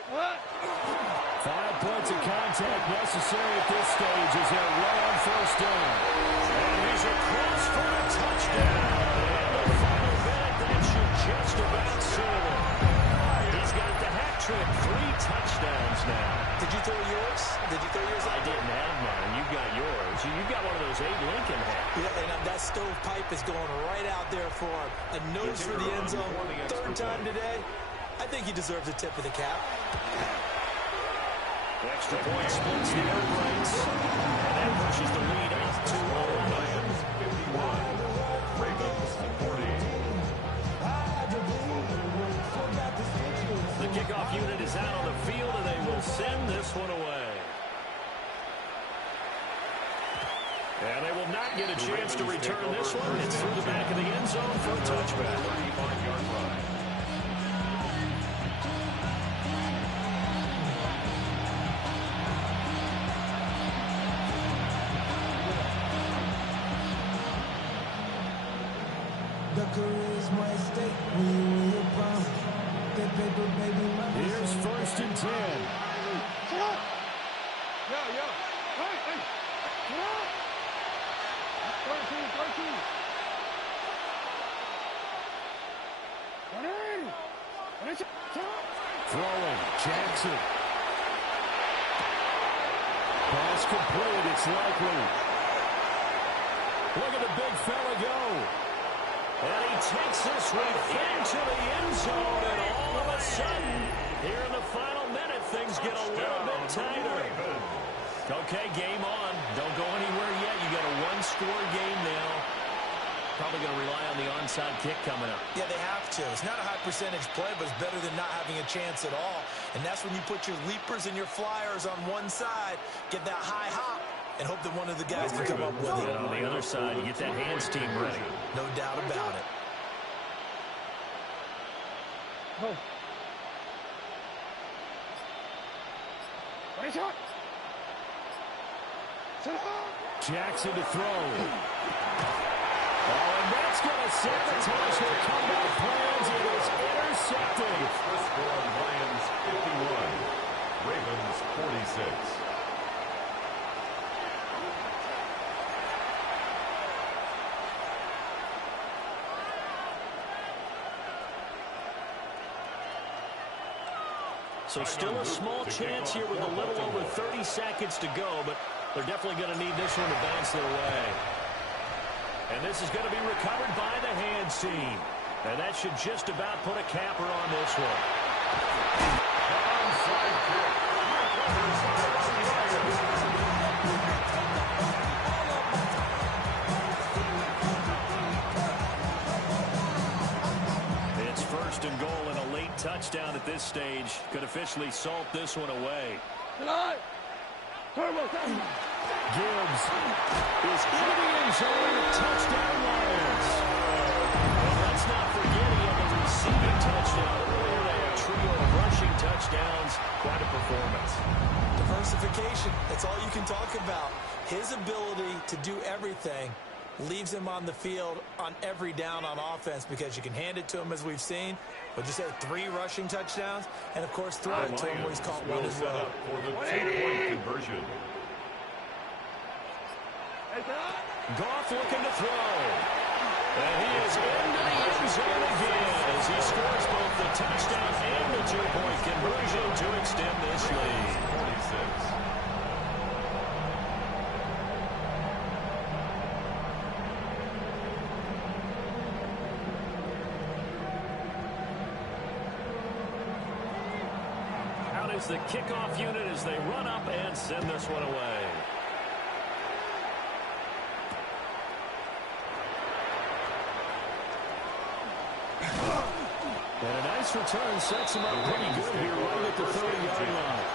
What? 5 points of contact necessary at this stage as they're right on first down. And he's across for a touchdown. And the final minute, that should just about seal it. He's got the hat trick, 3 touchdowns now. Did you throw yours? Did you throw yours? I didn't have mine. You got yours. You got one of those Abe Lincoln hats. Yeah, and that stovepipe is going right out there for a nose for the end zone. Third time today. I think he deserves a tip of the cap. Extra point splits the air brakes. And that pushes the lead up to 51. Ravens 40. The kickoff unit is out on the field, and they will send this one away. And they will not get a chance to return this one. It's through the back of the end zone for a touchback. 35-yard line. Here's first and 10. Yeah. Hey. Come on. 13. 20. Throwing, Jackson. Pass complete, it's likely. Look at the big fella go. And he takes this one into the end zone, and all of a sudden, here in the final minute, things get a little bit tighter. Okay, game on. Don't go anywhere yet. You got a one-score game now. Probably going to rely on the onside kick coming up. Yeah, they have to. It's not a high percentage play, but it's better than not having a chance at all. And that's when you put your leapers and your flyers on one side, get that high hop, and hope that one of the guys can come up with it. And on the other side, you get that hands team ready. No doubt about it. Go. Ready, shot. Jackson to throw. Oh, and that's going to sabotage their comeback plans. It is intercepted. First score, Lions 51. Ravens 46. So still a small chance here with a little over 30 seconds to go, but they're definitely going to need this one to bounce their way. And this is going to be recovered by the hands team. And that should just about put a capper on this one. Onside kick. It's first and goal in a late touchdown at this stage could officially salt this one away. Gibbs is into the end zone. Touchdown Lions. And let's not forget he had a receiving touchdown earlier. They had a trio of rushing touchdowns. Quite a performance. Diversification, that's all you can talk about. His ability to do everything leaves him on the field on every down on offense because you can hand it to him, as we've seen. But just had 3 rushing touchdowns, and, of course, throw it to him where he's caught one as well. For the 2-point conversion. Goff looking to throw. And he is into the end zone again as he scores both the touchdown and the 2-point conversion to extend this lead. 46. Out is the kickoff unit as they run up and send this one away. And a nice return sets him up pretty good here right at the 30-yard line.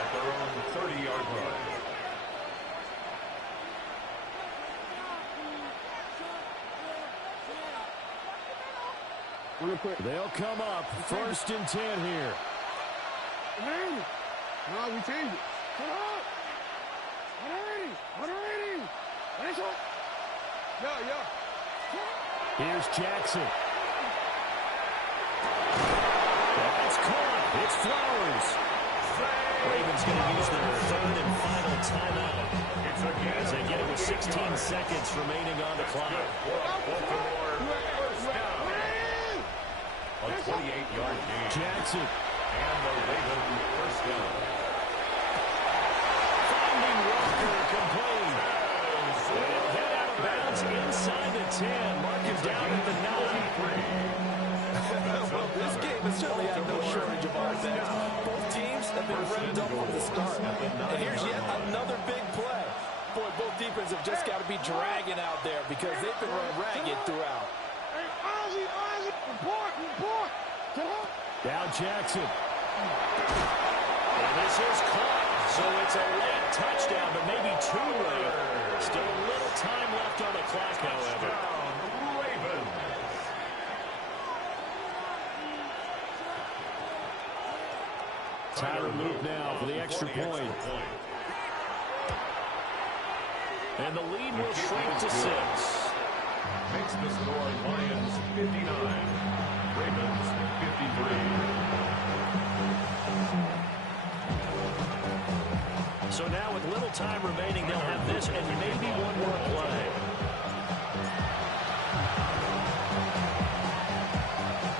At their own 30-yard line. They'll come up 1st and 10 here. No, we changed it. Shut up. What already? Yeah. Here's Jackson. That's caught. It's Flowers. Ravens going to use their 3rd and final timeout as they get it with 16 seconds remaining on the clock. A 28-yard gain. Jackson. And the Ravens first down. Finding Walker complete. And head out of bounds inside the 10. Mark him down at the 9. Well, this game has certainly had no shortage of offense. Both teams have been revved up from the start. And here's yet another big play. Boy, both defenses have just got to be dragging out there because they've been run ragged throughout. Hey, Ozzy, report. Now Jackson. And this is caught. So it's a late touchdown, but maybe too late. Still a little time left on the clock, however. Ravens. Tyler Luke now for the extra point. And the lead will shrink to 6. Makes the score Lions 59. Ravens 53. So now with little time remaining, they'll have this and maybe one more play.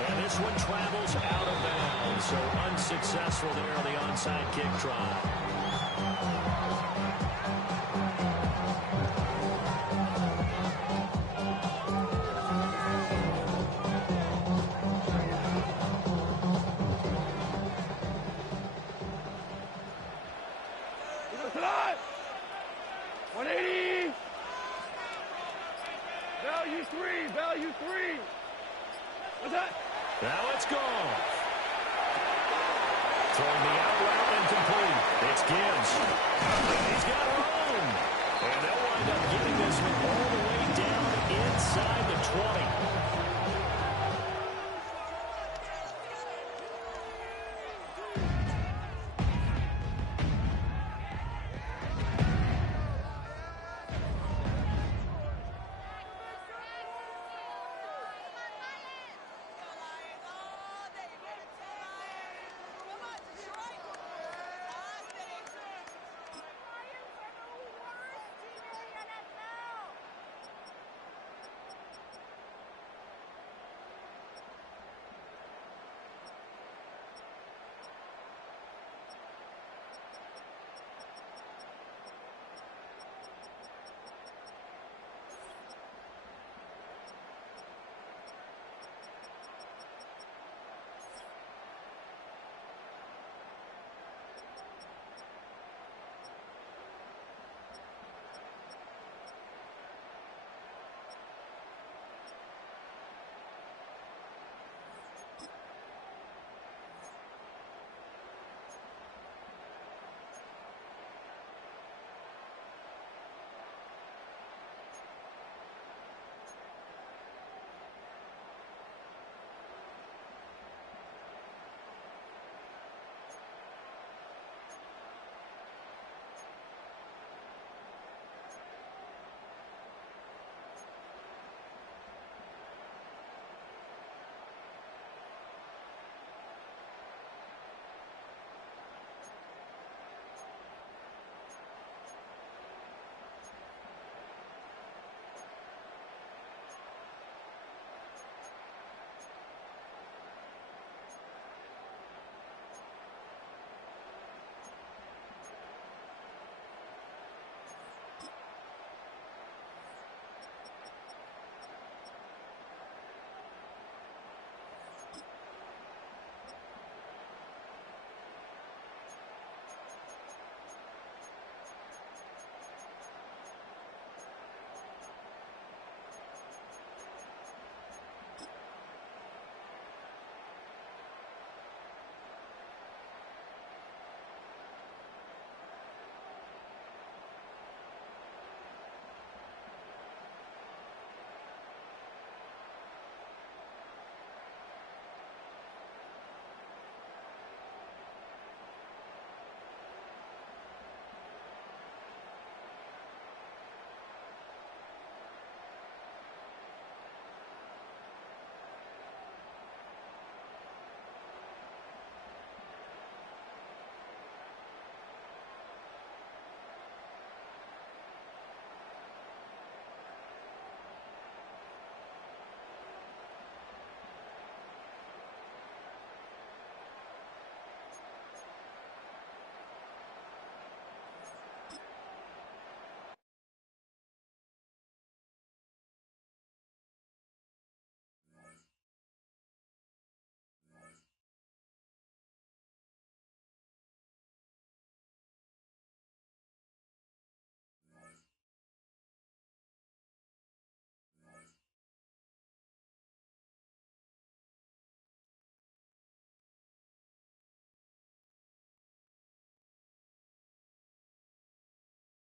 And this one travels out of bounds. So unsuccessful there on the onside kick try. Value three. What's that? Now it's gone. Throwing the out route incomplete. It's Gibbs. He's got room. And they'll wind up getting this one all the way down inside the 20.